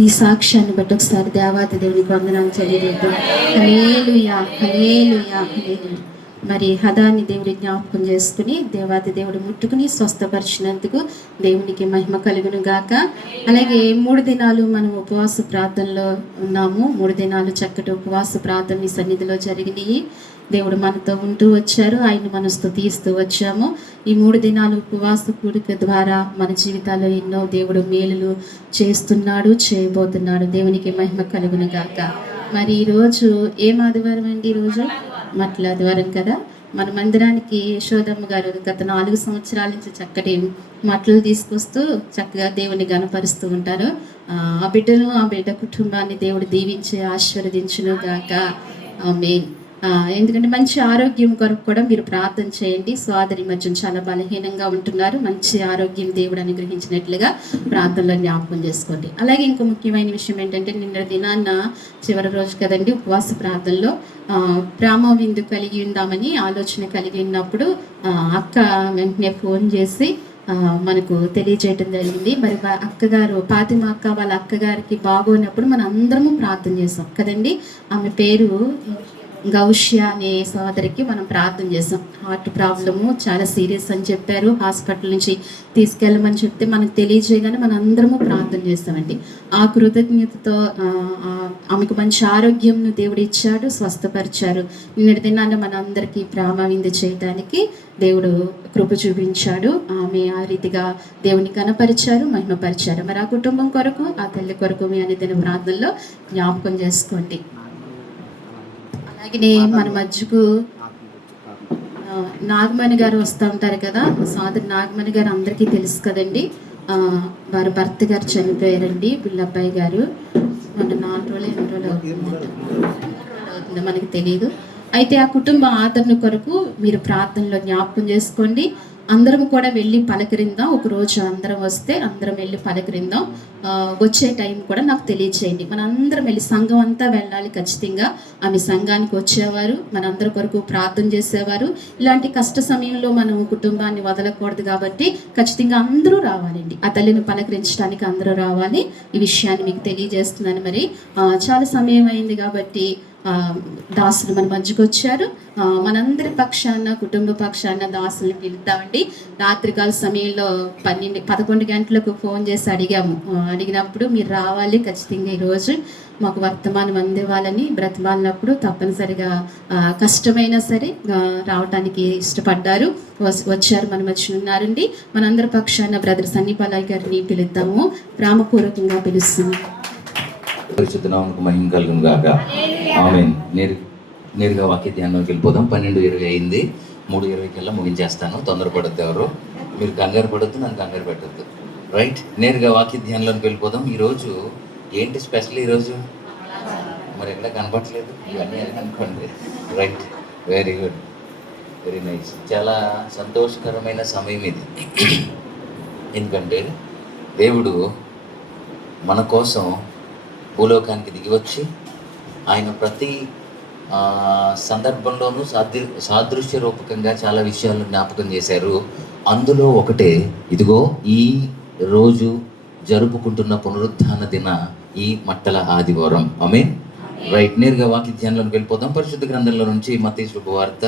ఈ సాక్ష్యాన్ని బట్టి ఒకసారి దేవాతి దేవునికి వందనాలు తెలియజేద్దాం. హల్లెలూయా, హల్లెలూయా, హల్లెలూయా. మరి హదాన్ని దేవుడి జ్ఞాపకం చేసుకుని దేవాతి దేవుడు ముట్టుకుని స్వస్థపరిచినందుకు దేవునికి మహిమ కలుగును గాక. అలాగే 3 దినాలు మనం ఉపవాస ప్రార్థనలో ఉన్నాము. 3 దినాలు చక్కటి ఉపవాస ప్రార్థన ఈ సన్నిధిలో జరిగినాయి. దేవుడు మనతో ఉంటూ వచ్చారు, ఆయన మనం స్తుతిస్తూ వచ్చాము. ఈ 3 దినాలు ఉపవాస కూడిక ద్వారా మన జీవితాల్లో ఎన్నో దేవుడు మేలులు చేస్తున్నాడు, చేయబోతున్నాడు. దేవునికి మహిమ కలుగును గాక. మరి ఈరోజు ఏం ఆదివారం అండి? ఈరోజు మట్ల ఆదివారం కదా. మన మందిరానికి యశోదమ్మ గారు గత 4 సంవత్సరాల నుంచి చక్కటి మట్టలు తీసుకొస్తూ చక్కగా దేవుని గణపరుస్తూ ఉంటారు. ఆ బిడ్డను, ఆ బిడ్డ కుటుంబాన్ని దేవుడు దీవించి ఆశీర్వదించును గాక. ఆమేన్. ఎందుకంటే మంచి ఆరోగ్యం కొరకు కూడా మీరు ప్రార్థన చేయండి. సోదరి మధ్య చాలా బలహీనంగా ఉంటున్నారు. మంచి ఆరోగ్యం దేవుడు అనుగ్రహించినట్లుగా ప్రార్థనలో జ్ఞాపకం చేసుకోండి. అలాగే ఇంకో ముఖ్యమైన విషయం ఏంటంటే, నిన్న దినాన్న చివరి రోజు కదండి ఉపవాస ప్రార్థనలో ప్రేమ విందు కలిగి ఉందామని ఆలోచన కలిగి ఉన్నప్పుడు అక్క వెంటనే ఫోన్ చేసి మనకు తెలియజేయటం జరిగింది. మరి అక్కగారు ఫాతిమా అక్క వాళ్ళ అక్కగారికి బాగోనప్పుడు మనం అందరము ప్రార్థన చేసాం కదండి. ఆమె పేరు గౌష్య అనే సోదరికి మనం ప్రార్థన చేసాం. హార్ట్ ప్రాబ్లము చాలా సీరియస్ అని చెప్పారు. హాస్పిటల్ నుంచి తీసుకెళ్ళమని చెప్తే మనకు తెలియజేయగానే మనం అందరము ప్రార్థన చేస్తామండి. ఆ కృతజ్ఞతతో ఆమెకు మంచి ఆరోగ్యంను దేవుడు ఇచ్చాడు, స్వస్థపరిచారు. నిన్నటి దినాన్ని మన అందరికీ ప్రేమ విందు చేయడానికి దేవుడు కృప చూపించాడు. ఆమె ఆ రీతిగా దేవుని కనపరిచారు, మహిమపరిచారు. మరి ఆ కుటుంబం కొరకు, ఆ తల్లి కొరకు మీ అనే దిన ప్రార్థనలో జ్ఞాపకం చేసుకోండి. అలాగే మన మధ్యకు నాగమణి గారు వస్తూ ఉంటారు కదా. సోదరి నాగమణి గారు అందరికీ తెలుసు కదండి. వారి భర్త గారు చనిపోయారండి, పిల్లబ్బాయి గారు. మన 4 రోజులు 8 రోజులు అవుతుంది మనకి తెలియదు. అయితే ఆ కుటుంబ ఆదరణ కొరకు మీరు ప్రార్థనలో జ్ఞాపకం చేసుకోండి. అందరం కూడా వెళ్ళి పలకరిందాం. ఒకరోజు అందరం వస్తే అందరం వెళ్ళి పలకరిందాం. వచ్చే టైం కూడా నాకు తెలియచేయండి. మన అందరం వెళ్ళి సంఘం అంతా వెళ్ళాలి ఖచ్చితంగా. ఆమె సంఘానికి వచ్చేవారు, మనందరి కొరకు ప్రార్థన చేసేవారు. ఇలాంటి కష్ట సమయంలో మనం కుటుంబాన్ని వదలకూడదు కాబట్టి ఖచ్చితంగా అందరూ రావాలండి. ఆ తల్లిని పలకరించడానికి అందరూ రావాలి. ఈ విషయాన్ని మీకు తెలియజేస్తున్నాను. మరి చాలా సమయం అయింది కాబట్టి దాసులు మన మధ్యకు వచ్చారు. మనందరి పక్షాన, కుటుంబ పక్షాన దాసులను పిలుద్దామండి. రాత్రికాల సమయంలో 11 గంటలకు ఫోన్ చేసి అడిగినప్పుడు మీరు రావాలి ఖచ్చితంగా. ఈరోజు మాకు వర్తమానం అందేవాళ్ళని బ్రతిమాలినప్పుడు తప్పనిసరిగా కష్టమైనా సరే రావడానికి ఇష్టపడ్డారు, వచ్చారు, మన మధ్య ఉన్నారండి. మనందరి పక్షాన బ్రదర్ సన్నిపాలయ్య గారిని పిలుద్దాము. ప్రేమపూర్వకంగా పిలుస్తున్నాం. పరిశుద్ధ నామమునకు మహిమ కలుగును గాక. ఆమేన్. నేరుగా వాక్య ధ్యానంలోకి వెళ్ళిపోదాం. 12:20 అయింది. 3:20 కల్లా ముగించేస్తాను. తొందరపడద్దు ఎవరు, మీరు కంగారు పడద్దు, నన్ను కంగారు పెట్టద్దు. రైట్, నేరుగా వాక్య ధ్యానంలోకి వెళ్ళిపోదాం. ఈరోజు ఏంటి స్పెషల్? ఈరోజు మరి ఎక్కడ కనపట్లేదు, ఇవన్నీ అనుకోండి. Right, very good, very nice. చాలా సంతోషకరమైన సమయం ఇది. ఎందుకంటే దేవుడు మన కోసం భూలోకానికి దిగివచ్చి ఆయన ప్రతి సందర్భంలోనూ సాదృశ్య రూపకంగా చాలా విషయాలను జ్ఞాపకం చేశారు. అందులో ఒకటే ఇదిగో ఈ రోజు జరుపుకుంటున్న పునరుత్థాన దిన ఈ మట్టల ఆదివారం. ఆమేన్. రైట్, నేరుగా వాక్య ధ్యానంలోకి వెళ్ళిపోదాం. పరిశుద్ధ గ్రంథంలో నుంచి మత్తయి శుభవార్త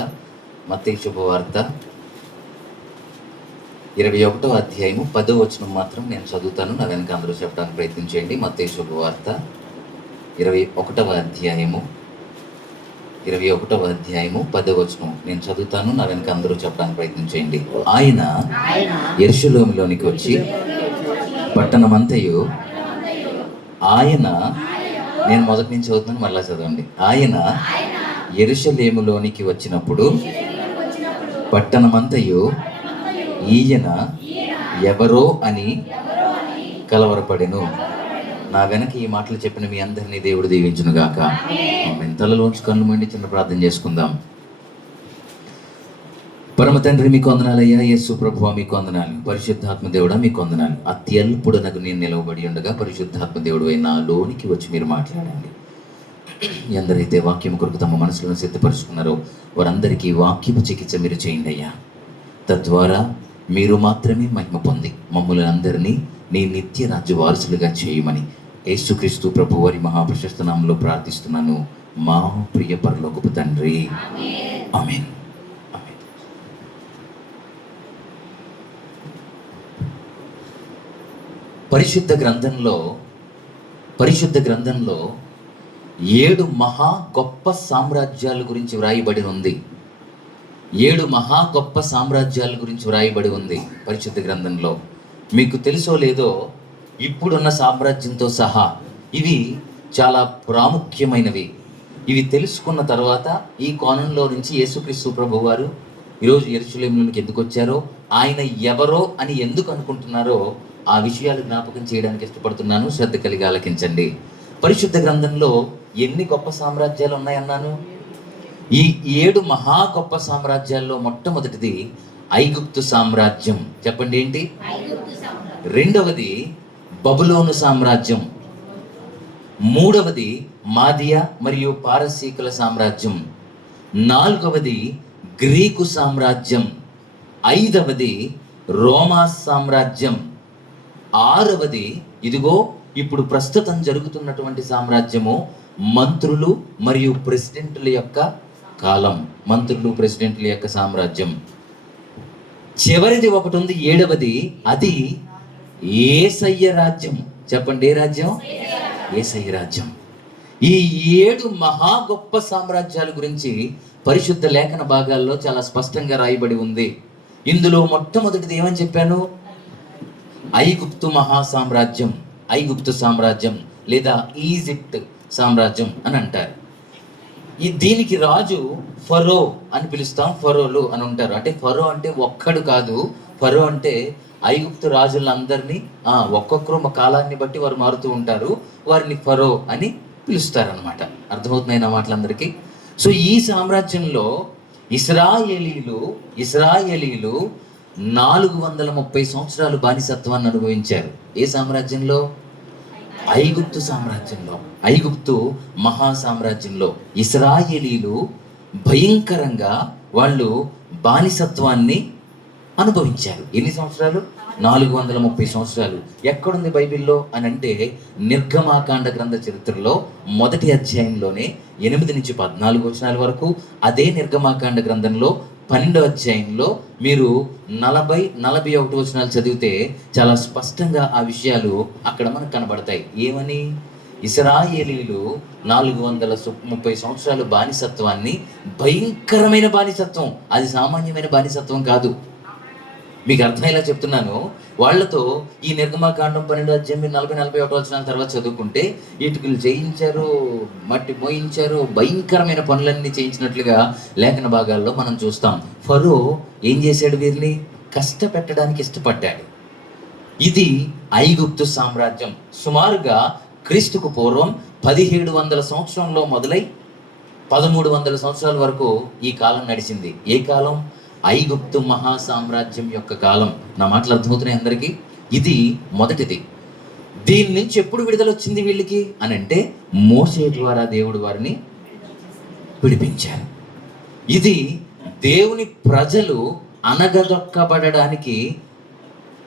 21వ అధ్యాయము 10వ వచనం మాత్రం నేను చదువుతాను. నా వెనక అందరూ చెప్పడానికి ప్రయత్నం చేయండి. మత్తయి శుభవార్త 21వ అధ్యాయము 10వ వచనం నేను చదువుతాను. నా వెనక అందరూ చెప్పడానికి ప్రయత్నం చేయండి. ఆయన యెరూషలేములోనికి వచ్చి పట్టణమంతయు ఆయన, నేను మొదటి నుంచి చదువుతాను, మళ్ళా చదవండి. ఆయన యెరూషలేములోనికి వచ్చినప్పుడు పట్టణమంతయు ఈయన ఎవరో అని కలవరపడెను. నా వెనక ఈ మాటలు చెప్పిన మీ అందరినీ దేవుడు దీవించును గాక. ఆమేన్. తలలోంచి కన్ను మూయండి, చిన్న ప్రార్థన చేసుకుందాం. పరమ తండ్రి, మీకు వందనాలయ్యా. యేసు ప్రభువా, మీకు వందనాలు. పరిశుద్ధాత్మ దేవుడా, మీకు వందనాలు. అత్యల్పుడనకు నేను నిలవబడి ఉండగా పరిశుద్ధాత్మ దేవుడు నాలోనికి వచ్చి మీరు మాట్లాడండి. ఎందరైతే వాక్యం కొరకు తమ మనసులను సిద్ధపరుచుకున్నారో వారందరికీ వాక్యము చికిత్స మీరు చేయండి అయ్యా. తద్వారా మీరు మాత్రమే మహిమ పొంది మమ్మల్ని అందరినీ నీ నిత్య రాజ్య వారసులుగా చేయమని యేసుక్రీస్తు ప్రభు వారి మహాప్రశస్త నామంలో ప్రార్థిస్తున్నాను, మా ప్రియ పరలోకపు తండ్రి. ఆమేన్. ఆమేన్. పరిశుద్ధ గ్రంథంలో 7 మహా గొప్ప సామ్రాజ్యాల గురించి వ్రాయబడి ఉంది. 7 మహా గొప్ప సామ్రాజ్యాల గురించి వ్రాయబడి ఉంది పరిశుద్ధ గ్రంథంలో. మీకు తెలుసో లేదో, ఇప్పుడున్న సామ్రాజ్యంతో సహా ఇవి చాలా ప్రాముఖ్యమైనవి. ఇవి తెలుసుకున్న తర్వాత ఈ కోణంలో నుంచి యేసుక్రీస్తు ప్రభు వారు ఈరోజు యెరూషలేములోకి ఎందుకు వచ్చారో, ఆయన ఎవరో అని ఎందుకు అనుకుంటున్నారో ఆ విషయాలు జ్ఞాపకం చేయడానికి ఇష్టపడుతున్నాను. శ్రద్ధ కలిగి ఆలకించండి. పరిశుద్ధ గ్రంథంలో ఎన్ని గొప్ప సామ్రాజ్యాలు ఉన్నాయన్నాను? ఈ 7 మహా గొప్ప సామ్రాజ్యాల్లో మొట్టమొదటిది ఐగుప్తు సామ్రాజ్యం. చెప్పండి, ఏంటి? రెండవది బబులోను సామ్రాజ్యం. మూడవది మాదియా మరియు పారసీకుల సామ్రాజ్యం. నాలుగవది గ్రీకు సామ్రాజ్యం. ఐదవది రోమా సామ్రాజ్యం. ఆరవది ఇదిగో ఇప్పుడు ప్రస్తుతం జరుగుతున్నటువంటి సామ్రాజ్యము, మంత్రులు మరియు ప్రెసిడెంట్ల యొక్క కాలం. మంత్రులు ప్రెసిడెంట్ల యొక్క సామ్రాజ్యం. చివరిది ఒకటి ఉంది, 7వది. అది యేసయ్య రాజ్యం. చెప్పండి, ఏ రాజ్యం? యేసయ్య రాజ్యం. ఈ 7 మహా గొప్ప సామ్రాజ్యాల గురించి పరిశుద్ధ లేఖన భాగాల్లో చాలా స్పష్టంగా రాయబడి ఉంది. ఇందులో మొట్టమొదటిది ఏమని చెప్పాను? ఐగుప్తు మహా సామ్రాజ్యం, ఐగుప్తు సామ్రాజ్యం లేదా ఈజిప్ట్ సామ్రాజ్యం అని అంటారు. దీనికి రాజు ఫరో అని పిలుస్తాం. ఫరోలు అని ఉంటారు. అంటే ఫరో అంటే ఒక్కడు కాదు. ఫరో అంటే ఐగుప్తు రాజులందరినీ ఒక్కొక్కరు ఒక కాలాన్ని బట్టి వారు మారుతూ ఉంటారు. వారిని ఫరో అని పిలుస్తారనమాట. అర్థమవుతున్నాయి నా మాటలందరికీ? సో ఈ సామ్రాజ్యంలో ఇస్రాయేలీలు 430 సంవత్సరాలు బానిసత్వాన్ని అనుభవించారు. ఏ సామ్రాజ్యంలో? ఐగుప్తు సామ్రాజ్యంలో, ఐగుప్తు మహా సామ్రాజ్యంలో ఇస్రాయేలీలు భయంకరంగా వాళ్ళు బానిసత్వాన్ని అనుభవించారు. ఎన్ని సంవత్సరాలు? 430 సంవత్సరాలు. ఎక్కడుంది బైబిల్లో అని అంటే, నిర్గమాకాండ గ్రంథ చరిత్రలో 1వ అధ్యాయంలోనే 8 నుంచి 14 వచనాల వరకు, అదే నిర్గమాకాండ గ్రంథంలో 12వ అధ్యాయంలో మీరు 40-41 వచనాలు చదివితే చాలా స్పష్టంగా ఆ విషయాలు అక్కడ మనకు కనబడతాయి. ఏమని? ఇశ్రాయేలీలు 430 సంవత్సరాలు బానిసత్వాన్ని, భయంకరమైన బానిసత్వం, అది సామాన్యమైన బానిసత్వం కాదు. మీకు అర్థమయ్యేలా చెప్తున్నాను. వాళ్లతో ఈ నిర్గమాకాండం 12వ అధ్యాయం 40-41 వచనాల తర్వాత చదువుకుంటే ఇటుకలు చేయించారు, మట్టి మోయించారు, భయంకరమైన పనులన్నీ చేయించినట్లుగా లేఖన భాగాల్లో మనం చూస్తాం. ఫరో ఏం చేశాడు? వీరిని కష్టపెట్టడానికి ఇష్టపడ్డాడు. ఇది ఐగుప్తు సామ్రాజ్యం. సుమారుగా క్రీస్తుకు పూర్వం 1700 సంవత్సరంలో మొదలై 1300 సంవత్సరాల వరకు ఈ కాలం నడిచింది. ఏ కాలం? ఐగుప్తు మహా సామ్రాజ్యం యొక్క కాలం. నా మాటలు అర్థమవుతున్నాయి అందరికీ? ఇది మొదటిది. దీని నుంచి ఎప్పుడు విడుదల వచ్చింది వీళ్ళకి అని అంటే, మోషే ద్వారా దేవుడు వారిని విడిపించారు. ఇది దేవుని ప్రజలు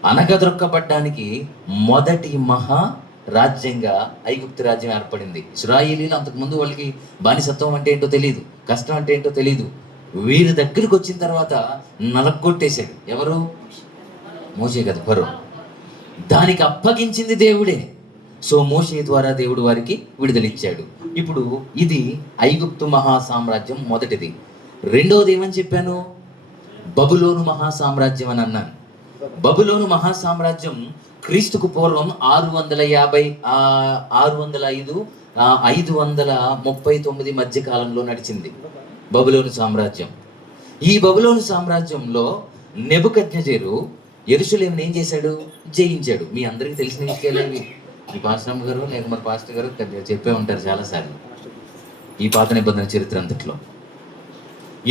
అనగదొక్కబడ్డానికి మొదటి మహా రాజ్యంగా ఐగుప్తు రాజ్యం ఏర్పడింది. ఇశ్రాయేలీలు అంతకుముందు వాళ్ళకి బానిసత్వం అంటే ఏంటో తెలియదు, కష్టం అంటే ఏంటో తెలియదు. వీరి దగ్గరికి వచ్చిన తర్వాత నలగొట్టేశాడు. ఎవరు? మోషే కదా, ఫరో. దానికి అప్పగించింది దేవుడే. సో మోషే ద్వారా దేవుడు వారికి విడుదలిచ్చాడు. ఇప్పుడు ఇది ఐగుప్తు మహా సామ్రాజ్యం మొదటిది. రెండవది ఏమని చెప్పాను? బబులోను మహా సామ్రాజ్యం అని అన్నాను. బబులోను మహా సామ్రాజ్యం క్రీస్తుకు పూర్వం 605-539 మధ్య కాలంలో నడిచింది బబులోను సామ్రాజ్యం. ఈ బబులోను సామ్రాజ్యంలో నెబుకద్నెజరు యెరూషలేమును ఏం చేశాడు? జయించాడు. మీ అందరికీ తెలిసిన విషయాలు. ఈ పాస్టర్ గారు లేక మరి పాస్టర్ గారు చెప్పే ఉంటారు చాలాసార్లు ఈ పాత నిబంధన చరిత్ర అంతట్లో.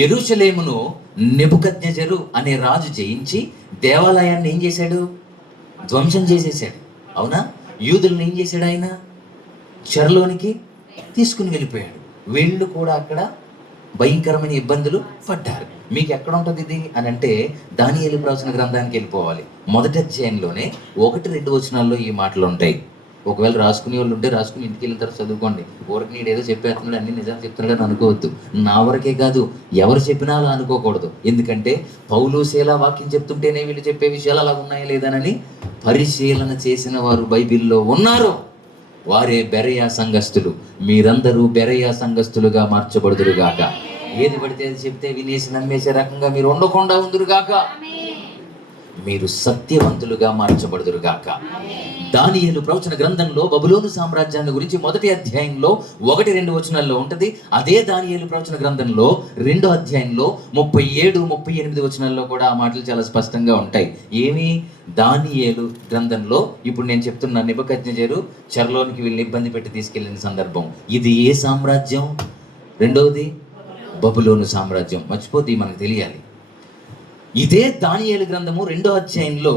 యెరూషలేమును నెబుకద్నెజరు అనే రాజు జయించి దేవాలయాన్ని ఏం చేశాడు? ధ్వంసం చేసేసాడు. అవునా? యూదులను ఏం చేశాడు? ఆయన చెరలోనికి తీసుకుని వెళ్ళిపోయాడు. వీళ్ళు కూడా అక్కడ భయంకరమైన ఇబ్బందులు పడ్డారు. మీకు ఎక్కడ ఉంటుంది ఇది అని అంటే, దానియేలు ప్రవచన గ్రంథానికి వెళ్ళిపోవాలి. 1వ అధ్యాయంలోనే 1-2 వచనాల్లో ఈ మాటలు ఉంటాయి. ఒకవేళ రాసుకునే వాళ్ళు ఉంటే రాసుకుని ఇంటికి వెళ్ళిన తర్వాత చదువుకోండి. ఊరికి నేను ఏదో చెప్పేస్తున్నాడు, అన్ని నిజాలు చెప్తున్నాడు అని అనుకోవద్దు. నా వరకే కాదు, ఎవరు చెప్పినా అలా అనుకోకూడదు. ఎందుకంటే పౌలు శీల వాక్యం చెప్తుంటేనే వీళ్ళు చెప్పే విషయాలు అలా ఉన్నాయా లేదానని పరిశీలన చేసిన వారు బైబిల్లో ఉన్నారు. వారే బెరయా సంఘస్థులు. మీరందరూ బెరయా సంఘస్థులుగా మార్చబడుదురుగాక. ఏది పడితే అది చెప్తే వినేసి నమ్మేసే రకంగా మీరు ఉండకుండా ఉందురుగాక. మీరు సత్యవంతులుగా మార్చబడుదురుగాక. దానియేలు ప్రవచన గ్రంథంలో బబులోను సామ్రాజ్యాన్ని గురించి 1వ అధ్యాయంలో 1-2 వచనాల్లో ఉంటది. అదే దానియేలు ప్రవచన గ్రంథంలో 2వ అధ్యాయంలో 37-38 వచనాల్లో కూడా ఆ మాటలు చాలా స్పష్టంగా ఉంటాయి. ఏమి? దానియేలు గ్రంథంలో ఇప్పుడు నేను చెప్తున్న నెబుకద్నెజరు చెరలోనికి వీళ్ళని ఇబ్బంది పెట్టి తీసుకెళ్లిన సందర్భం. ఇది ఏ సామ్రాజ్యం? రెండవది బబులోను సామ్రాజ్యం. మర్చిపోతే మనకు తెలియాలి. ఇదే దానియేలు గ్రంథము 2వ అధ్యాయంలో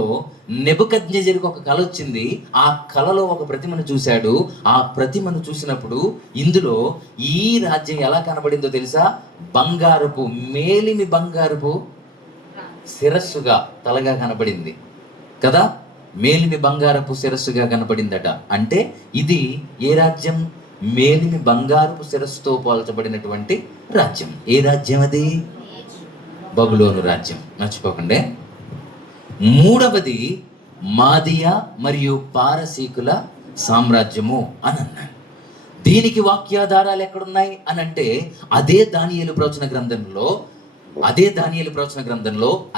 నెబుకద్నెజరుకు ఒక కల వచ్చింది. ఆ కలలో ఒక ప్రతిమను చూశాడు. ఆ ప్రతిమను చూసినప్పుడు ఇందులో ఈ రాజ్యం ఎలా కనబడిందో తెలుసా? బంగారపు, మేలిమి బంగారపు శిరస్సుగా, తలగా కనబడింది కదా. మేలిమి బంగారపు శిరస్సుగా కనబడిందట. అంటే ఇది ఏ రాజ్యం? మేలిమి బంగారపు శిరస్సుతో పోల్చబడినటువంటి రాజ్యం. ఏ రాజ్యం అది? బబులోను రాజ్యం. మర్చిపోకండి. మూడవది మాదియా మరియు పారసీకుల సామ్రాజ్యము అని అన్నాడు. దీనికి వాక్యాధారాలు ఎక్కడున్నాయి అని అంటే అదే దానియేలు ప్రవచన గ్రంథంలో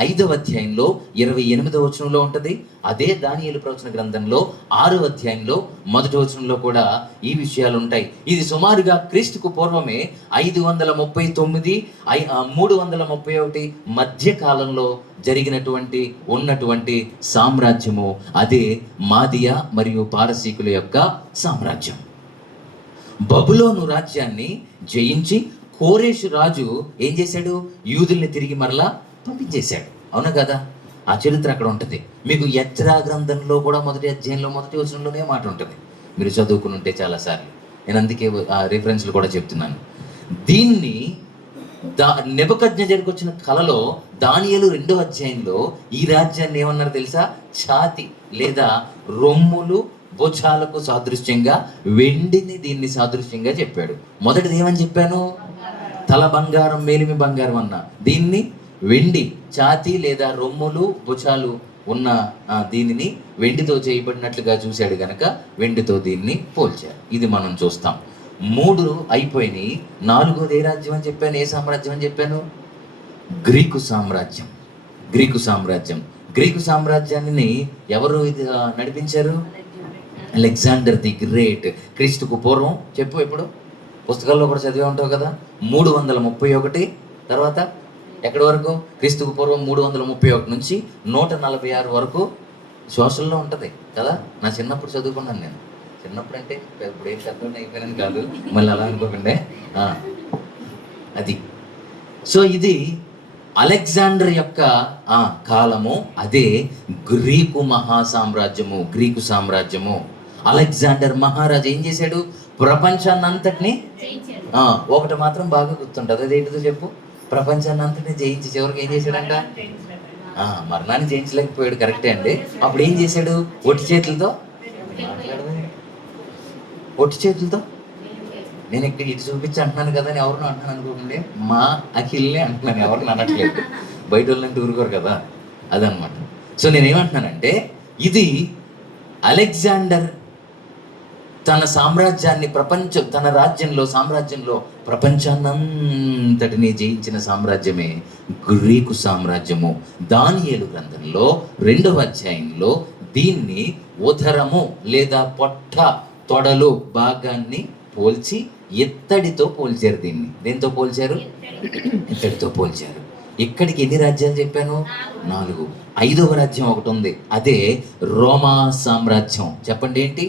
5వ అధ్యాయంలో 28వ వచనంలో ఉంటది. అదే దానియేలు ప్రవచన గ్రంథంలో 6వ అధ్యాయంలో 1వ వచనంలో కూడా ఈ విషయాలు ఉంటాయి. ఇది సుమారుగా క్రీస్తుకు పూర్వమే 539-331 మధ్య కాలంలో ఉన్నటువంటి సామ్రాజ్యము అదే మాదియా మరియు పారసీకుల యొక్క సామ్రాజ్యం. బబులోను రాజ్యాన్ని జయించి కోరేషు రాజు ఏం చేశాడు? యూదుల్ని తిరిగి మరలా పంపించేశాడు. అవునా కదా? ఆ చరిత్ర అక్కడ ఉంటుంది. మీకు ఎజ్రా గ్రంథంలో కూడా 1వ అధ్యాయంలో 1వ వచనంలోనే మాట ఉంటుంది. మీరు చదువుకుని ఉంటే చాలాసార్లు. నేను అందుకే ఆ రిఫరెన్స్లు కూడా చెప్తున్నాను. దీన్ని నెబుకద్నెజరుకు వచ్చిన కలలో దానియేలు 2వ అధ్యాయంలో ఈ రాజ్యాన్ని ఏమన్నారు తెలుసా? ఛాతి లేదా రొమ్ములు భుజాలకు సాదృశ్యంగా, వెండిని దీన్ని సాదృశ్యంగా చెప్పాడు. మొదటిది ఏమని చెప్పాను? తల బంగారం, మేలిమి బంగారం అన్న. దీన్ని వెండి, ఛాతి లేదా రొమ్ములు భుజాలు ఉన్న దీనిని వెండితో చేయబడినట్లుగా చూశాడు గనక వెండితో దీన్ని పోల్చారు. ఇది మనం చూస్తాం. 3 అయిపోయినాయి. 4వది ఏ రాజ్యం అని చెప్పాను? ఏ సామ్రాజ్యం అని చెప్పాను? గ్రీకు సామ్రాజ్యం. గ్రీకు సామ్రాజ్యాన్ని ఎవరు నడిపించారు? Alexander the great. క్రీస్తుకు పూర్వం చెప్పు, ఎప్పుడు పుస్తకాల్లో కూడా చదివే ఉంటావు కదా. 331 తర్వాత ఎక్కడి వరకు? క్రీస్తుకు పూర్వం 331 నుంచి 146 వరకు సోషల్లో ఉంటుంది కదా. నా చిన్నప్పుడు చదువుకున్నాను నేను. చిన్నప్పుడు అంటే ఇప్పుడు ఏం చదువుకుని అయిపోయానని కాదు, మళ్ళీ అలా అనుకోకండి. అది సో ఇది అలెగ్జాండర్ యొక్క కాలము. అదే గ్రీకు సామ్రాజ్యము. అలెగ్జాండర్ మహారాజు ఏం చేశాడు? ప్రపంచాన్ని అంతటిని ఒకటి మాత్రం బాగా గుర్తుంటుంది. అదేంటిదో చెప్పు? ప్రపంచాన్ని అంతటిని జయించి చివరికి ఏం చేశాడంట? మరణాన్ని జయించలేకపోయాడు, కరెక్టే అండి. అప్పుడు ఏం చేశాడు? ఒట్టి చేతులతో నేను ఇక్కడ ఇటు చూపించి అంటున్నాను కదా అని ఎవరినో అంటున్నాను అనుకోకండి. మా అఖిల్నే అంటున్నాను, ఎవరిని అనట్లేదు. బయట వాళ్ళంటే ఊరుకోరు కదా, అదనమాట. సో నేనేమంటున్నానంటే ఇది అలెగ్జాండర్ తన సామ్రాజ్యాన్ని సామ్రాజ్యంలో ప్రపంచాన్నంతటినీ జయించిన సామ్రాజ్యమే గ్రీకు సామ్రాజ్యము. దానియేలు గ్రంథంలో 2వ అధ్యాయంలో దీన్ని ఉదరము లేదా పొట్ట, తొడలు భాగాన్ని పోల్చి ఎత్తడితో పోల్చారు. దీన్ని దేంతో పోల్చారు? ఎత్తడితో పోల్చారు. ఇక్కడికి ఎన్ని రాజ్యాలు చెప్పాను? 4. 5వ రాజ్యం ఒకటి ఉంది, అదే రోమా సామ్రాజ్యం. చెప్పండి ఏంటి?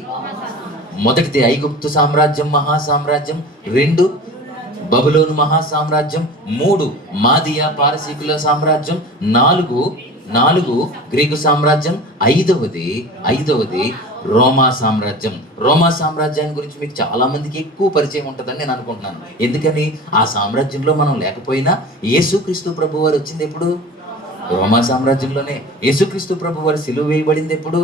మొదటిది ఐగుప్తు సామ్రాజ్యం, మహాసామ్రాజ్యం. 2 బబులోను మహాసామ్రాజ్యం. 3 మాదియా పారసీకుల సామ్రాజ్యం. 4 గ్రీకు సామ్రాజ్యం. 5వది రోమా సామ్రాజ్యం. రోమా సామ్రాజ్యాన్ని గురించి మీకు చాలా మందికి ఎక్కువ పరిచయం ఉంటుందని నేను అనుకుంటున్నాను. ఎందుకని? ఆ సామ్రాజ్యంలో మనం లేకపోయినా యేసుక్రీస్తు ప్రభువారు వచ్చింది ఎప్పుడు? రోమా సామ్రాజ్యంలోనే. యేసుక్రీస్తు ప్రభు వారి సిలువ వేయబడింది ఎప్పుడు?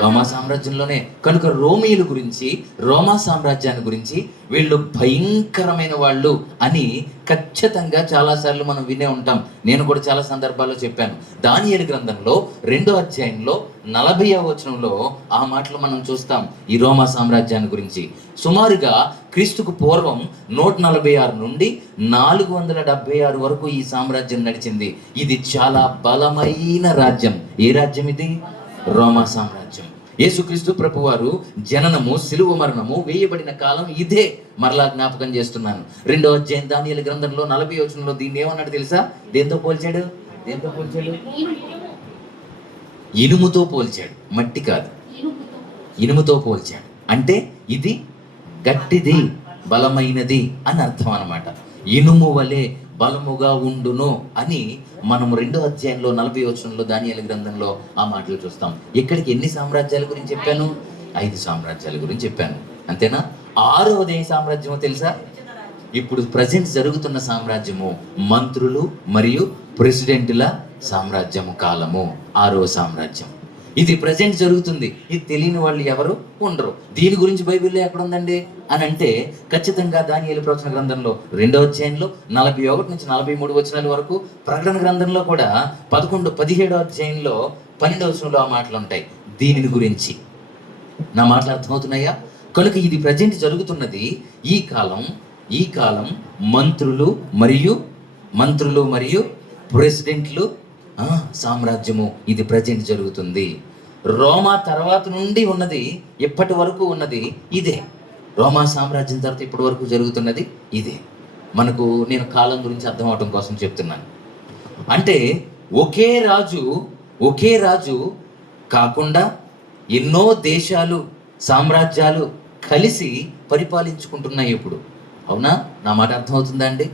రోమా సామ్రాజ్యంలోనే. కనుక రోమీయుల గురించి, రోమా సామ్రాజ్యాన్ని గురించి వీళ్ళు భయంకరమైన వాళ్ళు అని ఖచ్చితంగా చాలాసార్లు మనం వినే ఉంటాం. నేను కూడా చాలా సందర్భాల్లో చెప్పాను. దానియేలు గ్రంథంలో 2వ అధ్యాయంలో 40వ వచనంలో ఆ మాటలు మనం చూస్తాం ఈ రోమా సామ్రాజ్యాన్ని గురించి. సుమారుగా క్రీస్తుకు పూర్వం 146 నుండి 476 వరకు ఈ సామ్రాజ్యం నడిచింది. ఇది చాలా బలమైన రాజ్యం. ఏ రాజ్యం ఇది? రోమా సామ్రాజ్యం. యేసుక్రీస్తు ప్రభు వారు జననము, సిలువ మరణము, వేయబడిన కాలం ఇదే. మరలా జ్ఞాపకం చేస్తున్నాను. 2వ అధ్యాయం దానియేలు గ్రంథంలో 40వ వచనంలో దీన్ని ఏమన్నాడు తెలుసా? దేంతో పోల్చాడు? దేంతో పోల్చాడు? ఇనుముతో పోల్చాడు. మట్టి కాదు, ఇనుముతో పోల్చాడు. అంటే ఇది గట్టిది, బలమైనది అని అర్థం అన్నమాట. ఇనుము వలె బలముగా ఉండును అని మనం 2వ అధ్యాయంలో 40వ వచనంలో దానియేలు గ్రంథంలో ఆ మాటలు చూస్తాం. ఇక్కడికి ఎన్ని సామ్రాజ్యాల గురించి చెప్పాను? 5 సామ్రాజ్యాల గురించి చెప్పాను. అంతేనా? 6వది ఏ సామ్రాజ్యమో తెలుసా? ఇప్పుడు ప్రజెంట్ జరుగుతున్న సామ్రాజ్యము మంత్రులు మరియు ప్రెసిడెంట్ల సామ్రాజ్యము కాలము. 6వ సామ్రాజ్యం ఇది ప్రజెంట్ జరుగుతుంది. ఇది తెలియని వాళ్ళు ఎవరు ఉండరు. దీని గురించి బైబిల్లో ఎక్కడ ఉందండి అని అంటే ఖచ్చితంగా దానియేలు ప్రవచన గ్రంథంలో 2వ అధ్యాయంలో 41 నుంచి 43 వచనాల వరకు, ప్రకటన గ్రంథంలో కూడా 17వ అధ్యాయంలో 12వ వచనంలో ఆ మాటలు ఉంటాయి దీనిని గురించి. నా మాటలు అర్థమవుతున్నాయా? కనుక ఇది ప్రజెంట్ జరుగుతున్నది. ఈ కాలం మంత్రులు మరియు ప్రెసిడెంట్లు సామ్రాజ్యము ఇది ప్రజెంట్ జరుగుతుంది. రోమా తర్వాత నుండి ఉన్నది, ఇప్పటి వరకు ఉన్నది ఇదే. రోమా సామ్రాజ్యం తర్వాత ఇప్పటి వరకు జరుగుతున్నది ఇదే. నేను కాలం గురించి అర్థం అవడం కోసం చెప్తున్నాను. అంటే ఒకే రాజు కాకుండా ఎన్నో దేశాలు, సామ్రాజ్యాలు కలిసి పరిపాలించుకుంటున్నాయి ఇప్పుడు. అవునా? నా మాట అర్థమవుతుందా అండి?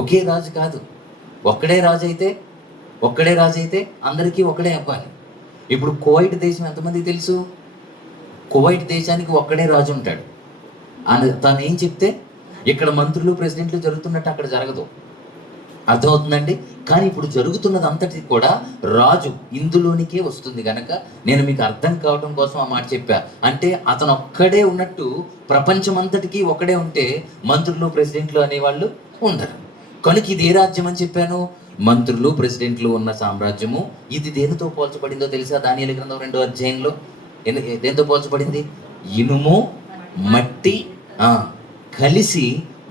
ఒకే రాజు కాదు. ఒక్కడే రాజు అయితే అందరికీ ఒకడే అవ్వాలి. ఇప్పుడు కువైట్ దేశం ఎంతమందికి తెలుసు? కువైట్ దేశానికి ఒక్కడే రాజు ఉంటాడు. తను ఏం చెప్తే ఇక్కడ మంత్రులు, ప్రెసిడెంట్లు జరుగుతున్నట్టు అక్కడ జరగదు. అర్థమవుతుందండి? కానీ ఇప్పుడు జరుగుతున్నది అంతటి కూడా రాజు ఇందులోనికే వస్తుంది. కనుక నేను మీకు అర్థం కావడం కోసం ఆ మాట చెప్పా. అంటే అతను ఒక్కడే ఉన్నట్టు ప్రపంచం అంతటికీ ఒకడే ఉంటే మంత్రులు, ప్రెసిడెంట్లు అనేవాళ్ళు ఉండరు. కనుక ఇది ఏ రాజ్యం అని చెప్పాను? మంత్రులు, ప్రెసిడెంట్లు ఉన్న సామ్రాజ్యము. ఇది దేనితో పోల్చబడిందో తెలుసా? దానియేలు గ్రంథం 2వ అధ్యాయంలో దేంతో పోల్చబడింది? ఇనుము, మట్టి కలిసి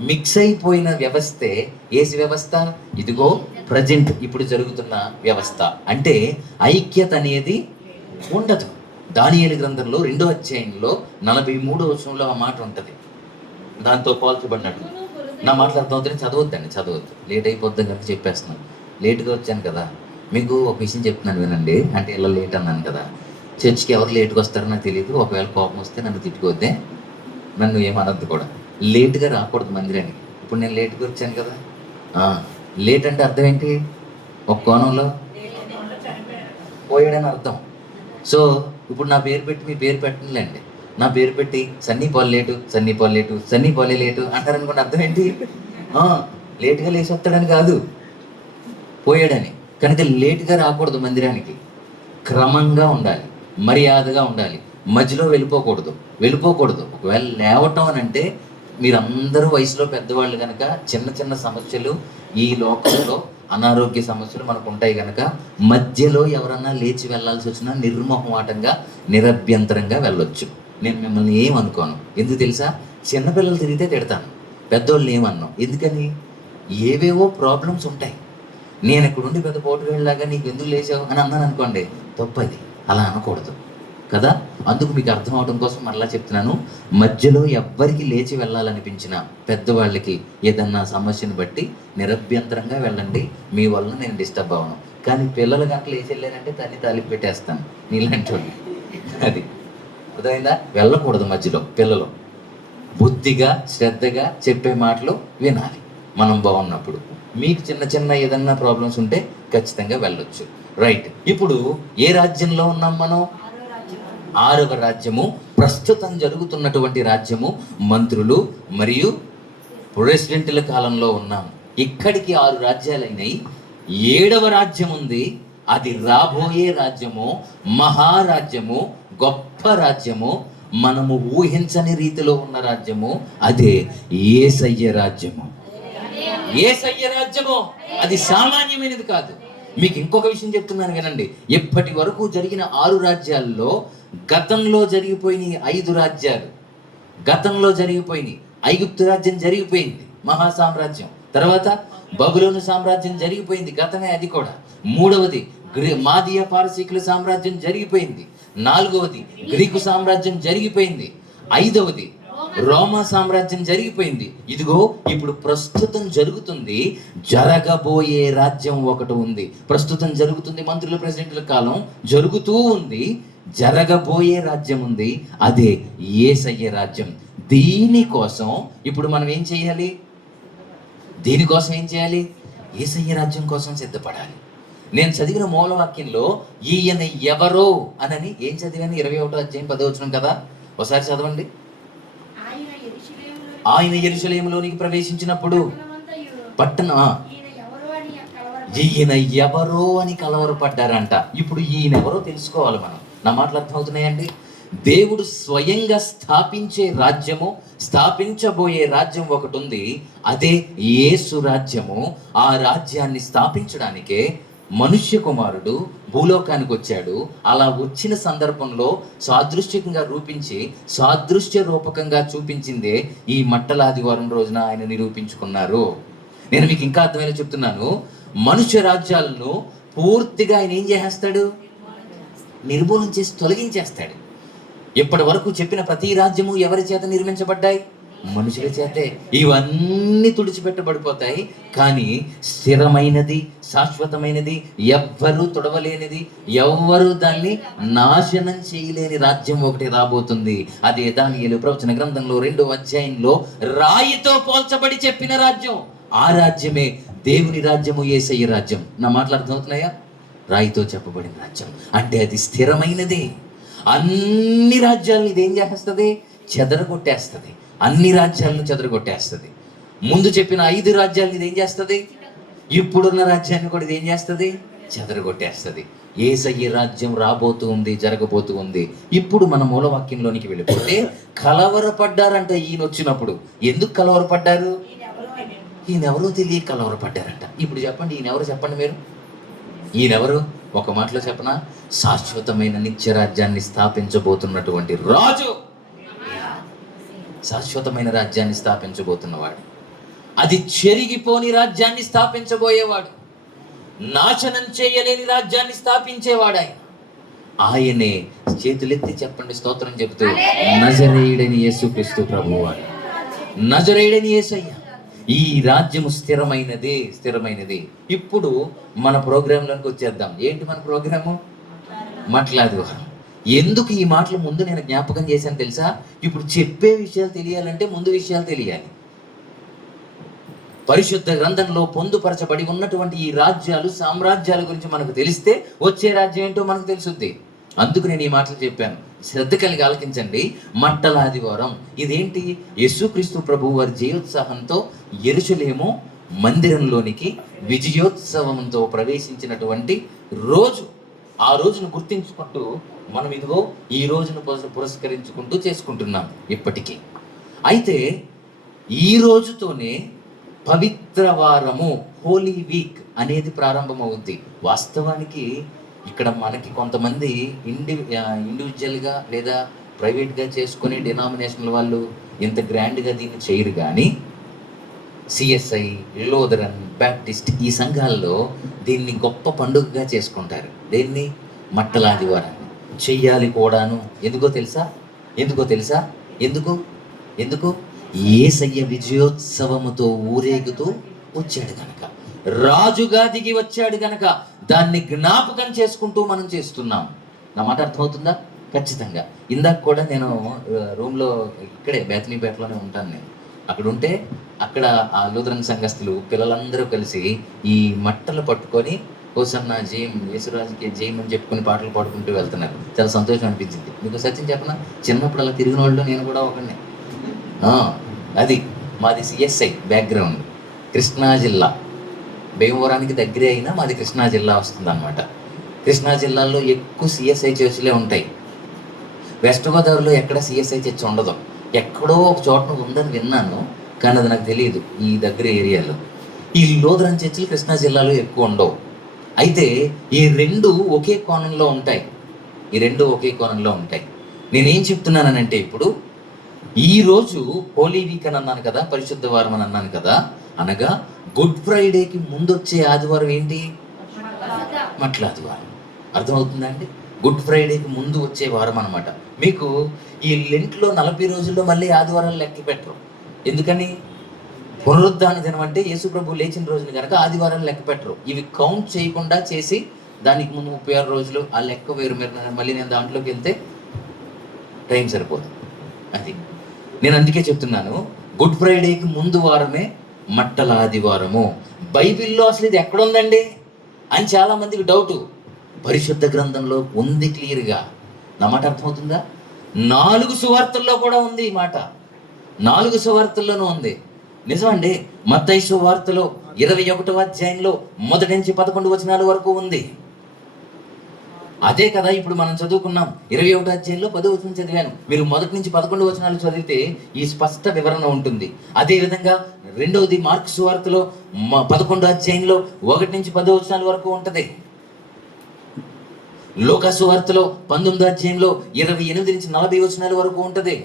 మిక్స్ అయిపోయిన వ్యవస్థే ఏసి వ్యవస్థ? ఇదిగో ప్రజెంట్ ఇప్పుడు జరుగుతున్న వ్యవస్థ. అంటే ఐక్యత అనేది ఉండదు. దానియేలు గ్రంథంలో 2వ అధ్యాయంలో 43వ వచనంలో ఆ మాట ఉంటుంది. దాంతో పోల్చబడినట్టు. నా మాటలు అర్థమవుతుంది. చదవద్దు, లేట్ అయిపోద్దని కనుక చెప్పేస్తున్నాను. లేట్గా వచ్చాను కదా. మీకు ఒక విషయం చెప్తున్నాను వినండి. అంటే ఇలా లేట్ అన్నాను కదా, చర్చికి ఎవరు లేట్గా వస్తారో నాకు తెలియదు. ఒకవేళ కోపం వస్తే నన్ను తిట్టుకోవద్దే, నన్ను ఏమనద్దు కూడా. లేట్గా రాకూడదు మందిరానికి. ఇప్పుడు నేను లేట్గా వచ్చాను కదా. లేట్ అంటే అర్థం ఏంటి? ఒక కోణంలో పోయాడని అర్థం. సో ఇప్పుడు నా పేరు పెట్టి మీ పేరు పెట్టనులేండి. నా పేరు పెట్టి సన్నీ పాలు లేటు అంటారనుకోండి. అర్థం ఏంటి? లేట్గా లేచి వస్తాడని కాదు, పోయాడని. కనుక లేట్గా రాకూడదు మందిరానికి. క్రమంగా ఉండాలి, మర్యాదగా ఉండాలి, మధ్యలో వెళ్ళిపోకూడదు. ఒకవేళ లేవటం అని అంటే మీరందరూ వయసులో పెద్దవాళ్ళు కనుక చిన్న చిన్న సమస్యలు, ఈ లోకంలో అనారోగ్య సమస్యలు మనకు ఉంటాయి కనుక మధ్యలో ఎవరన్నా లేచి వెళ్ళాల్సి వచ్చినా నిర్మోహమాటంగా, నిరభ్యంతరంగా వెళ్ళొచ్చు. నేను మిమ్మల్ని ఏమనుకోను. ఎందుకు తెలుసా? చిన్నపిల్లలు తిరిగితే తిడతాను, పెద్దోళ్ళు ఏమన్నాం. ఎందుకని? ఏవేవో ప్రాబ్లమ్స్ ఉంటాయి. నేను ఇక్కడ ఉండి పెద్ద పోటుగాళ్ళలాగా నీకు ఎందుకు లేచావు అని అన్నాను అనుకోండి, తప్పది. అలా అనకూడదు కదా. అందుకు మీకు అర్థం అవడం కోసం మరలా చెప్తున్నాను. మధ్యలో ఎవ్వరికి లేచి వెళ్ళాలనిపించిన పెద్దవాళ్ళకి ఏదన్నా సమస్యను బట్టి నిరభ్యంతరంగా వెళ్ళండి. మీ వల్ల నేను డిస్టర్బ్ అవ్వను. కానీ పిల్లలు కనుక లేచి వెళ్ళారంటే తల్లి తాలిపి పెట్టేస్తాను నీలాంటి వాళ్ళు. అది అర్థమైందా? వెళ్ళకూడదు మధ్యలో. పిల్లలు బుద్ధిగా, శ్రద్ధగా చెప్పే మాటలు వినాలి. మనం బాగున్నప్పుడు మీకు చిన్న ఏదన్నా ప్రాబ్లమ్స్ ఉంటే ఖచ్చితంగా వెళ్ళొచ్చు. రైట్. ఇప్పుడు ఏ రాజ్యంలో ఉన్నాం మనం? 6వ రాజ్యము. ప్రస్తుతం జరుగుతున్నటువంటి రాజ్యము మంత్రులు మరియు ప్రెసిడెంట్ల కాలంలో ఉన్నాం. ఇక్కడికి 6 రాజ్యాలైనాయి. 7వ రాజ్యం ఉంది. అది రాబోయే రాజ్యము, మహారాజ్యము, గొప్ప రాజ్యము, మనము ఊహించని రీతిలో ఉన్న రాజ్యము. అదే యేసయ్య రాజ్యము. యేసయ్య రాజ్యము అది సామాన్యమైనది కాదు. మీకు ఇంకొక విషయం చెప్తున్నాను వినండి. ఇప్పటి వరకు జరిగిన 6 రాజ్యాల్లో గతంలో జరిగిపోయిన 5 రాజ్యాలు. గతంలో జరిగిపోయినాయి. ఐగుప్తు రాజ్యం జరిగిపోయింది, మహాసామ్రాజ్యం. తర్వాత బబులోను సామ్రాజ్యం జరిగిపోయింది, గతమే అది కూడా. 3వది మాదియ పారసీకుల సామ్రాజ్యం జరిగిపోయింది. 4వది గ్రీకు సామ్రాజ్యం జరిగిపోయింది. 5వది రోమా సామ్రాజ్యం జరిగిపోయింది. ఇదిగో ఇప్పుడు ప్రస్తుతం జరుగుతుంది, జరగబోయే రాజ్యం ఒకటి ఉంది. ప్రస్తుతం జరుగుతుంది, మంత్రుల ప్రెసిడెంట్ల కాలం జరుగుతూ ఉంది. జరగబోయే రాజ్యం ఉంది, అదే యేసయ్య రాజ్యం. దీనికోసం ఇప్పుడు మనం ఏం చేయాలి? దీనికోసం ఏం చేయాలి? యేసయ్య రాజ్యం కోసం సిద్ధపడాలి. నేను చదివిన మూలవాక్యంలో ఈయన ఎవరో అనని ఏం చదివాను? 21వ అధ్యాయం 10వ వచనం కదా, ఒకసారి చదవండి. ఆయన యెరూషలేములోనికి ప్రవేశించినప్పుడు ఈయన ఎవరో అని కలవరపడ్డారంట. ఇప్పుడు ఈయన ఎవరో తెలుసుకోవాలి మనం. నా మాటలు అర్థమవుతున్నాయండి? దేవుడు స్వయంగా స్థాపించే రాజ్యము, స్థాపించబోయే రాజ్యం ఒకటి ఉంది, అదే యేసు రాజ్యము. ఆ రాజ్యాన్ని స్థాపించడానికే మనుష్య కుమారుడు భూలోకానికి వచ్చాడు. అలా వచ్చిన సందర్భంలో సాదృశ్యంగా రూపించి, సాదృశ్య రూపకంగా చూపించిందే ఈ మట్టల ఆదివారం రోజున ఆయన నిరూపించుకున్నారు. నేను మీకు ఇంకా అర్థమైనా చెప్తున్నాను. మనుష్య రాజ్యాలను పూర్తిగా ఆయన ఏం చేసేస్తాడు? నిర్మూలన చేసి తొలగించేస్తాడు. ఇప్పటి వరకు చెప్పిన ప్రతి రాజ్యము ఎవరి చేత నిర్మించబడ్డాయి? మనుషుల చేతే. ఇవన్నీ తుడిచిపెట్టబడిపోతాయి. కానీ స్థిరమైనది, శాశ్వతమైనది, ఎవ్వరూ తొడవలేనిది, ఎవ్వరూ దాన్ని నాశనం చేయలేని రాజ్యం ఒకటి రాబోతుంది. అదే దానియేలు ప్రవచన గ్రంథంలో 2వ అధ్యాయంలో రాయితో పోల్చబడి చెప్పిన రాజ్యం. ఆ రాజ్యమే దేవుని రాజ్యము, యేసయ్య రాజ్యం. నా మాటలు అర్థమవుతున్నాయా? రాయితో చెప్పబడిన రాజ్యం అంటే అది స్థిరమైనది. అన్ని రాజ్యాలను ఇదేం చేస్తుంది? చెదరగొట్టేస్తుంది. అన్ని రాజ్యాలను చెదరగొట్టేస్తుంది. ముందు చెప్పిన 5 రాజ్యాలను ఇదేం చేస్తుంది? ఇప్పుడున్న రాజ్యాన్ని కూడా ఇదేం చేస్తుంది? చెదరగొట్టేస్తుంది. యేసయ్య రాజ్యం రాబోతూ ఉంది, జరగబోతూ ఉంది. ఇప్పుడు మన మూలవాక్యంలోనికి వెళ్ళిపోతే కలవరపడ్డారంట ఈయన వచ్చినప్పుడు. ఎందుకు కలవరపడ్డారు? ఈయనెవరో తెలియ కలవరపడ్డారంట. ఇప్పుడు చెప్పండి, ఈయనెవరు? చెప్పండి మీరు. ఈయనెవరు? ఒక మాటలో చెప్పనా? శాశ్వతమైన నిత్య రాజ్యాన్ని స్థాపించబోతున్నటువంటి రాజు. శాశ్వతమైన రాజ్యాన్ని స్థాపించబోతున్నవాడు. అది చెరిగిపోని రాజ్యాన్ని స్థాపించబోయేవాడు. నాశనం చేయలేని రాజ్యాన్ని స్థాపించేవాడు ఆయన. ఆయనే. చేతులెత్తి చెప్పండి, స్తోత్రం చెబుతూ, నజరేయుడని యేసుక్రీస్తు ప్రభువాడు. నజరేయుడని యేసయ్య. ఈ రాజ్యము స్థిరమైనది, స్థిరమైనది. ఇప్పుడు మన ప్రోగ్రాంలోకి వచ్చేద్దాం. ఏంటి మన ప్రోగ్రాము? మాట్లాడేవారు. ఎందుకు ఈ మాటలు ముందు నేను జ్ఞాపకం చేశాను తెలుసా? ఇప్పుడు చెప్పే విషయాలు తెలియాలంటే ముందు విషయాలు తెలియాలి. పరిశుద్ధ గ్రంథంలో పొందుపరచబడి ఉన్నటువంటి ఈ రాజ్యాలు, సామ్రాజ్యాల గురించి మనకు తెలిస్తే వచ్చే రాజ్యం ఏంటో మనకు తెలుసుద్ది. అందుకు నేను ఈ మాటలు చెప్పాను. శ్రద్ధ కలిగి ఆలకించండి. మట్టల ఆదివారం ఇదేంటి? యేసుక్రీస్తు ప్రభువు వారి జయోత్సాహంతో యెరూషలేము మందిరంలోనికి విజయోత్సవంతో ప్రవేశించినటువంటి రోజు. ఆ రోజును గుర్తించుకుంటూ మనం ఇదిగో ఈ రోజును పురస్కరించుకుంటూ చేసుకుంటున్నాం ఇప్పటికీ. అయితే ఈ రోజుతోనే పవిత్ర వారము, హోలీ వీక్ అనేది ప్రారంభమవుద్ది. వాస్తవానికి ఇక్కడ మనకి కొంతమంది ఇండివిజువల్గా లేదా ప్రైవేట్గా చేసుకుని డినామినేషనల్ వాళ్ళు ఇంత గ్రాండ్గా దీన్ని చేయరు. కానీ సిఎస్ఐ, లూథరన్, బ్యాప్టిస్ట్ ఈ సంఘాల్లో దీన్ని గొప్ప పండుగగా చేసుకుంటారు. దీన్ని మట్టల ఆదివారాన్ని చెయ్యాలి కూడాను. ఎందుకో తెలుసా? ఎందుకు? యేసయ్య విజయోత్సవముతో ఊరేగుతూ వచ్చాడు గనక, రాజుగా దిగి వచ్చాడు గనక దాన్ని జ్ఞాపకం చేసుకుంటూ మనం చేస్తున్నాం. నా మాట అర్థమవుతుందా? ఖచ్చితంగా. ఇందాక కూడా నేను రూమ్లో, ఇక్కడే బేతనీపేటలోనే ఉంటాను నేను. అక్కడ ఉంటే అక్కడ ఆ లూథరన్ సంఘస్థులు పిల్లలందరూ కలిసి ఈ మట్టలు పట్టుకొని హోసన్నా జయం, యేసురాజుకి జయం అని చెప్పుకొని పాటలు పాడుకుంటూ వెళ్తున్నారు. చాలా సంతోషం అనిపించింది. మీకు సత్యం చెప్పనా, చిన్నప్పుడు అలా తిరిగిన వాళ్ళు నేను కూడా ఒకనే. అది మాది సిఎస్ఐ బ్యాక్గ్రౌండ్. కృష్ణా జిల్లా, భీమవరానికి దగ్గరే అయినా మాది కృష్ణా జిల్లా వస్తుంది అన్నమాట. కృష్ణా జిల్లాలో ఎక్కువ సిఎస్ఐ చర్చిలే ఉంటాయి. వెస్ట్ గోదావరిలో ఎక్కడ సిఎస్ఐ చర్చ్ ఉండదు. ఎక్కడో ఒక చోట ఉందని విన్నాను, కానీ అది నాకు తెలియదు. ఈ దగ్గర ఏరియాలో ఈ లూథరన్ చర్చిలు కృష్ణా జిల్లాలో ఎక్కువ ఉండవు. అయితే ఈ రెండు ఒకే కోణంలో ఉంటాయి. నేనేం చెప్తున్నానంటే, ఇప్పుడు ఈరోజు హోలీ వీక్ అని అన్నాను కదా, పరిశుద్ధ వారం అని అన్నాను కదా, అనగా గుడ్ ఫ్రైడేకి ముందు వచ్చే ఆదివారం ఏంటి? మట్ల ఆదివారం. అర్థమవుతుందా అండి? గుడ్ ఫ్రైడేకి ముందు వచ్చే వారం అనమాట. మీకు ఈ లెంట్లో 40 రోజుల్లో మళ్ళీ ఆదివారాలు లెక్క పెట్టరు. ఎందుకని? పునరుద్ధాన దినం అంటే యేసు ప్రభు లేచిన రోజుని కనుక ఆదివారాలు లెక్క పెట్టరు. ఇవి కౌంట్ చేయకుండా చేసి దానికి ముందు 36 రోజులు ఆ లెక్క వేరు. మళ్ళీ నేను దాంట్లోకి వెళ్తే టైం సరిపోదు. అది నేను అందుకే చెప్తున్నాను, గుడ్ ఫ్రైడేకి ముందు వారమే మట్టల ఆదివారము. బైబిల్లో అసలు ఇది ఎక్కడుందండి అని చాలా మందికి డౌటు. పరిశుద్ధ గ్రంథంలో ఉంది క్లియర్గా. నా మాట అర్థమవుతుందా? 4 సువార్తల్లో కూడా ఉంది ఈ మాట. 4 సువార్తల్లోనూ ఉంది. నిజమండి. మత్తయి సువార్తలో 21వ అధ్యాయంలో 1 నుంచి 11 వచనాల వరకు ఉంది. అదే కదా ఇప్పుడు మనం చదువుకున్నాం. 21వ అధ్యాయంలో 10వ వచనం చదివాను. మీరు 1 నుంచి 11 వచనాలు చదివితే ఈ స్పష్ట వివరణ ఉంటుంది. అదేవిధంగా రెండవది మార్కు సువార్తలో 11వ అధ్యాయంలో 1 నుంచి 10వ వచనాల వరకు ఉంటుంది. లూకా సువార్తలో 19వ అధ్యాయంలో 28 నుంచి 40 వచనాల వరకు ఉంటుంది.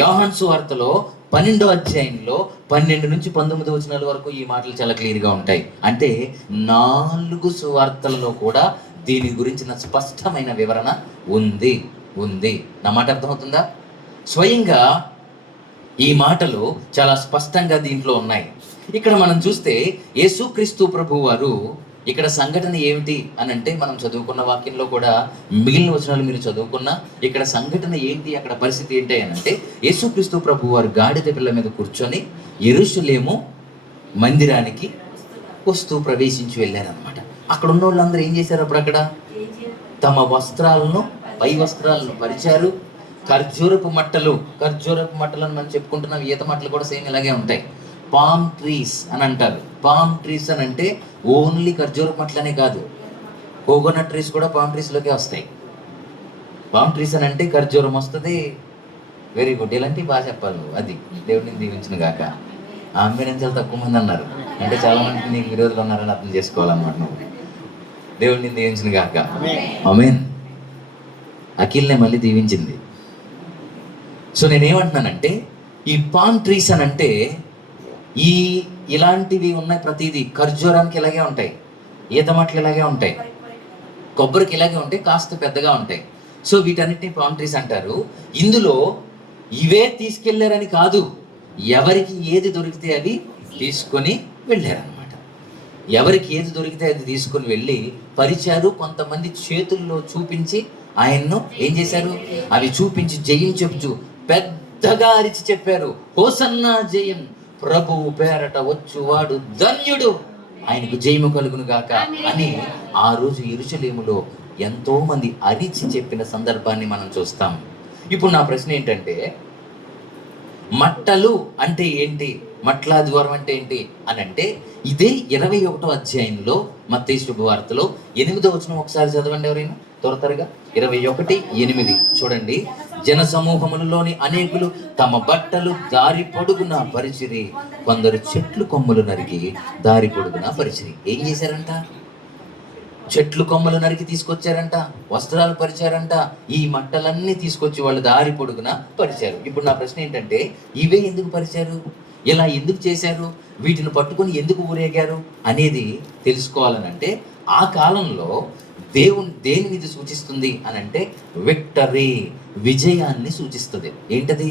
యోహాను సువార్తలో 12వ అధ్యాయంలో 12 నుంచి 19 వచనాల వరకు ఈ మాటలు చాలా క్లియర్గా ఉంటాయి. అంటే 4 సువార్తలలో కూడా దీని గురించిన స్పష్టమైన వివరణ ఉంది. నా మాట అర్థమవుతుందా? స్వయంగా ఈ మాటలు చాలా స్పష్టంగా దీంట్లో ఉన్నాయి. ఇక్కడ మనం చూస్తే యేసుక్రీస్తు ప్రభువు వారు ఇక్కడ సంఘటన ఏమిటి అని అంటే, మనం చదువుకున్న వాక్యంలో కూడా మిగిలిన వచనాలు మీరు చదువుకున్నా ఇక్కడ సంఘటన ఏంటి, అక్కడ పరిస్థితి ఏంటి అని అంటే, యేసుక్రీస్తు ప్రభు వారు గాడిద పిల్ల మీద కూర్చొని యెరూషలేము మందిరానికి వస్తూ ప్రవేశించి వెళ్ళారనమాట. అక్కడ ఉన్న వాళ్ళందరూ ఏం చేశారు? అక్కడ తమ వస్త్రాలను, పై వస్త్రాలను పరిచారు. ఖర్జూరపు మట్టలు అని మనం చెప్పుకుంటున్నాం. ఈత మట్టలు కూడా సేమ్ ఇలాగే ఉంటాయి. పామ్ ట్రీస్ అని అంటారు. పామ్ ట్రీస్ అని అంటే ఓన్లీ ఖర్జూరపు మట్టలనే కాదు, కోకోనట్ ట్రీస్ కూడా పామ్ ట్రీస్లోకే వస్తాయి. పామ్ ట్రీస్ అని అంటే ఖర్జూరం వస్తుంది. Very good. ఇలాంటివి బాగా చెప్పాలి. అది దేవుడిని దీవించిన గాక. ఆమె చాలా తక్కువ మంది అన్నారు అంటే చాలా మంది నీకు విరోధులు ఉన్నారని అర్థం చేసుకోవాలన్నమాట. నువ్వు దేవుడిని దీవించిన గాక. ఆమేన్. అఖిల్నే మళ్ళీ దీవించింది. సో నేనేమంటున్నానంటే, ఈ పామ్ ట్రీస్ అని అంటే ఇలాంటివి ఉన్నాయి. ప్రతిదీ ఖర్జూరానికి ఇలాగే ఉంటాయి, ఈత మట్టలు ఇలాగే ఉంటాయి, కొబ్బరికి ఇలాగే ఉంటాయి, కాస్త పెద్దగా ఉంటాయి. సో వీటన్నిటిని పామ్ ట్రీస్ అంటారు. ఇందులో ఇవే తీసుకెళ్లారని కాదు, ఎవరికి ఏది దొరికితే అది తీసుకొని వెళ్ళారనమాట. ఎవరికి ఏది దొరికితే అది తీసుకొని వెళ్ళి పరిచారు. కొంతమంది చేతుల్లో చూపించి ఆయన్ను ఏం చేశారు? అవి చూపించి జయం చెప్తూ పెద్దగా అరిచి చెప్పారు, హోసన్నా జయం, ప్రభువు పేరట వచ్చువాడు ధన్యుడు, ఆయనకు జయము కలుగును గాక అని ఆ రోజు యెరూషలేములో ఎంతో మంది అరిచి చెప్పిన సందర్భాన్ని మనం చూస్తాం. ఇప్పుడు నా ప్రశ్న ఏంటంటే, మట్టలు అంటే ఏంటి, మట్లాదివారం అంటే ఏంటి అని అంటే, ఇదే 21వ అధ్యాయంలో మత్తయి శుభవార్తలో 8వ వచనం ఒకసారి చదవండి ఎవరైనా త్వరగా. 21:8 చూడండి. జన సమూహములలోని అనేకులు తమ బట్టలు దారి పొడుగున పరిచిరి, కొందరు చెట్లు కొమ్మలు నరికి దారి పొడుగున పరిచిరి. ఏం చేశారంట? చెట్లు కొమ్మలు నరికి తీసుకొచ్చారంట, వస్త్రాలు పరిచారంట. ఈ మట్టలన్నీ తీసుకొచ్చి వాళ్ళు దారి పొడుగున పరిచారు. ఇప్పుడు నా ప్రశ్న ఏంటంటే, ఇవే ఎందుకు పరిచారు, ఇలా ఎందుకు చేశారు, వీటిని పట్టుకొని ఎందుకు ఊరేగారు అనేది తెలుసుకోవాలనంటే, ఆ కాలంలో దేనిని ఇది సూచిస్తుంది అని అంటే విక్టరీ, విజయాన్ని సూచిస్తుంది. ఏంటది?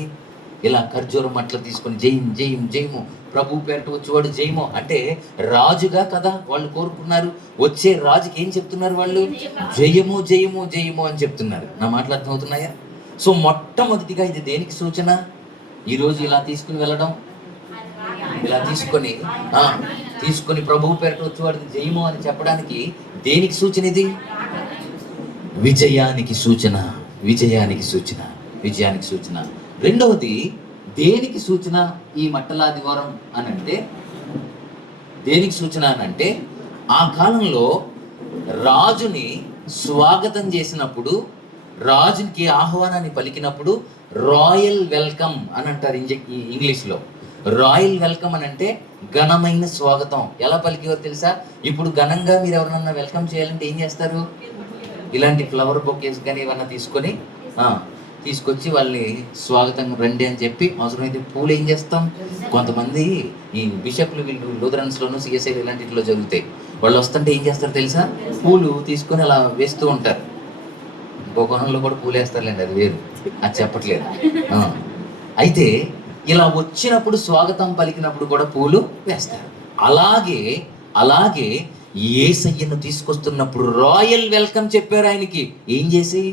ఇలా ఖర్జూరం మట్టలు తీసుకొని జయం జయం జయము, ప్రభు పేరట వచ్చేవాడు జయము అంటే రాజుగా కదా వాళ్ళు కోరుకున్నారు. వచ్చే రాజుకి ఏం చెప్తున్నారు వాళ్ళు? జయము జయము జయము అని చెప్తున్నారు. నా మాటలు అర్థమవుతున్నాయా? సో మొట్టమొదటిగా ఇది దేనికి సూచన? ఈరోజు ఇలా తీసుకుని వెళ్ళడం, ఇలా తీసుకొని ప్రభువు పేరట వచ్చేవాడికి జయము అని చెప్పడానికి దేనికి సూచన? ఇది విజయానికి సూచన. రెండవది దేనికి సూచన? ఈ మట్టలాదివారం అనంటే దేనికి సూచన అనంటే, ఆ కాలంలో రాజుని స్వాగతం చేసినప్పుడు, రాజుకి ఆహ్వానాన్ని పలికినప్పుడు రాయల్ వెల్కమ్ అని అంటారు ఇంగ్లీష్లో. రాయల్ వెల్కమ్ అని అంటే ఘనమైన స్వాగతం. ఎలా పలికేవారు తెలుసా? ఇప్పుడు ఘనంగా మీరు ఎవరన్నా వెల్కమ్ చేయాలంటే ఏం చేస్తారు? ఇలాంటి ఫ్లవర్ బొకేస్ కానీ ఏమన్నా తీసుకొచ్చి వాళ్ళని స్వాగతం రండి అని చెప్పి, అవసరమైతే పూలు ఏం చేస్తాం, కొంతమంది ఈ బిషప్లు వీళ్ళు లూథరన్స్లోను సిఎస్ఐలు ఇలాంటిలో జరుగుతాయి. వాళ్ళు వస్తుంటే ఏం చేస్తారు తెలుసా? పూలు తీసుకొని అలా వేస్తూ ఉంటారు. ఇంకో కోణంలో కూడా పూలు వేస్తారులేండి, అది వేరు, అది చెప్పట్లేదు. అయితే ఇలా వచ్చినప్పుడు స్వాగతం పలికినప్పుడు కూడా పూలు వేస్తారు. అలాగే యేసయ్యను తీసుకొస్తున్నప్పుడు రాయల్ వెల్కమ్ చెప్పారు ఆయనకి. ఏం చేసి?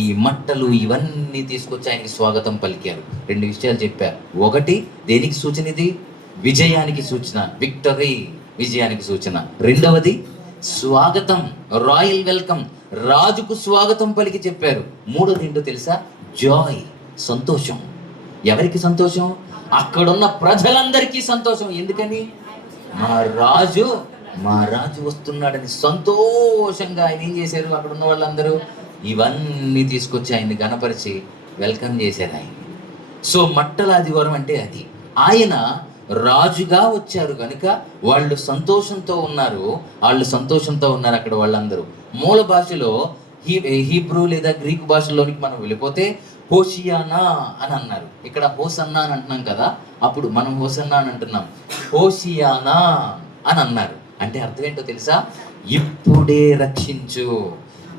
ఈ మట్టలు ఇవన్నీ తీసుకొచ్చి ఆయనకి స్వాగతం పలికారు. 2 విషయాలు చెప్పారు. ఒకటి, దేనికి సూచన ఇది? విజయానికి సూచన, విక్టరీ, విజయానికి సూచన. రెండవది స్వాగతం, రాయల్ వెల్కమ్, రాజుకు స్వాగతం పలికి చెప్పారు. మూడోది ఏంటో తెలుసా? జాయ్, సంతోషం. ఎవరికి సంతోషం? అక్కడున్న ప్రజలందరికీ సంతోషం. ఎందుకని? మా రాజు వస్తున్నాడని సంతోషంగా ఆయన ఏం చేశారు? అక్కడ ఉన్న వాళ్ళందరూ ఇవన్నీ తీసుకొచ్చి ఆయన్ని గణపరిచి వెల్కమ్ చేశారు ఆయన. సో మట్టల ఆదివారం అంటే అది. ఆయన రాజుగా వచ్చారు కనుక వాళ్ళు సంతోషంతో ఉన్నారు. అక్కడ వాళ్ళందరూ. మూల భాషలో హీబ్రూ లేదా గ్రీకు భాషలోనికి మనం వెళ్ళిపోతే హోషియానా అని అన్నారు. ఇక్కడ హోసన్నా అని అంటున్నాం కదా, అప్పుడు మనం హోసన్నా అని అంటున్నాం, హోషియానా అని అన్నారు. అంటే అర్థం ఏంటో తెలుసా? ఇప్పుడే రక్షించు,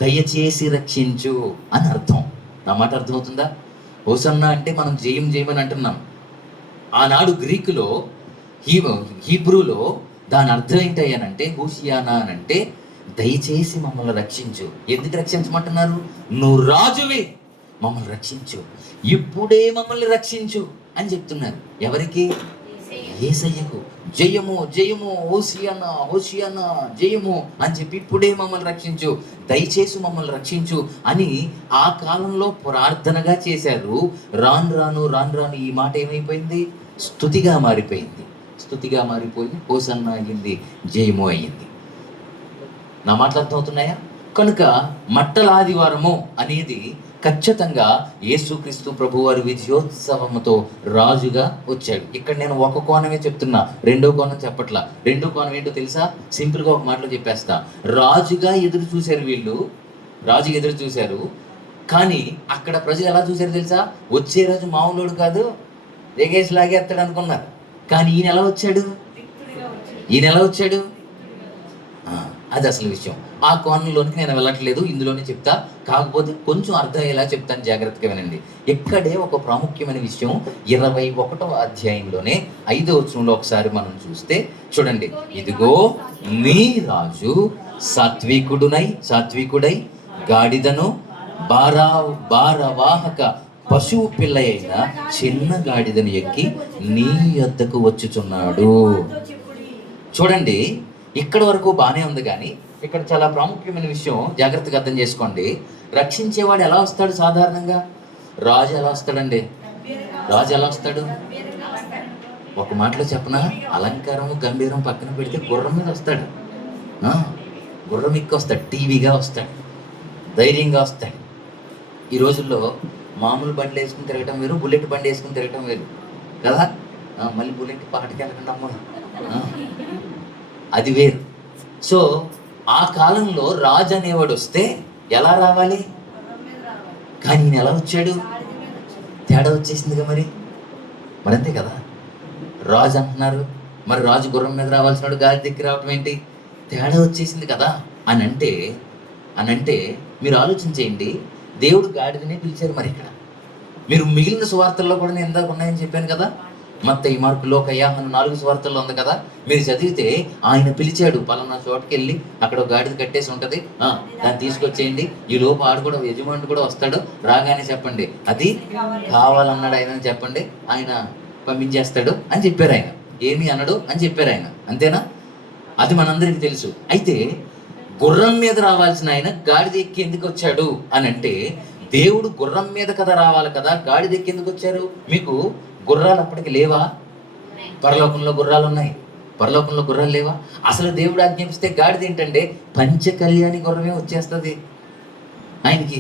దయచేసి రక్షించు అని అర్థం. నా మాట అర్థమవుతుందా? హోసన్నా అంటే మనం జయం అని అంటున్నాం. ఆనాడు గ్రీకులో, హీబ్రూలో దాని అర్థం ఏంటయ్యానంటే, హోషియానా అని అంటే దయచేసి మమ్మల్ని రక్షించు. ఎందుకు రక్షించమంటున్నారు? నువ్వు రాజువి, మమ్మల్ని రక్షించు, ఇప్పుడే మమ్మల్ని రక్షించు అని చెప్తున్నారు. ఎవరికి? యేసయ్యకు. జయము జయము, హోషియానా హోషియానా, జయము అని చెప్పి ఇప్పుడే మమ్మల్ని రక్షించు, దయచేసి మమ్మల్ని రక్షించు అని ఆ కాలంలో ప్రార్థనగా చేశారు. రాను రాను ఈ మాట ఏమైపోయింది? స్తుతిగా మారిపోయింది. స్తుతిగా మారిపోయి హోసన్నా అయ్యింది, జయము అయ్యింది. నా మాటలు అర్థమవుతున్నాయా? కనుక మట్టల ఆదివారము అనేది ఖచ్చితంగా యేసుక్రీస్తు ప్రభువారి విజయోత్సవముతో రాజుగా వచ్చాడు. ఇక్కడ నేను ఒక కోణమే చెప్తున్నా, రెండో కోణం చెప్పట్లా. రెండో కోణం ఏంటో తెలుసా? సింపుల్గా ఒక మాటలో చెప్పేస్తా. రాజుగా ఎదురు చూశారు వీళ్ళు, రాజు ఎదురు చూశారు. కానీ అక్కడ ప్రజలు ఎలా చూశారు తెలుసా? వచ్చే రోజు మామూలుడు కాదు, దిగేసి లాగేస్తాడు అనుకున్నారు. కానీ ఈయన ఎలా వచ్చాడు? అది అసలు విషయం. ఆ కోణంలోనికి నేను వెళ్ళట్లేదు, ఇందులోనే చెప్తా. కాకపోతే కొంచెం అర్థమయ్యేలా చెప్తాను, జాగ్రత్తగా వినండి. ఇక్కడే ఒక ప్రాముఖ్యమైన విషయం 21వ అధ్యాయంలోనే 5వ వచనంలో ఒకసారి మనం చూస్తే చూడండి. ఇదిగో నీ రాజు సాత్వికుడై గాడిదను భారవాహక పశువు పిల్ల అయిన చిన్న గాడిదను ఎక్కి నీ యొద్దకు వచ్చుచున్నాడు. చూడండి, ఇక్కడ వరకు బాగానే ఉంది. కానీ ఇక్కడ చాలా ప్రాముఖ్యమైన విషయం, జాగ్రత్తగా అర్థం చేసుకోండి. రక్షించేవాడు ఎలా వస్తాడు? సాధారణంగా రాజు ఎలా వస్తాడండి? ఒక మాటలో చెప్పనా, అలంకారము గంభీరం పక్కన పెడితే గుర్రం మీద వస్తాడు. గుర్రం ఎక్కి వస్తాడు, టీవీగా వస్తాడు, ధైర్యంగా వస్తాడు. ఈ రోజుల్లో మామూలు బండి వేసుకుని తిరగటం వేరు, బుల్లెట్ బండి వేసుకుని తిరగటం వేరు కదా. మళ్ళీ బుల్లెట్ పాటకి వెళ్ళకండి అమ్మ, అది వేరు. సో ఆ కాలంలో రాజు అనేవాడు వస్తే ఎలా రావాలి? కానీ ఈయన ఎలా వచ్చాడు? తేడా వచ్చేసిందిగా మరి అంతే కదా. రాజు అంటున్నారు, మరి రాజు గుర్రం మీద రావాల్సినాడు గాలి దగ్గర రావటం ఏంటి? తేడా వచ్చేసింది కదా అని అంటే మీరు ఆలోచించేయండి. దేవుడు గాడిదనే పిలిచారు. మరి ఇక్కడ మీరు మిగిలిన సువార్తల్లో కూడా నేను ఇందాక ఉన్నాయని చెప్పాను కదా, మత్తయి, మార్కు, లోకా, యోహాను 4 సువార్తల్లో ఉంది కదా. మీరు చదివితే ఆయన పిలిచాడు, పలానా చోటుకి వెళ్ళి అక్కడ ఒక గాడిద కట్టేసి ఉంటుంది, దాన్ని తీసుకొచ్చేయండి. ఈ లోపు ఆడు కూడా, యజమానుడు కూడా వస్తాడు, రాగానే చెప్పండి అది కావాలన్నాడు ఆయన అని చెప్పండి, ఆయన పంపించేస్తాడు అని చెప్పారు. ఆయన ఏమీ అనడు అని చెప్పారు ఆయన. అంతేనా? అది మనందరికీ తెలుసు. అయితే గుర్రం మీద రావాల్సిన ఆయన గాడిద ఎక్కి ఎందుకు వచ్చాడు అని అంటే, దేవుడు గుర్రం మీద కదా రావాలి కదా, గాడిద ఎక్కి ఎందుకు వచ్చారు? మీకు గుర్రాలు అప్పటికి లేవా? పరలోకంలో గుర్రాలు ఉన్నాయి. పరలోకంలో గుర్రాలు లేవా? అసలు దేవుడు ఆజ్ఞాపిస్తే గాడిద ఏంటంటే పంచకళ్యాణి గుర్రమే వచ్చేస్తుంది ఆయనకి.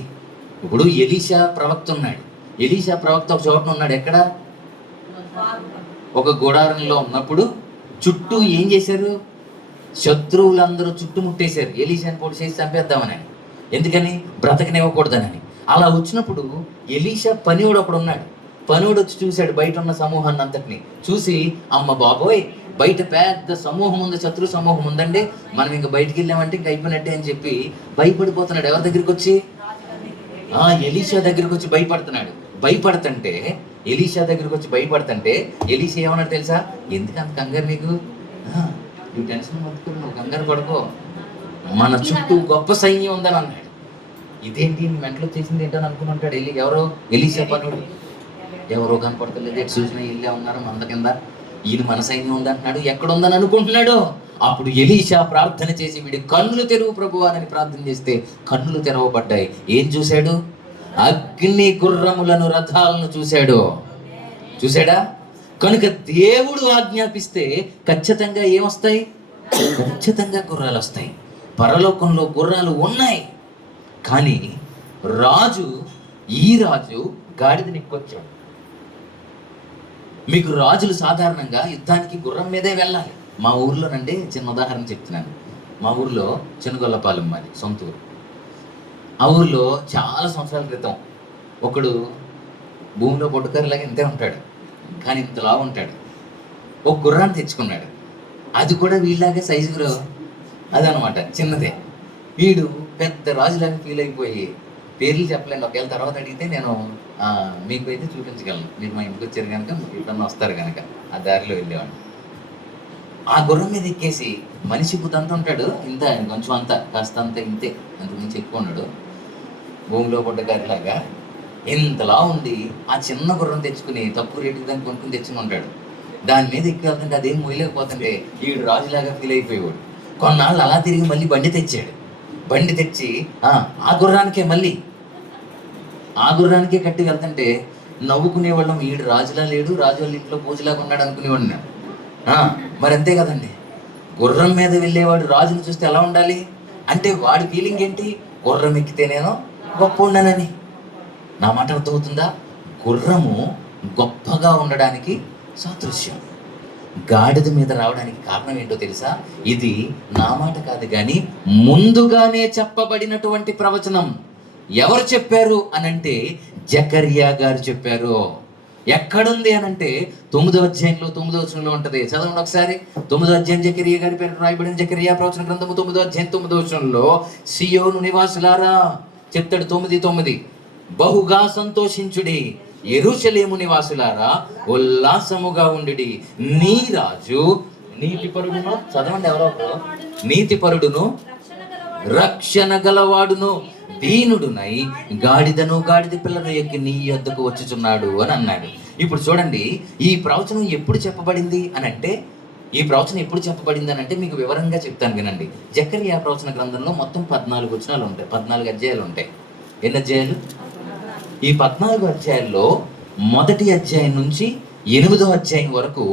ఇప్పుడు ఎలీషా ప్రవక్త ఉన్నాడు. ఎలీషా ప్రవక్త ఒక చోటన ఉన్నాడు. ఎక్కడ? ఒక గుడారంలో ఉన్నప్పుడు చుట్టూ ఏం చేశారు? శత్రువులందరూ చుట్టుముట్టేశారు. ఎలీషాని పొడి చేసి చంపేద్దామని. ఎందుకని? బ్రతకనివ్వకూడదనని. అలా వచ్చినప్పుడు ఎలీషా పనివాడు ఒకడు ఉన్నాడు. పనివాడు వచ్చి చూశాడు బయట ఉన్న సమూహాన్ని అంతటిని చూసి, అమ్మ బాబోయ్, బయట పెద్ద సమూహం ఉంది, శత్రు సమూహం ఉందండి, మనం ఇంక బయటికి వెళ్ళామంటే ఇంక అయిపోయినట్టే అని చెప్పి భయపడిపోతున్నాడు. ఎవరి దగ్గరికి వచ్చి? ఎలీషా దగ్గరికి వచ్చి భయపడుతున్నాడు. భయపడుతుంటే ఎలీషా దగ్గరికి వచ్చి భయపడుతుంటే ఎలీషా ఏమన్నాడు తెలుసా? ఎందుకు అంత కంగారు నీకు? నువ్వు టెన్షన్ పట్టుకుని నువ్వు కంగారు పడుకో, మన చుట్టూ గొప్ప సైన్యం ఉందని అన్నాడు. ఇదేంటి మెంటలో చేసింది ఏంటని అనుకుని ఎవరో ఎలీషా పనుడు. ఎవరో కనపడతలేదు, ఎటు చూసినా ఇల్లే ఉన్నారు మంద కింద, ఈయన మన సైన్యం ఉందంటున్నాడు, ఎక్కడుందని అనుకుంటున్నాడు. అప్పుడు ఎలీషా ప్రార్థన చేసి, వీడి కన్నులు తెరువు ప్రభువా అని ప్రార్థన చేస్తే కన్నులు తెరవబడ్డాయి. ఏం చూశాడు? అగ్ని గుర్రములను, రథాలను చూశాడు. చూశాడా? కనుక దేవుడు ఆజ్ఞాపిస్తే ఖచ్చితంగా ఏమొస్తాయి? ఖచ్చితంగా గుర్రాలు వస్తాయి. పరలోకంలో గుర్రాలు ఉన్నాయి. కానీ ఈ రాజు గాడిదని ఎక్కొచ్చాడు. మీకు రాజులు సాధారణంగా యుద్ధానికి గుర్రం మీదే వెళ్ళాలి. మా ఊర్లోనండి చిన్న ఉదాహరణ చెప్తున్నాను. మా ఊర్లో చిన్నగొల్లపాలెం, మాది సొంత ఊరు. ఆ ఊర్లో చాలా సంవత్సరాల క్రితం ఒకడు భూమిలో పొట్టుకరిలాగా ఇంతే ఉంటాడు, కానీ ఇంతలా ఉంటాడు. ఒక గుర్రాన్ని తెచ్చుకున్నాడు. అది కూడా వీళ్ళలాగే సైజులో అదనమాట, చిన్నదే. వీడు పెద్ద రాజులాగా ఫీల్ అయిపోయి, పేర్లు చెప్పలేను, ఒకవేళ తర్వాత అడిగితే నేను మీకు అయితే చూపించగలను. మీరు మా ఇంటికి వచ్చారు కనుక, ఎప్పుడన్నా వస్తారు కనుక ఆ దారిలో వెళ్ళేవాడిని. ఆ గుర్రం మీద ఎక్కేసి, మనిషి బుద్ధంత ఉంటాడు, ఇంత కొంచెం అంత కాస్త అంత ఇంతే, అంతకుమించి ఎక్కువ ఉన్నాడు, భూమిలో పడ్డ గారిలాగా ఇంతలా ఉండి ఆ చిన్న గుర్రం తెచ్చుకుని తక్కువ రేటుకి దాన్ని కొనుక్కుని తెచ్చుకుని ఉంటాడు. దాని మీద ఎక్కి వెళ్తుంటే అదేం మొయ్యలేకపోతుంటే వీడు రాజులాగా ఫీల్ అయిపోయేవాడు. కొన్నాళ్ళు అలా తిరిగి మళ్ళీ బండి తెచ్చాడు. బండి తెచ్చి ఆ గుర్రానికే కట్టి వెళ్తుంటే నవ్వుకునేవాళ్ళం, వీడు రాజులా లేడు, రాజు వాళ్ళ ఇంట్లో పూజలాగా ఉన్నాడు అనుకునేవాడు నేను. మరి అంతే కదండి, గుర్రం మీద వెళ్ళేవాడు రాజుని చూస్తే ఎలా ఉండాలి అంటే వాడి ఫీలింగ్ ఏంటి? గుర్రం ఎక్కితే నేను గొప్ప ఉండనని. నా మాట అర్థమవుతుందా? గుర్రము గొప్పగా ఉండడానికి సాదృశ్యం. గాడిద మీద రావడానికి కారణం ఏంటో తెలుసా? ఇది నా మాట కాదు కానీ ముందుగానే చెప్పబడినటువంటి ప్రవచనం. ఎవరు చెప్పారు అనంటే జకర్యా గారు చెప్పారు. ఎక్కడుంది అనంటే 9వ అధ్యాయంలో 9వ వచనంలో ఉంటది. చదవండి ఒకసారి. 9వ అధ్యాయం జకర్యా గారి పేరు రాయబడిన జకర్యా ప్రవచన గ్రంథము 9వ అధ్యాయం 9వ వచనంలో, సియోను నివాసులారా చెప్తాడు 9:9, బహుగా సంతోషించుడి, యెరూషలేము నివాసులారా ఉల్లాసముగా ఉండుడి, నీ రాజు నీతిపరుడును, చదవండి ఎవరో, నీతిపరుడును రక్షణ గలవాడును దీనుడునై గాడిదను గాడిద పిల్లను ఎక్కి నీ యొద్దకు వచ్చుచున్నాడు అని అన్నాడు. ఇప్పుడు చూడండి, ఈ ప్రవచనం ఎప్పుడు చెప్పబడింది అని అంటే, మీకు వివరంగా చెప్తాను వినండి. జకర్యా ప్రవచన గ్రంథంలో మొత్తం 14 వచనాలు ఉంటాయి, 14 అధ్యాయాలు ఉంటాయి. ఎన్ని అధ్యాయాలు? ఈ 14 అధ్యాయాల్లో మొదటి అధ్యాయం నుంచి 8వ అధ్యాయం వరకు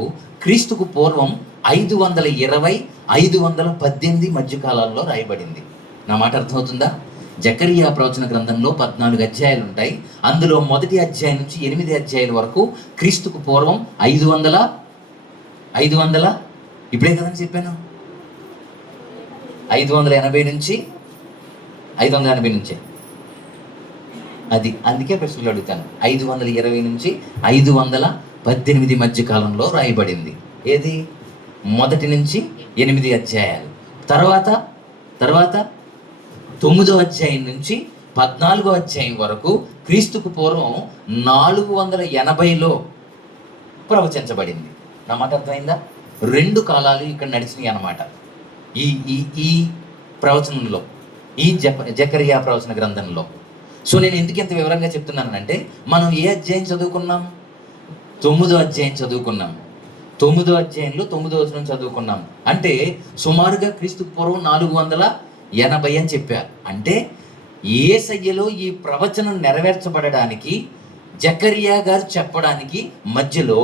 క్రీస్తుకు పూర్వం 520-518 మధ్యకాలాల్లో రాయబడింది. నా మాట అర్థమవుతుందా? జకర్యా ప్రవచన గ్రంథంలో 14 అధ్యాయాలు ఉంటాయి. అందులో మొదటి అధ్యాయం నుంచి 8 అధ్యాయాల వరకు క్రీస్తుకు పూర్వం 500 ఇప్పుడే కదని చెప్పాను, 580 నుంచి 580 నుంచే అది. అందుకే ప్రశ్నలు అడుగుతాను. 520 నుంచి 518 మధ్య కాలంలో రాయబడింది. ఏది? మొదటి నుంచి 8 అధ్యాయాలు. తర్వాత 9వ అధ్యాయం నుంచి 14వ అధ్యాయం వరకు క్రీస్తుకు పూర్వం 480లో ప్రవచించబడింది. నా మాట అర్థమైందా? 2 కాలాలు ఇక్కడ నడిచినాయి అన్నమాట ఈ ఈ ఈ ప్రవచనంలో, ఈ జకర్యా ప్రవచన గ్రంథంలో. సో నేను ఎందుకు ఇంత వివరంగా చెప్తున్నానంటే, మనం ఏ అధ్యాయం చదువుకున్నాం? 9వ అధ్యాయం చదువుకున్నాం. 9వ అధ్యాయంలో 9వ వచనం చదువుకున్నాం. అంటే సుమారుగా క్రీస్తుకు పూర్వం 480 అని చెప్పారు. అంటే యేసయ్యలో ఈ ప్రవచనం నెరవేర్చబడడానికి, జకర్యా గారు చెప్పడానికి మధ్యలో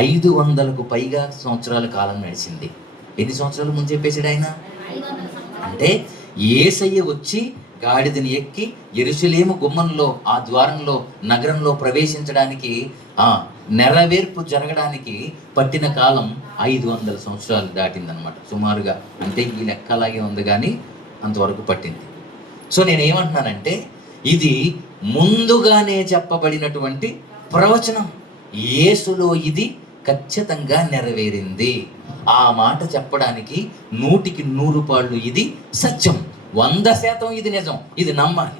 500కు పైగా సంవత్సరాల కాలం నడిచింది. ఎన్ని సంవత్సరాల ముందు చెప్పేశాడు ఆయన? అంటే యేసయ్య వచ్చి గాడిదని ఎక్కి యెరూషలేము గుమ్మంలో, ఆ ద్వారంలో, నగరంలో ప్రవేశించడానికి, నెరవేర్పు జరగడానికి పట్టిన కాలం 500 సంవత్సరాలు దాటిందనమాట సుమారుగా. అంటే ఈ లెక్క అలాగే ఉంది కానీ అంతవరకు పట్టింది. సో నేనేమంటున్నానంటే ఇది ముందుగానే చెప్పబడినటువంటి ప్రవచనం. యేసులో ఇది ఖచ్చితంగా నెరవేరింది. ఆ మాట చెప్పడానికి 100కి 100 పాళ్ళు ఇది సత్యం. 100% ఇది నిజం. ఇది నమ్మాలి.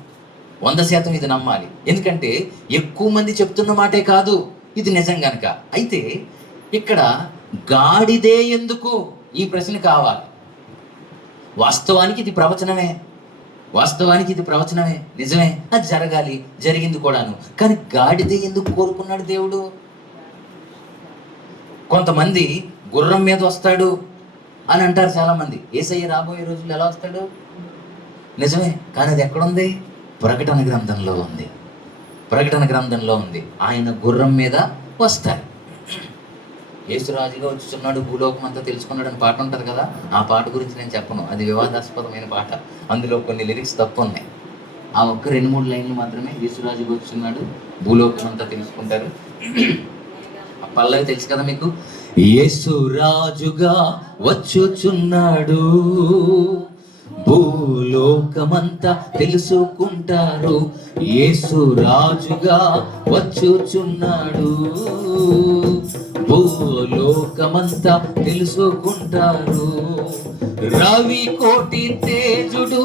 100% ఇది నమ్మాలి. ఎందుకంటే ఎక్కువ మంది చెప్తున్న మాటే కాదు, ఇది నిజం గనక. అయితే ఇక్కడ గాడిదే ఎందుకు, ఈ ప్రశ్న కావాలి. వాస్తవానికి ఇది ప్రవచనమే, నిజమే, అది జరగాలి, జరిగింది కూడాను. కానీ గాడిదే ఎందుకు కోరుకున్నాడు దేవుడు? కొంతమంది గుర్రం మీద వస్తాడు అని అంటారు చాలామంది. యేసయ్య రాబోయే రోజుల్లో ఎలా వస్తాడు? నిజమే, కానీ అది ఎక్కడుంది? ప్రకటన గ్రంథంలో ఉంది. ఆయన గుర్రం మీద వస్తాడు. యేసురాజుగా వచ్చుచున్నాడు, భూలోకం అంతా తెలుసుకున్నాడు అని పాట ఉంటుంది కదా, ఆ పాట గురించి నేను చెప్పను. అది వివాదాస్పదమైన పాట. అందులో కొన్ని లిరిక్స్ తప్పు ఉన్నాయి. ఆ ఒక్క 2-3 లైన్లు మాత్రమే. యేసురాజుగా వచ్చుచున్నాడు, భూలోకం అంతా తెలుసుకుంటారు. ఆ పల్లవి తెలుసు కదా మీకు. యేసు రాజుగా వచ్చుచున్నాడు, భూలోకమంతా తెలుసుకుంటారు. యేసు రాజుగా వచ్చుచున్నాడు, భూలోకమంతా తెలుసుకుంటారు. రవి కోటి తేజుడు,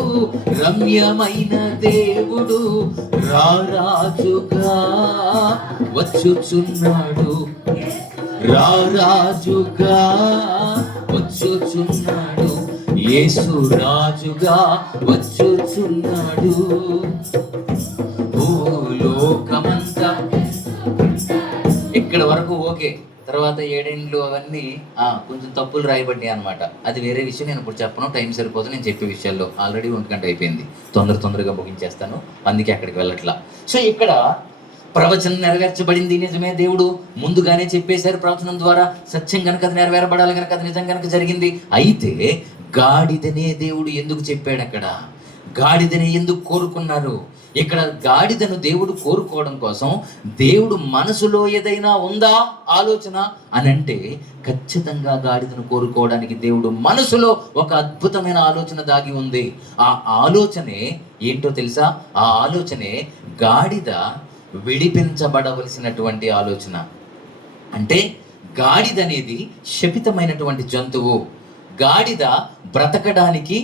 రమ్యమైన దేవుడు, రారాజుగా వచ్చుచున్నాడు, యేసు రాజుగా వచ్చుచున్నాడు, భూలోకమంతా. ఇక్కడ వరకు ఓకే. తర్వాత 7 ఏండ్లు అవన్నీ కొంచెం తప్పులు రాయబడ్డాయి అనమాట. అది వేరే విషయం, నేను ఇప్పుడు చెప్పను, టైం సరిపోదు నేను చెప్పే విషయాల్లో. ఆల్రెడీ 1 గంట అయిపోయింది, తొందరగా ముగించేస్తాను, అందుకే అక్కడికి వెళ్ళట్లా. సో ఇక్కడ ప్రవచనం నెరవేర్చబడింది, నిజమే. దేవుడు ముందుగానే చెప్పేశారు ప్రవచనం ద్వారా. సత్యం కనుక అది నెరవేరబడాలి కనుక, అది నిజం కనుక జరిగింది. అయితే గాడిదనే దేవుడు ఎందుకు చెప్పాడు? అక్కడ గాడిదనే ఎందుకు కోరుకున్నారు? ఇక్కడ గాడిదను దేవుడు కోరుకోవడం కోసం, దేవుడు మనసులో ఏదైనా ఉందా ఆలోచన అని అంటే, ఖచ్చితంగా గాడిదను కోరుకోవడానికి దేవుడు మనసులో ఒక అద్భుతమైన ఆలోచన దాగి ఉంది. ఆ ఆలోచనే ఏంటో తెలుసా? ఆ ఆలోచనే గాడిద విడిపించబడవలసినటువంటి ఆలోచన. అంటే గాడిద అనేది శపితమైనటువంటి జంతువు. గాడిద బ్రతకడానికి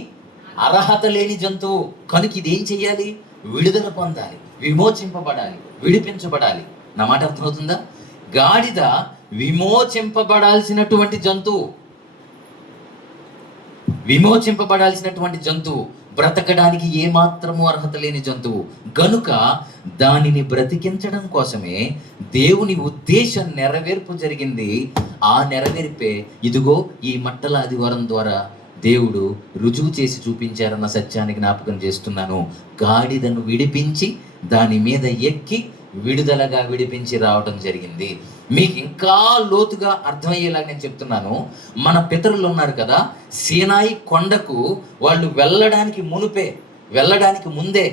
అర్హత లేని జంతువు కనుక ఇదేం చెయ్యాలి? విడుదల పొందాలి, విమోచింపబడాలి, విడిపించబడాలి. నా మాట అర్థమవుతుందా? గాడిద విమోచింపబడాల్సినటువంటి జంతువు, బ్రతకడానికి ఏమాత్రము అర్హత లేని జంతువు గనుక దానిని బ్రతికించడం కోసమే దేవుని ఉద్దేశం నెరవేర్పు జరిగింది. ఆ నెరవేర్పే ఇదిగో ఈ మట్టల ఆదివారం ద్వారా దేవుడు రుజువు చేసి చూపించారన్న సత్యాన్ని జ్ఞాపకం చేస్తున్నాను. గాడిదను విడిపించి దాని మీద ఎక్కి విడుదలగా విడిపించి రావడం జరిగింది. మీకు ఇంకా లోతుగా అర్థమయ్యేలాగా నేను చెప్తున్నాను. మన పితరులు ఉన్నారు కదా, సీనాయి కొండకు వాళ్ళు వెళ్ళడానికి ముందే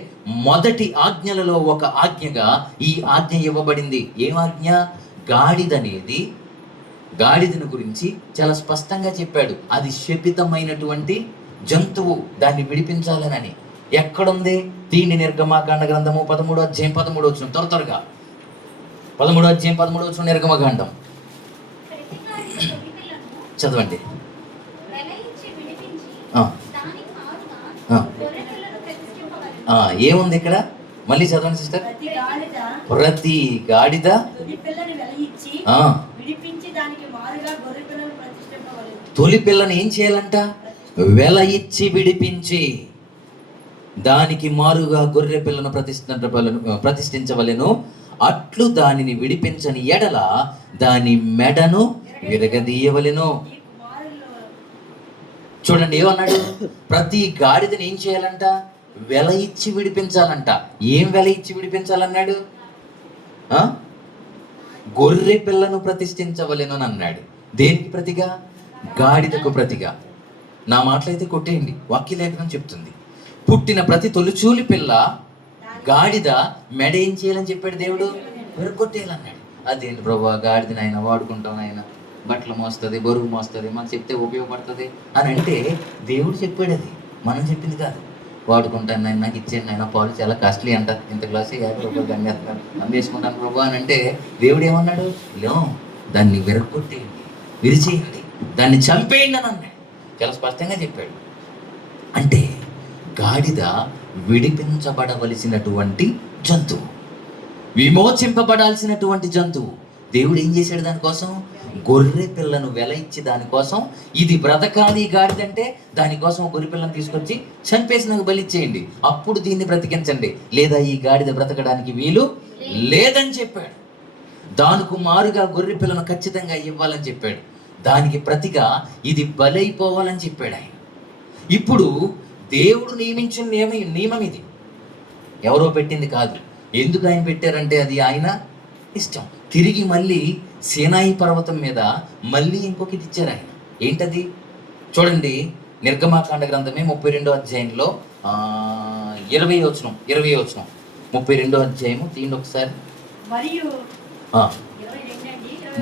మొదటి ఆజ్ఞలలో ఒక ఆజ్ఞగా ఈ ఆజ్ఞ ఇవ్వబడింది. ఏం ఆజ్ఞ? గాడిదను గురించి చాలా స్పష్టంగా చెప్పాడు. అది శపితమైనటువంటి జంతువు, దాన్ని విడిపించాలనని. ఎక్కడుంది? దీని నిర్గమకాండ గ్రంథము 13వ అధ్యాయం 13వ వచనం. త్వరగా 13వ అధ్యాయం 13వ వచనం నిర్గమకాండం చదవండి. ఏముంది ఇక్కడ? మళ్ళీ చదవండి సిస్టర్. ప్రతి గాడిద తొలి పిల్లని ఏం చేయాలంట? వెల ఇచ్చి విడిపించి దానికి మారుగా గొర్రె పిల్లను ప్రతిష్ఠించవలెను. అట్లు దానిని విడిపించని ఎడల దాని మెడను విరగదీయవలెను. చూడండి ఏమన్నాడు? ప్రతి గాడిదని ఏం చేయాలంట? వెల ఇచ్చి విడిపించాలంట. ఏం వెల ఇచ్చి విడిపించాలన్నాడు? గొర్రె పిల్లను ప్రతిష్ఠించవలెను అని అన్నాడు. దేనికి ప్రతిగా? గాడిదకు ప్రతిగా. నా మాటలైతే కొట్టేయండి, వాక్యలేఖనం చెప్తుంది. పుట్టిన ప్రతి తొలిచూలి పిల్ల గాడిద మెడ ఏం చేయాలని చెప్పాడు దేవుడు? విరగొట్టేయాలన్నాడు. అదేంటి ప్రభు, గాడిదని ఆయన వాడుకుంటాం, ఆయన బట్టలు మోస్తుంది, బరువు మోస్తుంది, మనం చెప్తే ఉపయోగపడుతుంది అని అంటే దేవుడు చెప్పాడు. అది మనం చెప్పింది కాదు. వాడుకుంటాను ఆయన, నాకు ఇచ్చేయండి ఆయన, పాలు చాలా కాస్ట్లీ అంట, ఇంత గ్లాసు 50 రూపాయలు అమ్మేస్తాను, అమ్మేసుకుంటాను ప్రభు అని అంటే దేవుడు ఏమన్నాడు? లో, దాన్ని విరగొట్టేయండి, విరిచేయండి, దాన్ని చంపేయండి అని అన్నాడు. చాలా స్పష్టంగా చెప్పాడు. అంటే గాడిద విడిపించబడవలసినటువంటి జంతువు, విమోచింపబడాల్సినటువంటి జంతువు. దేవుడు ఏం చేశాడు దానికోసం? గొర్రె పిల్లను వెల ఇచ్చి దానికోసం, ఇది బ్రతకాలి గాడిదంటే దానికోసం గొర్రె పిల్లను తీసుకొచ్చి చంపేసి నాకు బలిచ్చేయండి, అప్పుడు దీన్ని బ్రతికించండి, లేదా ఈ గాడిద బ్రతకడానికి వీలు లేదని చెప్పాడు. దానికి మారుగా గొర్రె పిల్లను ఖచ్చితంగా ఇవ్వాలని చెప్పాడు. దానికి ప్రతిగా ఇది బలైపోవాలని చెప్పాడు ఆయన. ఇప్పుడు దేవుడు నియమించిన నియమం ఇది, ఎవరో పెట్టింది కాదు. ఎందుకు ఆయన పెట్టారంటే అది ఆయన ఇష్టం. తిరిగి మళ్ళీ సీనాయి పర్వతం మీద మళ్ళీ ఇంకొకటి ఇచ్చారు ఆయన. ఏంటది? చూడండి, నిర్గమాకాండ గ్రంథమే 32వ అధ్యాయంలో 20వ వచనం 32వ అధ్యాయము తీయండి ఒకసారి.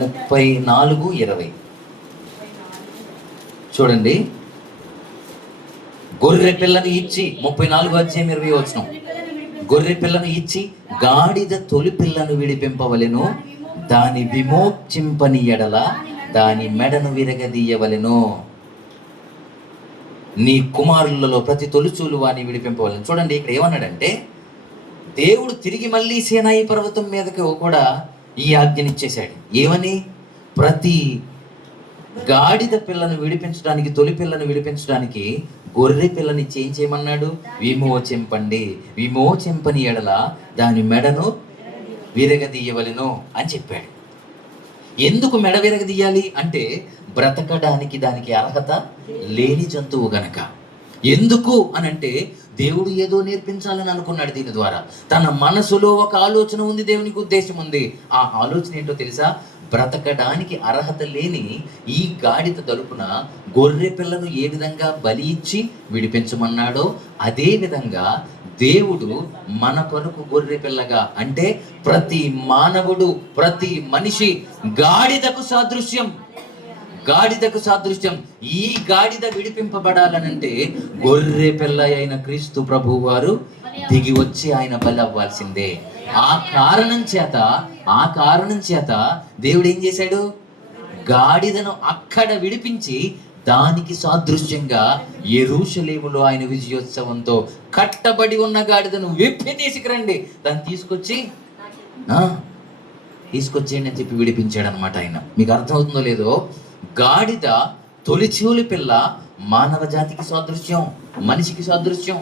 34:20 చూడండి. గొర్రె పిల్లను ఇచ్చి 34వ అధ్యాయం 20వ వచనం, గొర్రె పిల్లను ఇచ్చి గాడిద తొలి పిల్లను విడిపింపవలెను, దాని విమోచింపని ఎడల దాని మెడను విరగదీయవలెను, నీ కుమారులలో ప్రతి తొలిచూలు వాని విడిపింపవలెను. చూడండి, ఇక్కడ ఏమన్నాడంటే దేవుడు తిరిగి మళ్ళీ సీనాయి పర్వతం మీదకు కూడా ఈ ఆజ్ఞనిచ్చేశాడు. ఏమని? ప్రతి గాడిద పిల్లను విడిపించడానికి, తొలి పిల్లను విడిపించడానికి గొర్రె పిల్లని ఏం చేయమన్నాడు? విమోచింపండి, విమోచింపని ఎడల దాని మెడను విరగదీయవలెను అని చెప్పాడు. ఎందుకు మెడ విరగదీయాలి అంటే బ్రతకడానికి దానికి అర్హత లేని జంతువు గనక. ఎందుకు అనంటే దేవుడు ఏదో నేర్పించాలని అనుకున్నాడు దీని ద్వారా. తన మనసులో ఒక ఆలోచన ఉంది, దేవునికి ఉద్దేశం ఉంది. ఆ ఆలోచన ఏంటో తెలుసా? బ్రతకడానికి అర్హత లేని ఈ గాడిద తరపున గొర్రె పిల్లను ఏ విధంగా బలి ఇచ్చి విడిపించమన్నాడో అదే విధంగా దేవుడు మన కొరకు గొర్రె పిల్లగా, అంటే ప్రతి మానవుడు, ప్రతి మనిషి గాడిదకు సాదృశ్యం. గాడిదకు సాదృశ్యం. ఈ గాడిద విడిపింపబడాలనంటే గొర్రె పిల్ల అయిన క్రీస్తు ప్రభు వారు దిగి వచ్చి ఆయన బలి అవ్వాల్సిందే. ఆ కారణం చేత దేవుడు ఏం చేశాడు? గాడిదను అక్కడ విడిపించి దానికి సాదృశ్యంగా యెరూషలేములో ఆయన విజయోత్సవంతో కట్టబడి ఉన్న గాడిదను విప్పి తీసుకురండి, దాన్ని తీసుకొచ్చేయండి అని చెప్పి విడిపించాడు అనమాట ఆయన. మీకు అర్థమవుతుందో లేదో, గాడిద తొలిచూలి పిల్ల మానవ జాతికి సాదృశ్యం, మనిషికి సాదృశ్యం.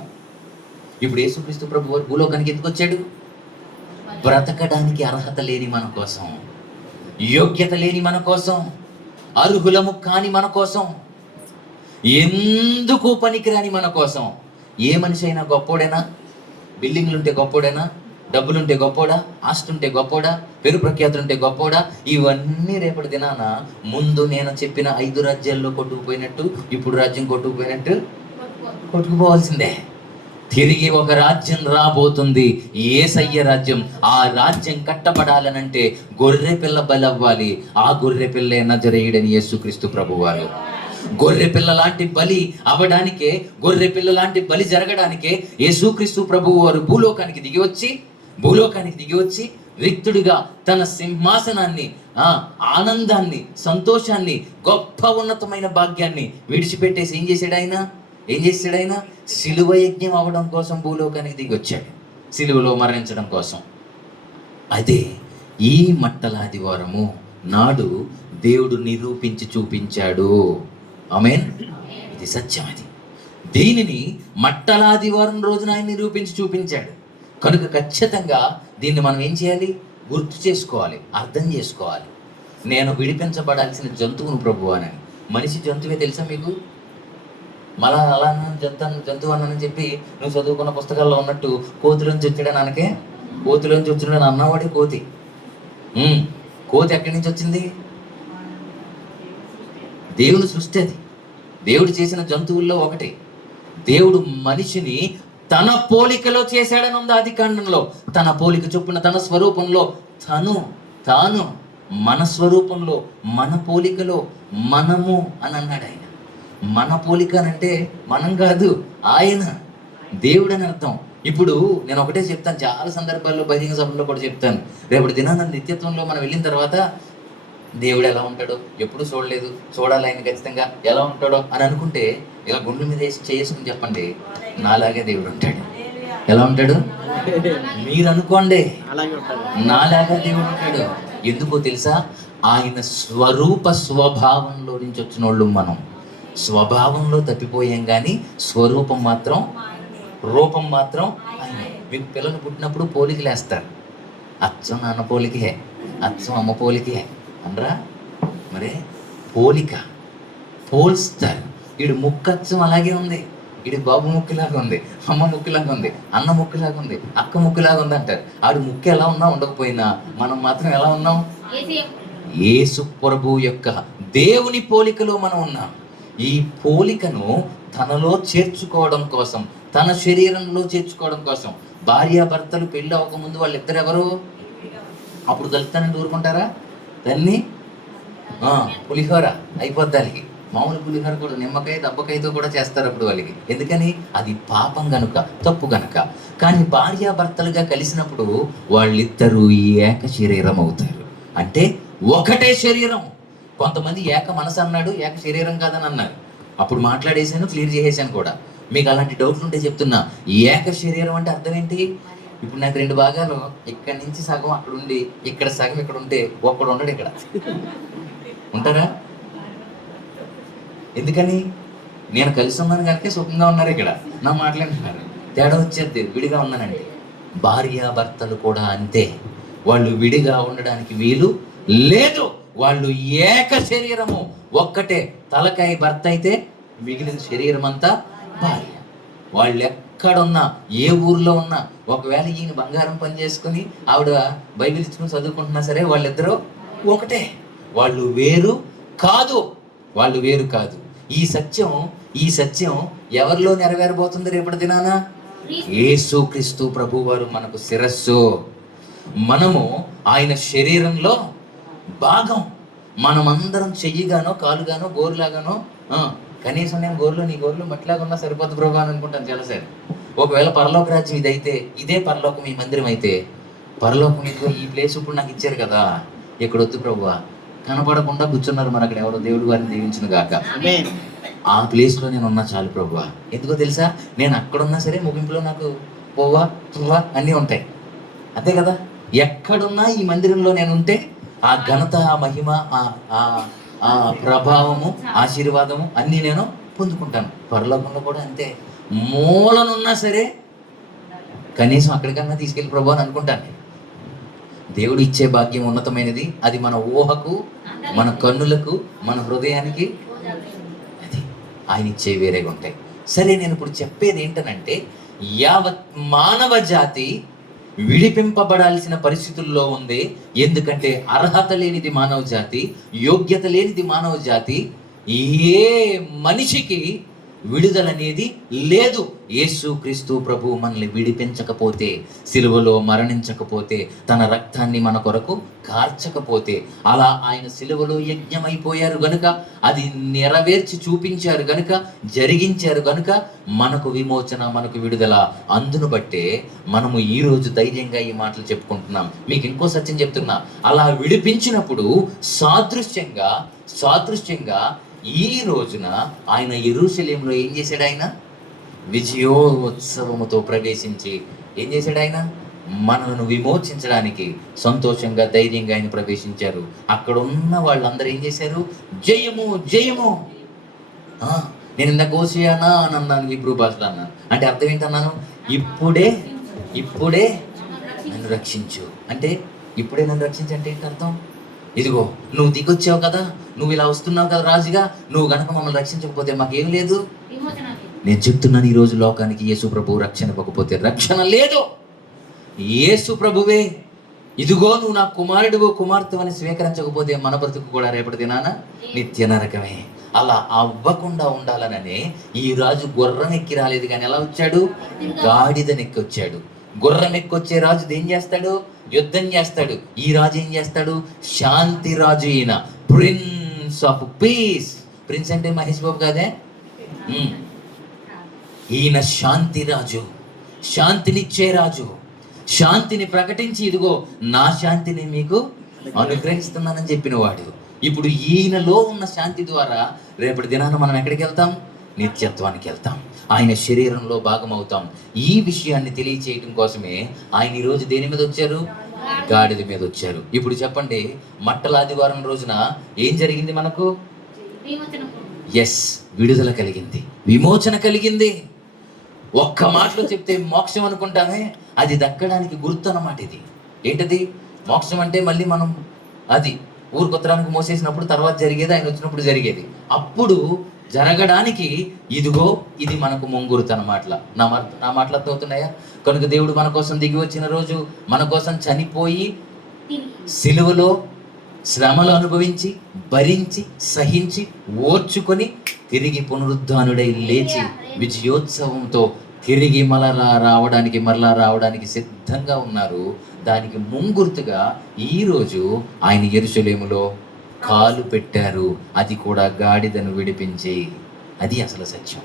ఇప్పుడు యేసుక్రీస్తు ప్రభు వారు భూలోకానికి ఎందుకు వచ్చాడు? బ్రతకడానికి అర్హత లేని మన కోసం, యోగ్యత లేని మన కోసం, అర్హులము కాని మన కోసం, ఎందుకు పనికిరాని మన కోసం. ఏ మనిషి అయినా గొప్పోడేనా? బిల్డింగ్లుంటే గొప్పోడేనా? డబ్బులుంటే గొప్పోడా? ఆస్తి ఉంటే గొప్పోడా? పేరు ప్రఖ్యాతులుంటే గొప్పోడా? ఇవన్నీ రేపటి దినాన ముందు నేను చెప్పిన 5 రాజ్యాల్లో కొట్టుకుపోయినట్టు, ఇప్పుడు రాజ్యం కొట్టుకుపోయినట్టు కొట్టుకుపోవాల్సిందే. తిరిగి ఒక రాజ్యం రాబోతుంది, యేసయ్య రాజ్యం. ఆ రాజ్యం కట్టబడాలనంటే గొర్రె పిల్ల బలవ్వాలి. ఆ గొర్రె పిల్లే నజరేయుడని యేసుక్రీస్తు ప్రభువారు. గొర్రె పిల్ల లాంటి బలి అవడానికే, గొర్రె పిల్ల లాంటి బలి జరగడానికే యేసుక్రీస్తు ప్రభువు వారు భూలోకానికి దిగి వచ్చి రిక్తుడిగా తన సింహాసనాన్ని, ఆనందాన్ని, సంతోషాన్ని, గొప్ప ఉన్నతమైన భాగ్యాన్ని విడిచిపెట్టేసి ఏం చేశాడు ఆయన? సిలువ యజ్ఞం అవ్వడం కోసం భూలోకానికి దిగి వచ్చాడు, సిలువలో మరణించడం కోసం. అదే ఈ మట్టల ఆదివారము నాడు దేవుడు నిరూపించి చూపించాడు. ఆమేన్. ఇది సత్యం. అది దీనిని మట్టల ఆదివారం రోజున ఆయన నిరూపించి చూపించాడు కనుక ఖచ్చితంగా దీన్ని మనం ఏం చేయాలి? గుర్తు చేసుకోవాలి, అర్థం చేసుకోవాలి. నేను విడిపించబడాల్సిన జంతువును ప్రభువు అని. మనిషి జంతువే తెలుసా మీకు? మళ్ళా అలా జంతువు అన్నానని చెప్పి నువ్వు చదువుకున్న పుస్తకాల్లో ఉన్నట్టు కోతిలోంచి వచ్చాడని అనకే. కోతిలోంచి వచ్చినాడని అన్నవాడే కోతి. కోతి ఎక్కడి నుంచి వచ్చింది? దేవుని సృష్టి అది. దేవుడు చేసిన జంతువుల్లో ఒకటి. దేవుడు మనిషిని తన పోలికలో చేశాడని ఉంది ఆదికాండంలో. తన పోలిక చొప్పున తన స్వరూపంలో తాను మన స్వరూపంలో మన పోలికలో మనము అని అన్నాడు ఆయన. మన పోలిక అంటే మనం కాదు, ఆయన దేవుడు అని అర్థం. ఇప్పుడు నేను ఒకటే చెప్తాను, చాలా సందర్భాల్లో బహిరంగ సభల్లో కూడా చెప్తాను. రేపటి దినాన నిత్యత్వంలో మనం వెళ్ళిన తర్వాత దేవుడు ఎలా ఉంటాడో ఎప్పుడు చూడలేదు, చూడాలి ఆయన ఖచ్చితంగా, ఎలా ఉంటాడో అని అనుకుంటే ఇలా గుండె మీద చేసుకుని చెప్పండి, నాలాగే దేవుడు ఉంటాడు. ఎలా ఉంటాడు? మీరు అనుకోండి, నాలాగా దేవుడు ఉంటాడు. ఎందుకో తెలుసా? ఆయన స్వభావంలో నుంచి వచ్చిన వాళ్ళు మనం. స్వభావంలో తప్పిపోయాం కానీ రూపం మాత్రం ఆయన. మీకు పిల్లలు పుట్టినప్పుడు పోలికలు వేస్తారు. అచ్చం నాన్న పోలికే, అచ్చం అమ్మ పోలికే అనరా? మరే పోలిక పోల్స్తారు. వీడు ముక్కచ్చం అలాగే ఉంది, వీడి బాబు ముక్కులాగా ఉంది, అమ్మ ముక్కులాగా ఉంది, అన్న ముక్కులాగా ఉంది, అక్క ముక్కులాగా ఉంది అంటారు. ఆడు ముక్కు ఎలా ఉన్నా ఉండకపోయినా మనం మాత్రం ఎలా ఉన్నాం? యేసు ప్రభు యొక్క దేవుని పోలికలో మనం ఉన్నాం. ఈ పోలికను తనలో చేర్చుకోవడం కోసం, తన శరీరంలో చేర్చుకోవడం కోసం. భార్యాభర్తలు పెళ్ళి అవ్వకముందు వాళ్ళిద్దరు ఎవరు? అప్పుడు కలుస్తానని ఊరుకుంటారా? దాన్ని పులిహోర అయిపోద్ది వాళ్ళకి. మామూలు పులిహోర కూడా నిమ్మకాయ దబ్బకాయతో కూడా చేస్తారు అప్పుడు వాళ్ళకి. ఎందుకని? అది పాపం గనుక, తప్పు గనుక. కానీ భార్యాభర్తలుగా కలిసినప్పుడు వాళ్ళిద్దరూ ఏక శరీరం అవుతారు. అంటే ఒకటే శరీరం. కొంతమంది ఏక మనసు అన్నాడు, ఏక శరీరం కాదని అన్నారు. అప్పుడు మాట్లాడేసాను, క్లియర్ చేసేసాను కూడా. మీకు అలాంటి డౌట్లు ఉంటే చెప్తున్నా. ఏక శరీరం అంటే అర్థం ఏంటి? ఇప్పుడు నాకు 2 భాగాలు, ఇక్కడి నుంచి సగం అక్కడ ఉండి ఇక్కడ సగం ఇక్కడ ఉంటే ఒక్కడు ఉండడు ఇక్కడ. ఉంటారా? ఎందుకని? నేను కలిసి ఉన్నాను కనుక సుఖంగా ఉన్నారు ఇక్కడ, నా మాట్లాడుతున్నారు. తేడా వచ్చేది విడిగా ఉన్నానండి. భార్యాభర్తలు కూడా అంతే. వాళ్ళు విడిగా ఉండడానికి వీలు లేదు. వాళ్ళు ఏక శరీరము, ఒక్కటే. తలకాయ భర్త అయితే మిగిలిన శరీరం అంతా భార్య. వాళ్ళు ఎక్కడున్నా, ఏ ఊర్లో ఉన్నా, ఒకవేళ ఈయన బంగారం పని చేసుకుని ఆవిడ బైబిల్ ఇచ్చుకుని చదువుకుంటున్నా సరే, వాళ్ళిద్దరూ ఒకటే. వాళ్ళు వేరు కాదు. ఈ సత్యం ఎవరిలో నెరవేరబోతుంది రేపటి దినాన? యేసుక్రీస్తు ప్రభు వారు మనకు శిరస్సు. మనము ఆయన శరీరంలో భాగం. మనమందరం చెయ్యిగానో, కాలుగానో, గోరులాగానో, కనీసం నేను నీ గోర్లు మట్టిలాగా ఉన్నా సరిపోద్దు ప్రభు అని అనుకుంటాను చాలాసార్లు. ఒకవేళ పరలోక రాజ్యం ఇదైతే, ఇదే పరలోకం ఈ మందిరం అయితే, పరలోకం ఈ ప్లేస్ ఇప్పుడు నాకు ఇచ్చారు కదా, ఇక్కడ వద్దు ప్రభువా, కనపడకుండా కూర్చున్నారు మన అక్కడ ఎవరో, దేవుడు వారిని దీవించును గాక. ఆ ప్లేస్లో నేను ఉన్నా చాలు ప్రభువా. ఎందుకో తెలుసా? నేను అక్కడున్నా సరే ముగింపులో నాకు పోవా అన్నీ ఉంటాయి. అంతే కదా? ఎక్కడున్నా ఈ మందిరంలో నేను ఉంటే ఆ ఘనత, ఆ మహిమ, ఆ ప్రభావము, ఆశీర్వాదము అన్నీ నేను పొందుకుంటాను. పరలోకంలో కూడా అంతే. మూలనున్నా సరే కనీసం అక్కడికన్నా తీసుకెళ్ళి ప్రభు అని అనుకుంటాను. దేవుడు ఇచ్చే భాగ్యం ఉన్నతమైనది. అది మన ఊహకు, మన కన్నులకు, మన హృదయానికి అది ఆయన ఇచ్చే వేరేగా ఉంటాయి. సరే, నేను ఇప్పుడు చెప్పేది ఏంటనంటే, యావత్ మానవ జాతి విడిపింపబడాల్సిన పరిస్థితుల్లో ఉంది. ఎందుకంటే అర్హత లేనిది మానవ జాతి, యోగ్యత లేనిది మానవ జాతి. ఏ మనిషికి విడుదల అనేది లేదు. యేసుక్రీస్తు ప్రభు మనల్ని విడిపించకపోతే, సిలువలో మరణించకపోతే, తన రక్తాన్ని మన కొరకు కార్చకపోతే, అలా ఆయన సిలువలో యజ్ఞమైపోయారు గనుక, అది నెరవేర్చి చూపించారు గనుక, జరిగించారు గనుక మనకు విమోచన, మనకు విడుదల. అందును బట్టే మనము ఈరోజు ధైర్యంగా ఈ మాటలు చెప్పుకుంటున్నాం. మీకు ఇంకో సత్యం చెప్తున్నా. అలా విడిపించినప్పుడు సాదృశ్యంగా ఈ రోజున ఆయన యెరూషలేములో ఏం చేశాడు? ఆయన విజయోత్సవముతో ప్రవేశించి ఏం చేశాడు? ఆయన మనను విమోచించడానికి సంతోషంగా, ధైర్యంగా ఆయన ప్రవేశించారు. అక్కడ ఉన్న వాళ్ళందరూ ఏం చేశారు? జయము జయము. నేను ఇందాక ఓసియానా అని అన్నాను, హీబ్రూ భాషలో అన్నాను. అంటే అర్థం ఏంటన్నాను? ఇప్పుడే నన్ను రక్షించు. అంటే ఇప్పుడే నన్ను రక్షించంటే ఏంటి అర్థం? ఇదిగో నువ్వు దిగొచ్చావు కదా, నువ్వు ఇలా వస్తున్నావు కదా రాజుగా, నువ్వు గనక మమ్మల్ని రక్షించకపోతే మాకేం లేదు. నేను చెప్తున్నాను, ఈ రోజు లోకానికి యేసు ప్రభు రక్షణ ఇవ్వకపోతే రక్షణ లేదు. యేసు ప్రభువే, ఇదిగో నువ్వు నా కుమారుడివో కుమార్తెవని స్వీకరించకపోతే మన బ్రతుకు కూడా రేపటి దినాన నిత్య నరకమే. అలా అవ్వకుండా ఉండాలననే ఈ రాజు గుర్రం ఎక్కి రాలేదు, కానీ ఎలా వచ్చాడు? గాడిదనెక్కి వచ్చాడు. గుర్రం ఎక్కొచ్చే రాజు ఏం చేస్తాడు? యుద్ధం చేస్తాడు. ఈ రాజు ఏం చేస్తాడు? శాంతి రాజు. ఈయన ప్రిన్స్ ఆఫ్ పీస్. ప్రిన్స్ అంటే మహేష్ బాబు కాదే. ఈయన శాంతి రాజు, శాంతినిచ్చే రాజు. శాంతిని ప్రకటించి, ఇదిగో నా శాంతిని మీకు అనుగ్రహిస్తున్నానని చెప్పిన వాడు. ఇప్పుడు ఈయనలో ఉన్న శాంతి ద్వారా రేపటి దినాన మనం ఎక్కడికి వెళ్తాం? నిత్యత్వానికి వెళ్తాం. ఆయన శరీరంలో భాగం అవుతాం. ఈ విషయాన్ని తెలియచేయటం కోసమే ఆయన ఈరోజు దేని మీద వచ్చారు? గాడిద మీద వచ్చారు. ఇప్పుడు చెప్పండి, మట్టల ఆదివారం రోజున ఏం జరిగింది మనకు? ఎస్, విడుదల కలిగింది, విమోచన కలిగింది. ఒక్క మాటలో చెప్తే మోక్షం అనుకుంటామే, అది దక్కడానికి గుర్తు అన్నమాట. ఇది ఏంటది? మోక్షం అంటే మళ్ళీ మనం అది ఊరుకొత్తడానికి మోసేసినప్పుడు తర్వాత జరిగేది, ఆయన వచ్చినప్పుడు జరిగేది. అప్పుడు జరగడానికి ఇదిగో ఇది మనకు ముంగురుతు అన్నమాట. నా మాటలు అర్థమవుతున్నాయా? కనుక దేవుడు మన కోసం దిగి వచ్చిన రోజు, మన కోసం చనిపోయి సిలువలో శ్రమలు అనుభవించి, భరించి, సహించి, ఓర్చుకొని, తిరిగి పునరుద్ధానుడై లేచి విజయోత్సవంతో తిరిగి మరలా రావడానికి సిద్ధంగా ఉన్నారు. దానికి ముంగుర్తుగా ఈరోజు ఆయన యెరూషలేములో కాలు పెట్టారు. అది కూడా గాడిదను విడిపించి. అది అసలు సత్యం.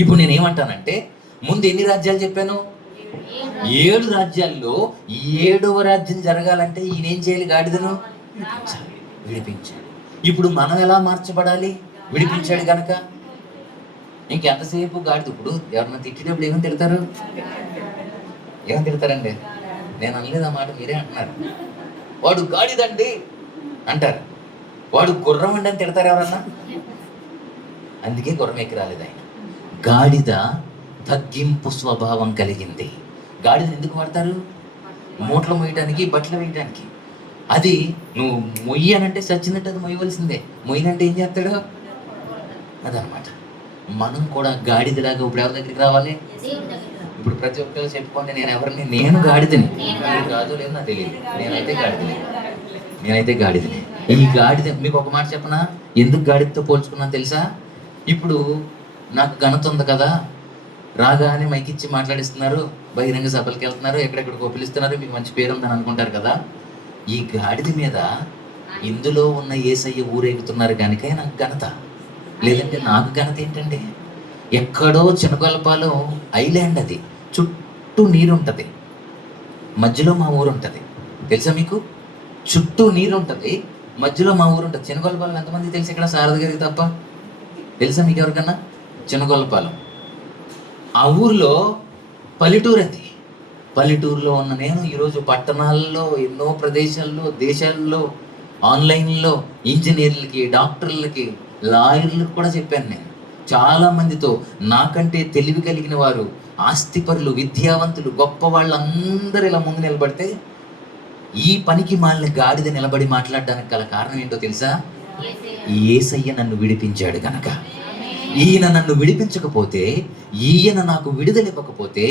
ఇప్పుడు నేనేమంటానంటే, ముందు ఎన్ని రాజ్యాలు చెప్పాను? 7 రాజ్యాల్లో 7వ రాజ్యం జరగాలంటే ఈయన ఏం చేయాలి? గాడిదను విడిపించాడు. ఇప్పుడు మనం ఎలా మార్చబడాలి? విడిపించాడు కనుక. ఇంకెంతసేపు గాడిద? ఇప్పుడు ఎవరన్నా తిట్టేటప్పుడు ఏమని తిడతారు? ఏమని తిడతారండి? నేను అనలేదు ఆ మాట, మీరే అంటున్నారు. వాడు గాడిదండి అంటారు. వాడు గుర్రం అండి అని తిడతారు ఎవరన్నా? అందుకే గుర్రం ఎక్కి రాలేదు ఆయన. గాడిద తగ్గింపు స్వభావం కలిగింది. గాడిద ఎందుకు వాడతారు? మూటలు మోయడానికి, బట్టలు వేయడానికి. అది నువ్వు మొయ్యనంటే చచ్చినట్టు అది మొయ్యవలసిందే. మొయ్యనంటే ఏం చేస్తాడు? అదనమాట. మనం కూడా గాడిదలాగా ఇప్పుడు ఎవరి దగ్గరికి రావాలి? ఇప్పుడు ప్రతి ఒక్కరు చెప్పుకోండి, నేను ఎవరిని? నేను గాడిదని. కాదు లేదు నాకు తెలియదు. నేనైతే గాడిదని. ఈ గాడిద మీకు ఒక మాట చెప్పనా? ఎందుకు గాడిదతో పోల్చుకున్నా తెలుసా? ఇప్పుడు నాకు ఘనత ఉంది కదా, రాగానే మైకిచ్చి మాట్లాడిస్తున్నారు, బహిరంగ సభలకు వెళ్తున్నారు, ఎక్కడెక్కడికో పిలుస్తున్నారు, మీకు మంచి పేరు ఉందని అనుకుంటారు కదా. ఈ గాడిద మీద ఇందులో ఉన్న యేసయ్య ఊరేగుతున్నారు కనుక నాకు ఘనత. లేదంటే నాకు ఘనత ఏంటండి? ఎక్కడో చినగొలపాలెం ఐలాండ్, అది చుట్టూ నీరు ఉంటుంది, మధ్యలో మా ఊరు ఉంటుంది. తెలుసా మీకు? చుట్టూ నీరు ఉంటుంది, మధ్యలో మా ఊరు ఉంటుంది. చినగొలపాలెం ఎంతమంది తెలుసు ఇక్కడ? శారద గారికి తప్ప. తెలుసా మీకు ఎవరికన్నా? చినగొలపాలెం ఆ ఊర్లో పల్లెటూరు. అది పల్లెటూరులో ఉన్న నేను ఈరోజు పట్టణాల్లో, ఎన్నో ప్రదేశాల్లో, దేశాల్లో, ఆన్లైన్లో ఇంజనీర్లకి, డాక్టర్లకి, లాయర్లకు కూడా చెప్పాను. నేను చాలా మందితో నాకంటే తెలివి కలిగిన వారు, ఆస్తిపరులు, విద్యావంతులు, గొప్ప వాళ్ళందరూ ఇలా ముందు నిలబడితే ఈ పనికి మాలిన గాడిద నిలబడి మాట్లాడడానికి గల కారణం ఏంటో తెలుసా? యేసయ్య నన్ను విడిపించాడు కనుక. ఈయన నన్ను విడిపించకపోతే, ఈయన నాకు విడుదల ఇవ్వకపోతే,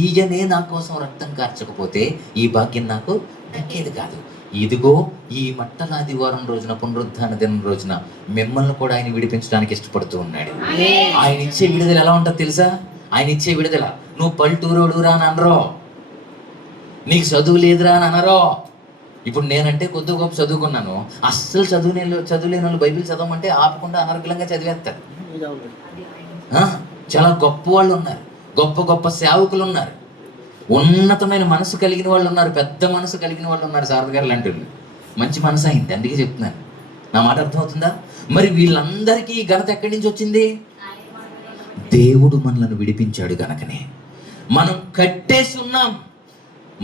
ఈయనే నా కోసం రక్తం కార్చకపోతే ఈ భాగ్యం నాకు దక్కేది కాదు. ఇదిగో ఈ మట్టల ఆదివారం రోజున, పునరుద్ధాన దినం రోజున మిమ్మల్ని కూడా ఆయన విడిపించడానికి ఇష్టపడుతూ ఉన్నాడు. ఆయన ఇచ్చే విడుదల ఎలా ఉంటుందో తెలుసా? ఆయన ఇచ్చే విడుదల, నువ్వు పల్లెటూరురా అని అనరో, నీకు చదువు లేదురా అని అనరో. ఇప్పుడు నేనంటే కొద్ది గొప్ప చదువుకున్నాను, అస్సలు చదువులేని వాళ్ళు బైబిల్ చదవమంటే ఆపకుండా అనర్గళంగా చదివేస్తారు. చాలా గొప్ప వాళ్ళు ఉన్నారు, గొప్ప గొప్ప సేవకులు ఉన్నారు, ఉన్నతమైన మనసు కలిగిన వాళ్ళు ఉన్నారు, పెద్ద మనసు కలిగిన వాళ్ళు ఉన్నారు. శారద గారు లాంటి వాళ్ళు. మంచి మనసు అయింది, అందుకే చెప్తున్నాను. నా మాట అర్థమవుతుందా? మరి వీళ్ళందరికీ ఈ ఘనత ఎక్కడి నుంచి వచ్చింది? దేవుడు మనల్ని విడిపించాడు కనుకనే. మనం కట్టేసి ఉన్నాం.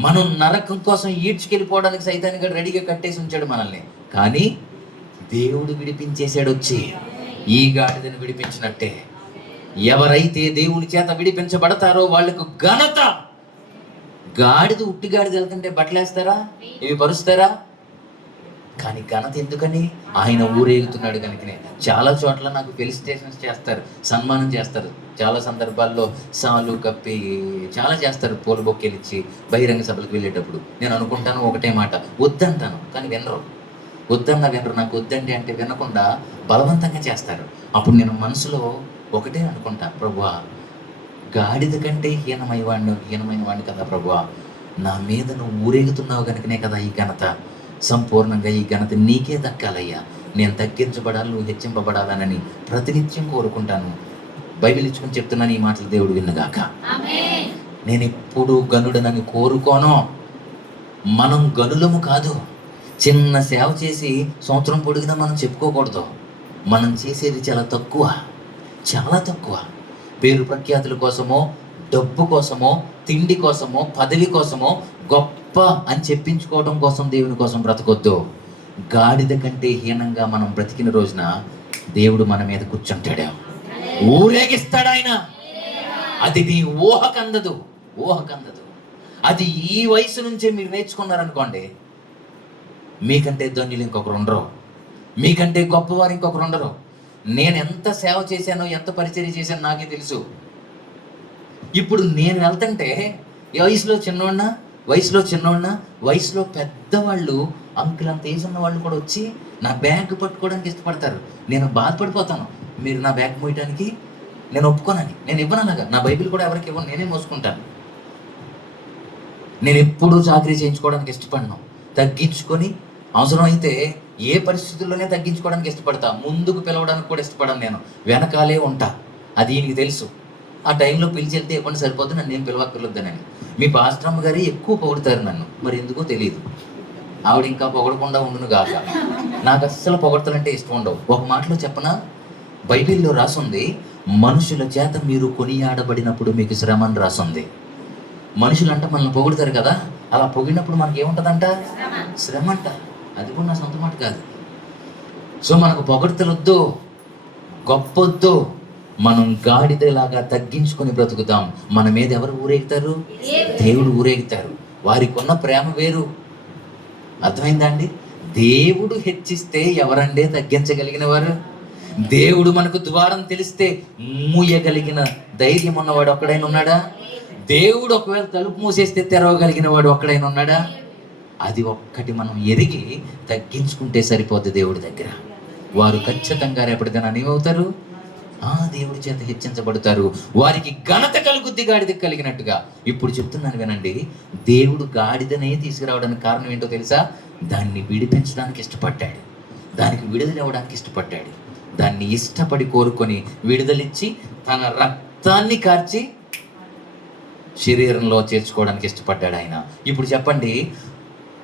మనం నరకం కోసం ఈడ్చుకెళ్ళిపోవడానికి సైతాన్ని కూడా రెడీగా కట్టేసి ఉంచాడు మనల్ని. కానీ దేవుడు విడిపించేశాడు వచ్చి. ఈ గాడిదను విడిపించినట్టే ఎవరైతే దేవుని చేత విడిపించబడతారో వాళ్ళకు ఘనత. గాడిద, ఉట్టి గాడిద వెళ్తుంటే బట్టలేస్తారా? ఇవి పరుస్తారా? కానీ ఘనత ఎందుకని? ఆయన ఊరేగుతున్నాడు కనుకనే. చాలా చోట్ల నాకు ఫెలిసిటేషన్స్ చేస్తారు, సన్మానం చేస్తారు. చాలా సందర్భాల్లో సాలు కప్పి చాలా చేస్తారు, పూల బొక్కేలు ఇచ్చి బహిరంగ సభలకు వెళ్ళేటప్పుడు. నేను అనుకుంటాను ఒకటే మాట, వద్దంటాను, కానీ వినరు. వద్దన్న వినరు. నాకు వద్దండి అంటే వినకుండా బలవంతంగా చేస్తారు. అప్పుడు నేను మనసులో ఒకటే అనుకుంటా, ప్రభువా, గాడిద కంటే హీనమైన వాడిని కదా ప్రభువా, నా మీద నువ్వు ఊరేగుతున్నావు కనుకనే కదా ఈ ఘనత, సంపూర్ణంగా ఈ ఘనత నీకే దక్కాలయ్యా. నేను తగ్గించబడాలి, నువ్వు హెచ్చింపబడాలనని ప్రతినిత్యం కోరుకుంటాను. బైబిల్ ఇచ్చుకొని చెప్తున్నాను ఈ మాటలు దేవుడు విన్నగాక. నేను ఎప్పుడు గనుడనని కోరుకోను. మనం గనులము కాదు. చిన్న సేవ చేసి సంవత్సరం పొడిగినా మనం చెప్పుకోకూడదు. మనం చేసేది చాలా తక్కువ, చాలా తక్కువ. పేరు ప్రఖ్యాతుల కోసమో, డబ్బు కోసమో, తిండి కోసమో, పదవి కోసమో, గొప్ప అని చెప్పించుకోవడం కోసం దేవుని కోసం బ్రతకొద్దు. గాడిద కంటే హీనంగా మనం బ్రతికిన రోజున దేవుడు మన మీద కూర్చుంటాడు, ఊరేగిస్తాడు ఆయన. అది నీ ఊహకందదు. అది ఈ వయసు నుంచే మీరు నేర్చుకున్నారనుకోండి, మీకంటే ధన్యులు ఇంకొకరు ఉండరు, మీకంటే గొప్పవారు ఇంకొకరు ఉండరు. నేను ఎంత సేవ చేశానో, ఎంత పరిచర్య చేశానో నాకే తెలుసు. ఇప్పుడు నేను వెళ్తుంటే వయసులో చిన్నోడినా వయసులో పెద్దవాళ్ళు, అంకుల్ అంత ఏజ్ ఉన్న వాళ్ళు కూడా వచ్చి నా బ్యాగ్ పట్టుకోవడానికి ఇష్టపడతారు. నేను బాధపడిపోతాను, మీరు నా బ్యాగ్ మోయడానికి. నేను ఒప్పుకోనని, నేను ఇవ్వను. అలాగా నా బైబిల్ కూడా ఎవరికి ఇవ్వను, నేనే మోసుకుంటాను. నేను ఎప్పుడూ చాకరీ చేయించుకోవడానికి ఇష్టపడను. తగ్గించుకొని అవసరమైతే ఏ పరిస్థితుల్లోనే తగ్గించుకోవడానికి ఇష్టపడతా. ముందుకు పిలవడానికి కూడా ఇష్టపడను. నేను వెనకాలే ఉంటా. అది ఈయనకి తెలుసు. ఆ టైంలో పిలిచి వెళ్తే ఇవ్వండి సరిపోతుంది, నన్ను ఏం పిలవక్కర్లేదనని. మీ పాస్టమ్మ గారు ఎక్కువ పొగుడుతారు నన్ను, మరి ఎందుకో తెలియదు. ఆవిడ ఇంకా పొగడకుండా ఉండును గాక. నాకు అస్సలు పొగడతలంటే ఇష్టం ఉండవు. ఒక మాటలో చెప్పనా, బైబిల్లో రాసుంది, మనుషుల చేత మీరు కొనియాడబడినప్పుడు మీకు శ్రమ అని రాసుంది. మనుషులంట మనల్ని పొగుడుతారు కదా, అలా పొగిడినప్పుడు మనకి ఏముంటుందంట? శ్రమ అంట. అది కూడా నా సొంత మాట కాదు. సో మనకు పొగడ్తలొద్దు, గొప్పొద్దు. మనం గాడిదలాగా తగ్గించుకొని బ్రతుకుతాం. మన మీద ఎవరు ఊరేగుతారు? దేవుడు ఊరేగుతారు. వారికి ఉన్న ప్రేమ వేరు. అర్థమైందా అండి? దేవుడు హెచ్చిస్తే ఎవరండే తగ్గించగలిగిన వారు? దేవుడు మనకు ద్వారం తెలిస్తే మూయగలిగిన ధైర్యం ఉన్నవాడు ఒక్కడైనా ఉన్నాడా? దేవుడు ఒకవేళ తలుపు మూసేస్తే తెరవగలిగిన వాడు ఒక్కడైనా ఉన్నాడా? అది ఒక్కటి మనం ఎరిగి తగ్గించుకుంటే సరిపోద్ది దేవుడి దగ్గర. వారు ఖచ్చితంగా రేపటిదిన ఏమవుతారు? దేవుడి చేత హెచ్చించబడతారు. వారికి ఘనత కలుగుద్ది గాడిద కలిగినట్టుగా. ఇప్పుడు చెప్తున్నాను వినండి, దేవుడు గాడిదనే తీసుకురావడానికి కారణం ఏంటో తెలుసా? దాన్ని విడిపించడానికి ఇష్టపడ్డాడు, దానికి విడుదలవ్వడానికి ఇష్టపడ్డాడు. దాన్ని ఇష్టపడి కోరుకొని విడుదలిచ్చి తన రక్తాన్ని కార్చి శరీరంలో చేర్చుకోవడానికి ఇష్టపడ్డాడు ఆయన. ఇప్పుడు చెప్పండి,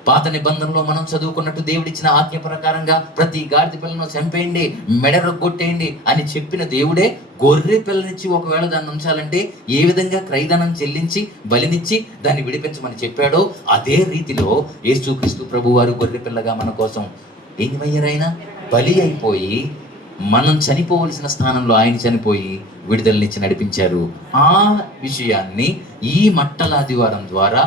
పాత నిబంధనలో మనం చదువుకున్నట్టు దేవుడిచ్చిన ఆజ్ఞ ప్రకారంగా ప్రతి గాడిద పిల్లను చంపేయండి, మెడరొగ్గొట్టేయండి అని చెప్పిన దేవుడే గొర్రె పిల్లనిచ్చి ఒకవేళ దాన్ని ఉంచాలంటే ఏ విధంగా క్రయధనం చెల్లించి బలినిచ్చి దాన్ని విడిపించమని చెప్పాడో అదే రీతిలో యేసుక్రీస్తు ప్రభువారు గొర్రె పిల్లగా మన కోసం ఏమయ్యారైనా బలి అయిపోయి, మనం చనిపోవలసిన స్థానంలో ఆయన చనిపోయి విడుదలనిచ్చి నడిపించారు. ఆ విషయాన్ని ఈ మట్టల ఆదివారం ద్వారా,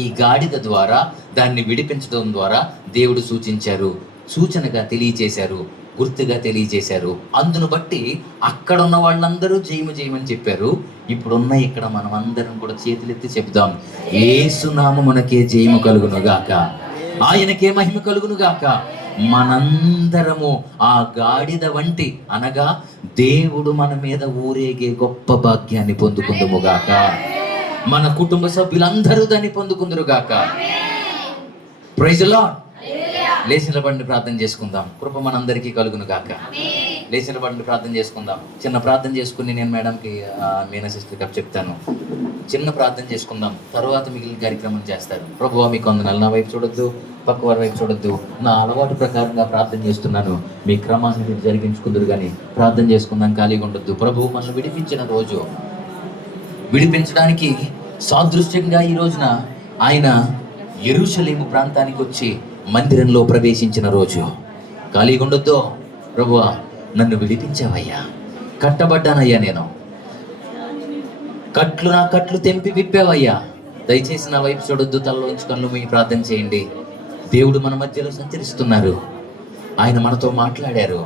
ఈ గాడిద ద్వారా, దాన్ని విడిపించడం ద్వారా దేవుడు సూచించారు, సూచనగా తెలియచేశారు, గుర్తుగా తెలియచేశారు. అందును బట్టి అక్కడ ఉన్న వాళ్ళందరూ జయమని చెప్పారు. ఇప్పుడున్న ఇక్కడ మనం అందరం కూడా చేతులెత్తి చెప్దాం, యేసునామమునకే జయము కలుగును గాక, ఆయనకే మహిమ కలుగును గాక. మనందరము ఆ గాడిద వంటి, అనగా దేవుడు మన మీద ఊరేగే గొప్ప భాగ్యాన్ని పొందుకుందుము గాక. మన కుటుంబ సభ్యులందరూ దాన్ని పొందుకుందరు గాక. Praise the Lord. లేచిన బండి ప్రార్థన చేసుకుందాం. కృప మనందరికీ కలుగును గాక. లేచిన బండి ప్రార్థన చేసుకుందాం. చిన్న ప్రార్థన చేసుకుని నేను మేడంకి, మీనా సిస్టర్ గారికి చెప్తాను. చిన్న ప్రార్థన చేసుకుందాం, తర్వాత మిగిలిన కార్యక్రమం చేస్తారు. ప్రభువా మీకు వందనాలు. నా వైపు చూడొద్దు, పక్క వారి వైపు చూడొద్దు. నా అలవాటు ప్రకారంగా ప్రార్థన చేస్తున్నాను. మీ క్రమాన్ని మీరు జరిగించుకుందరు కానీ ప్రార్థన చేసుకుందాం, ఖాళీగా ఉండొద్దు. ప్రభువు మనల్ని విడిపించిన రోజు, విడిపించడానికి సాదృశ్యంగా ఈ రోజున ఆయన యెరూషలేము ప్రాంతానికి వచ్చి మందిరంలో ప్రవేశించిన రోజు. ఖాళీగా ఉండొద్దు. ప్రభువా నన్ను విడిపించావయ్యా, కట్టబడ్డానయ్యా, నేను నా కట్లు తెంపి విప్పావయ్యా. దయచేసి నా వైపు చూడొద్దు, తలలోంచి కళ్ళు మీ ప్రార్థన చేయండి. దేవుడు మన మధ్యలో సంచరిస్తున్నారు. ఆయన మనతో మాట్లాడారు.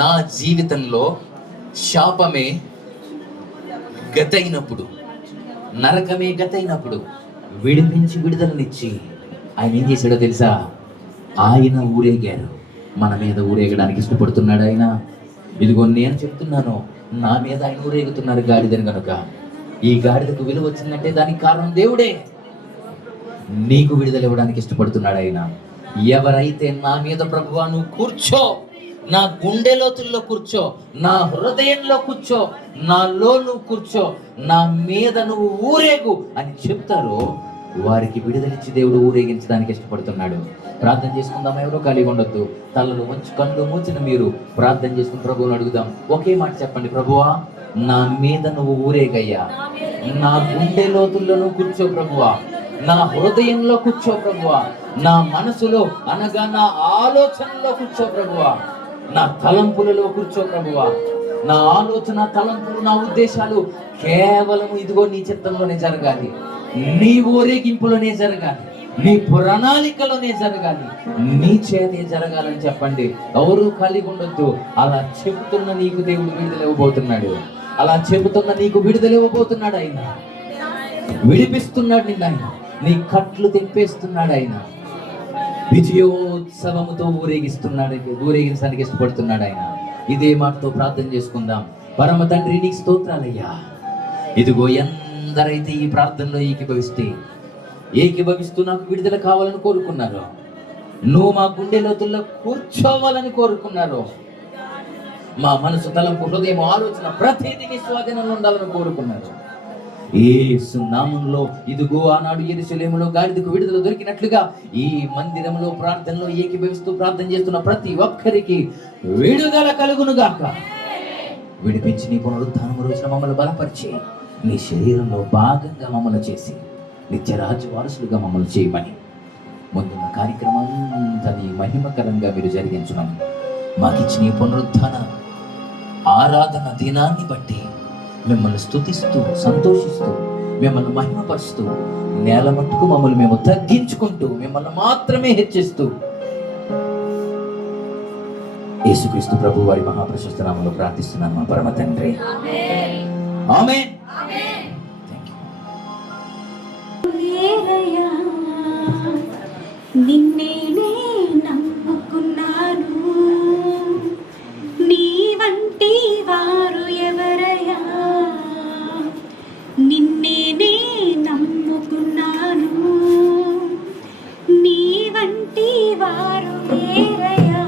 నా జీవితంలో శాపమే గతైనప్పుడు, నరకమే గతైనప్పుడు విడిపించి విడుదలనిచ్చి ఆయన ఏం చేశాడో తెలుసా? ఆయన ఊరేగారు. మన మీద ఊరేగడానికి ఇష్టపడుతున్నాడు ఆయన. ఇదిగో నేను చెప్తున్నాను, నా మీద ఆయన ఊరేగుతున్నారు గాడిదని కనుక. ఈ గాడిదకు విలువ వచ్చిందంటే దానికి కారణం దేవుడే. నీకు విడుదల ఇవ్వడానికి ఇష్టపడుతున్నాడు ఆయన. ఎవరైతే నా మీద ప్రభువా నువ్వు కూర్చో, నా గుండె లోతుల్లో కూర్చో, నా హృదయంలో కూర్చో, నాలో నువ్వు కూర్చో, నా మీద నువ్వు ఊరేగు అని చెప్తారో వారికి విడుదలిచ్చి దేవుడు ఊరేగించడానికి ఇష్టపడుతున్నాడు. ప్రార్థన చేసుకుందాం. ఎవరో ఖాళీగా ఉండొద్దు. తలలు మంచి కళ్ళు మూచిన మీరు ప్రార్థన చేసుకుని ప్రభువుని అడుగుదాం. ఒకే మాట చెప్పండి, ప్రభువా నా మీద నువ్వు ఊరేగయ్యా, నా గుండె లోతుల్లో నువ్వు కూర్చో ప్రభువా, నా హృదయంలో కూర్చో ప్రభువా, నా మనసులో అనగా నా ఆలోచనలో కూర్చో ప్రభువా, నా తలంపులలో కూర్చో ప్రభువా. నా ఆలోచన, తలంపులు, నా ఉద్దేశాలు కేవలం ఇదిగో నీ చిత్తంలోనే జరగాలి, నీ ఊరేగింపులోనే జరగాలి, నీ ప్రణాళికలోనే జరగాలి, నీ చేతే జరగాలని చెప్పండి. ఎవరు ఖాళీగా ఉండొద్దు. అలా చెబుతున్న నీకు దేవుడు విడుదల ఇవ్వబోతున్నాడు. అలా చెబుతున్న నీకు విడుదల ఇవ్వబోతున్నాడు ఆయన. విడిపిస్తున్నాడు నిన్ను ఆయన. నీ కట్లు తెంపేస్తున్నాడు ఆయన. విజయోత్సవముతో ఊరేగించడానికి ఇష్టపడుతున్నాడు ఆయన. ఇదే మాటతో ప్రార్థన చేసుకుందాం. పరమ తండ్రి నీకు స్తోత్రాలయ్యా. ఇదిగో ఎందరైతే ఈ ప్రార్థనలో ఏకీభవిస్తూ నాకు విడుదల కావాలని కోరుకున్నారు, నువ్వు మా గుండె లోతుల్లో కూర్చోవాలని కోరుకున్నారు, మా మనసు, తలంపు, హృదయం, ఆలోచన ప్రతిదీ నీ స్వాధీనంలో ఉండాలని కోరుకున్నారు. యేసు నామములో ఇదిగో ఆనాడు యెరూషలేములో గాడిదకు విడుదల దొరికినట్లుగా ఈ మందిరంలో ప్రార్థనలో ఏకీభవిస్తూ ప్రార్థన చేస్తున్న ప్రతి ఒక్కరికి విడుదల కలుగును గాక. విడిపించి నీ పునరుద్ధానము రోజున మమ్మల్ని బలపరిచి నీ శరీరంలో భాగంగా మమ్మల్ని చేసి నిత్యరాజ్య వారసులుగా మమ్మల్ని చేయమని ముందున్న కార్యక్రమం అంతా నీ మహిమకరంగా మీరు జరిగించమని మాకిచ్చిన ఈ పునరుద్ధాన ఆరాధన దినాన్ని బట్టి మిమ్మల్ని స్తుతిస్తూ సంతోషిస్తూ మిమ్మల్ని మహిమపరుస్తూ నేల మట్టుకు మమ్మల్ని మేము తగ్గించుకుంటూ మిమ్మల్ని మాత్రమే హెచ్చిస్తూ యేసుక్రీస్తు ప్రభు వారి మహాప్రశస్త నామములో ప్రార్థిస్తున్నాను మా పరమ తండ్రి. ఆమేన్. నిన్నే నమ్ముకున్నాను, నీ వంటి వారు ఎవరయ్యా? నిన్నే నమ్ముకున్నాను, నీ వంటి వారు వేరయ్యా.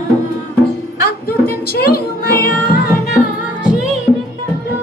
అద్భుతం చేయుమయా నా జీవితంలో,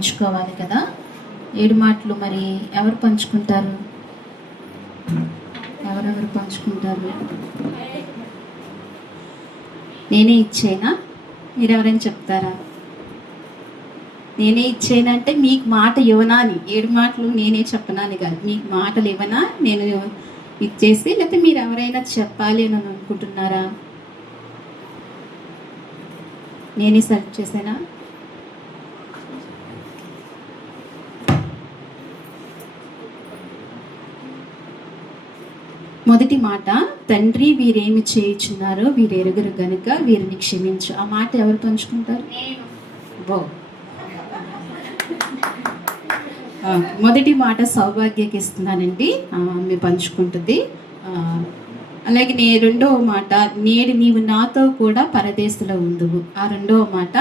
పంచుకోవాలి కదా. 7 మాటలు మరి ఎవరు పంచుకుంటారు? ఎవరెవరు పంచుకుంటారు? నేనే ఇచ్చేనా? మీరు ఎవరైనా చెప్తారా? నేనే ఇచ్చేనంటే మీకు మాట ఇవ్వనా అని, 7 మాటలు నేనే చెప్పనా అని కాదు, మీకు మాటలు ఇవ్వనా నేను ఇచ్చేసి, లేకపోతే మీరు ఎవరైనా చెప్పాలి అని అనుకుంటున్నారా? నేనే సెలెక్ట్ చేసానా? మొదటి మాట, తండ్రి వీరేమి చేయుచున్నారో వీరు ఎరుగురు గనుక వీరిని క్షమించు. ఆ మాట ఎవరు పంచుకుంటారు? మొదటి మాట సౌభాగ్యకి ఇస్తున్నానండి, ఆమె పంచుకుంటుంది. అలాగే రెండవ మాట, నేడు నీవు నాతో కూడా పరదేశంలో ఉండువు. ఆ రెండవ మాట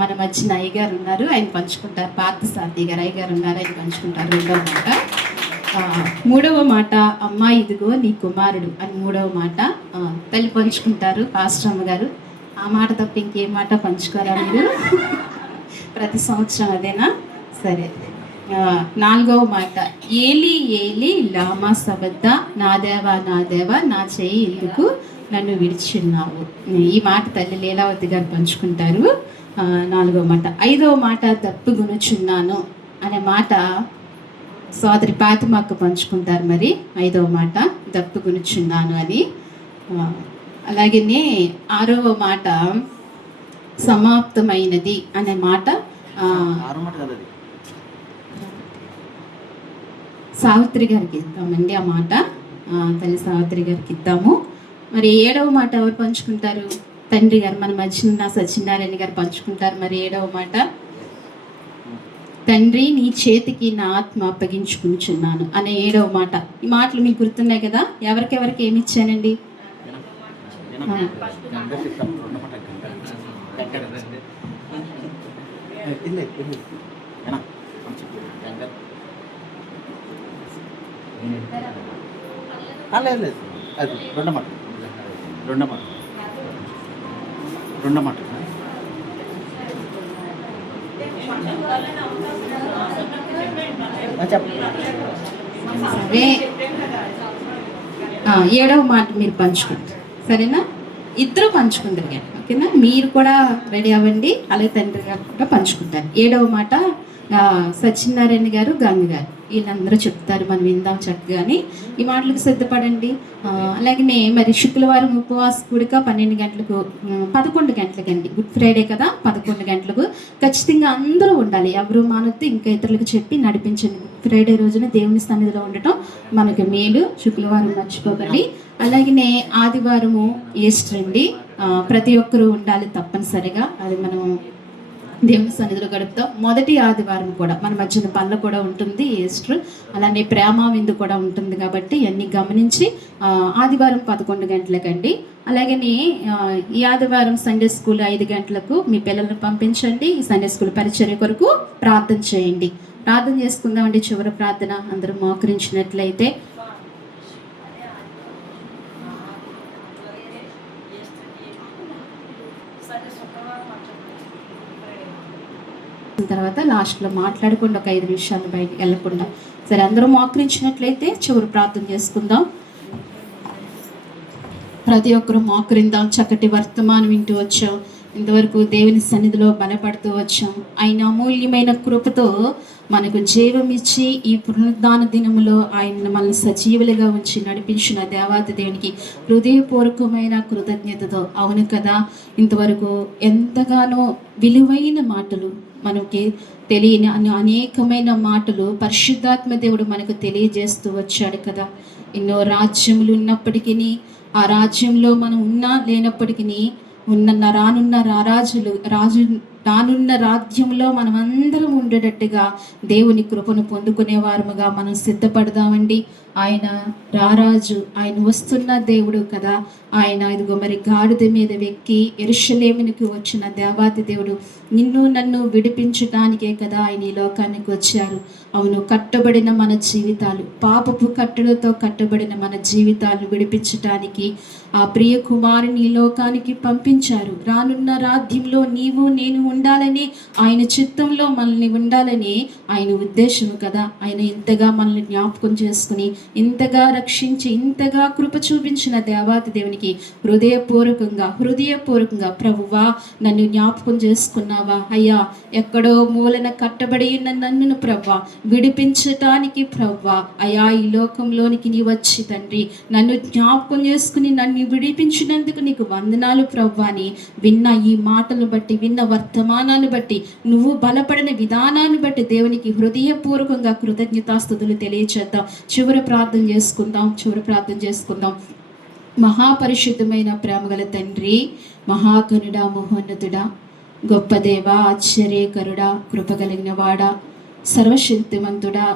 మన మధ్యన అయ్యగారు ఉన్నారు, ఆయన పంచుకుంటారు. పార్థసారథి గారు అయ్యగారు ఉన్నారు, ఆయన పంచుకుంటారు రెండవ మాట. మూడవ మాట, అమ్మా ఇదిగో నీ కుమారుడు అని మూడవ మాట తల్లి పంచుకుంటారు, పాస్టమ్మ గారు. ఆ మాట తప్ప ఇంకే మాట పంచుకోరా మీరు? ప్రతి సంవత్సరం అదేనా? సరే. నాలుగవ మాట, ఏలి ఏలి లామా సబద్ద, నా దేవా నా దేవా నా చేయి ఎందుకు నన్ను విడిచున్నావు. ఈ మాట తల్లి లీలావతి గారు పంచుకుంటారు, నాలుగవ మాట. ఐదవ మాట, దప్పుకొనుచున్నాను అనే మాట సోదరి పాతిమక్క పంచుకుంటారు. మరి ఐదవ మాట దప్పుకొనుచున్నాను అని. అలాగనే ఆరవ మాట, సమాప్తమైనది అనే మాట సావిత్రి గారికి ఇద్దామండి. ఆ మాట తల్లి సావిత్రి గారికి ఇద్దాము. మరి ఏడవ మాట ఎవరు పంచుకుంటారు? తండ్రి గారు మన మధ్యన సత్యనారాయణ గారు పంచుకుంటారు. మరి ఏడవ మాట, తండ్రి నీ చేతికి నా ఆత్మ అప్పగించుకుంటున్నాను అనే ఏడవ మాట. ఈ మాటలు మీకు గుర్తున్నాయి కదా? ఎవరికెవరికి ఏమి ఇచ్చానండి? అది రెండమాట సరే, ఏడవ మాట మీరు పంచుకుంటారు, సరేనా? ఇద్దరు పంచుకుంటారు, ఓకేనా? మీరు కూడా రెడీ అవ్వండి, అలాగే తండ్రి గారు కూడా పంచుకుంటారు. ఏడవ మాట సత్యనారాయణ గారు, గంగ గారు వీళ్ళందరూ చెప్తారు, మనం విందాం చక్కగాని. ఈ మాటలకు సిద్ధపడండి. అలాగనే మరి శుక్రవారం ఉపవాస కూడిక 12 గంటలకు 11 గంటలకండి, గుడ్ ఫ్రైడే కదా, 11 గంటలకు ఖచ్చితంగా అందరూ ఉండాలి, ఎవరు మానొద్దు. ఇంకా ఇతరులకు చెప్పి నడిపించండి. గుడ్ ఫ్రైడే రోజున దేవుని సన్నిధిలో ఉండటం మనకు మేలు. శుక్రవారం మర్చిపోకండి. అలాగనే ఆదివారము ఈస్టర్ అండి, ప్రతి ఒక్కరూ ఉండాలి తప్పనిసరిగా. అది మనం దేవుని సన్నిధిలో గడుపుతాం. మొదటి ఆదివారం కూడా మన మధ్యన పళ్ళ కూడా ఉంటుంది ఈస్టర్, అలానే ప్రేమ విందు కూడా ఉంటుంది. కాబట్టి ఇవన్నీ గమనించి ఆదివారం 11 గంటలకండి. అలాగని ఈ ఆదివారం సండే స్కూల్ 5 గంటలకు మీ పిల్లలను పంపించండి. ఈ సండే స్కూల్ పరిచర్య కొరకు ప్రార్థన చేయండి. ప్రార్థన చేసుకుందామండి. చివరి ప్రార్థన అందరూ మోకరించినట్లయితే. తర్వాత లాస్ట్లో మాట్లాడకుండా ఒక 5 నిమిషాలు బయటికి వెళ్ళకుండా, సరే అందరూ మోకరించినట్లయితే చివరి ప్రార్థన చేసుకుందాం. ప్రతి ఒక్కరూ మోకరిందాం. చక్కటి వర్తమానం వింటూ వచ్చాం, ఇంతవరకు దేవుని సన్నిధిలో బలపడుతూ వచ్చాం. ఆయన అమూల్యమైన కృపతో మనకు జీవం ఇచ్చి ఈ పునరుద్ధాన దినములో ఆయన మనల్ని సజీవులుగా ఉంచి నడిపించిన దేవాతి దేవునికి హృదయపూర్వకమైన కృతజ్ఞతతో. అవును కదా, ఇంతవరకు ఎంతగానో విలువైన మాటలు, మనకి తెలియని అనేకమైన మాటలు పరిశుద్ధాత్మ దేవుడు మనకు తెలియజేస్తూ వచ్చాడు కదా. ఎన్నో రాజ్యములు ఉన్నప్పటికీ, ఆ రాజ్యంలో మనం ఉన్నా లేనప్పటికీ, రానున్న రాజ్యంలో మనం అందరం ఉండేటట్టుగా దేవుని కృపను పొందుకునే వారముగా మనం సిద్ధపడదామండి. ఆయన రారాజు, ఆయన వస్తున్న దేవుడు కదా. ఆయన ఇదిగో మరి గాడిద మీద వెక్కి యెరూషలేమునికి వచ్చిన దేవాతి దేవుడు నిన్ను నన్ను విడిపించడానికే కదా ఆయన ఈ లోకానికి వచ్చారు. అవును, కట్టబడిన మన జీవితాలు, పాపపు కట్టడతో కట్టబడిన మన జీవితాలను విడిపించడానికి ఆ ప్రియ కుమారుని ఈ లోకానికి పంపించారు. రానున్న రాజ్యంలో నీవు నేను ఉండాలని, ఆయన చిత్తంలో మనల్ని ఉండాలని ఆయన ఉద్దేశము కదా. ఆయన ఇంతగా మనల్ని జ్ఞాపకం చేసుకుని, ఇంతగా రక్షించి, ఇంతగా కృప చూపించిన దేవాతి దేవునికి హృదయపూర్వకంగా ప్రభువా నన్ను జ్ఞాపకం చేసుకున్నావా అయ్యా, ఎక్కడో మూలన కట్టబడి ఉన్న నన్ను ప్రవ్వా విడిపించటానికి ప్రవ్వా అయ్యా ఈ లోకంలోనికి నీ వచ్చి తండ్రి నన్ను జ్ఞాపకం చేసుకుని నన్ను విడిపించినందుకు నీకు వందనాలు ప్రవ్వా అని విన్న ఈ మాటలను బట్టి, విన్న వర్తమానాన్ని బట్టి, నువ్వు బలపడిన విధానాన్ని బట్టి దేవునికి హృదయపూర్వకంగా కృతజ్ఞతాస్తుతులు తెలియచేద్దాం. చివరి ప్రార్థన చేసుకుందాం. మహాపరిశుద్ధమైన ప్రేమగల తండ్రి, మహాకనుడా, మహోన్నతుడా, గొప్ప దేవ, ఆశ్చర్యకరుడా, కృపగలిగిన వాడా, సర్వశక్తిమంతుడా,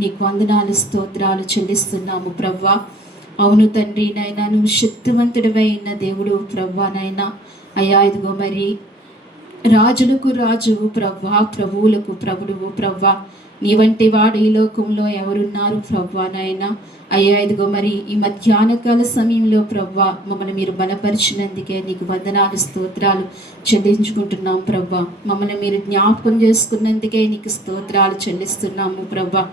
నీకు వందనాలు స్తోత్రాలు చెల్లిస్తున్నాము ప్రవ్వా. అవును తండ్రి నాయనా, నువ్వు శక్తివంతుడివైన దేవుడు ప్రవ్వా నాయనా. అయ్యా ఇదిగో మరి రాజులకు రాజువు ప్రవ్వా, ప్రభువులకు ప్రభుడువు ప్రవ్వా. నీ వంటి వాడు ఈ లోకంలో ఎవరున్నారు ప్రవ్వా నాయన. అయ్యా ఇదిగో మరి ఈ మధ్యాహ్నకాల సమయంలో ప్రవ్వా మమ్మల్ని మీరు బలపరిచినందుకే నీకు వందనాలు స్తోత్రాలు చెల్లించుకుంటున్నాం ప్రవ్వా. మమ్మల్ని మీరు జ్ఞాపకం చేసుకున్నందుకే నీకు స్తోత్రాలు చెల్లిస్తున్నాము ప్రవ్వా.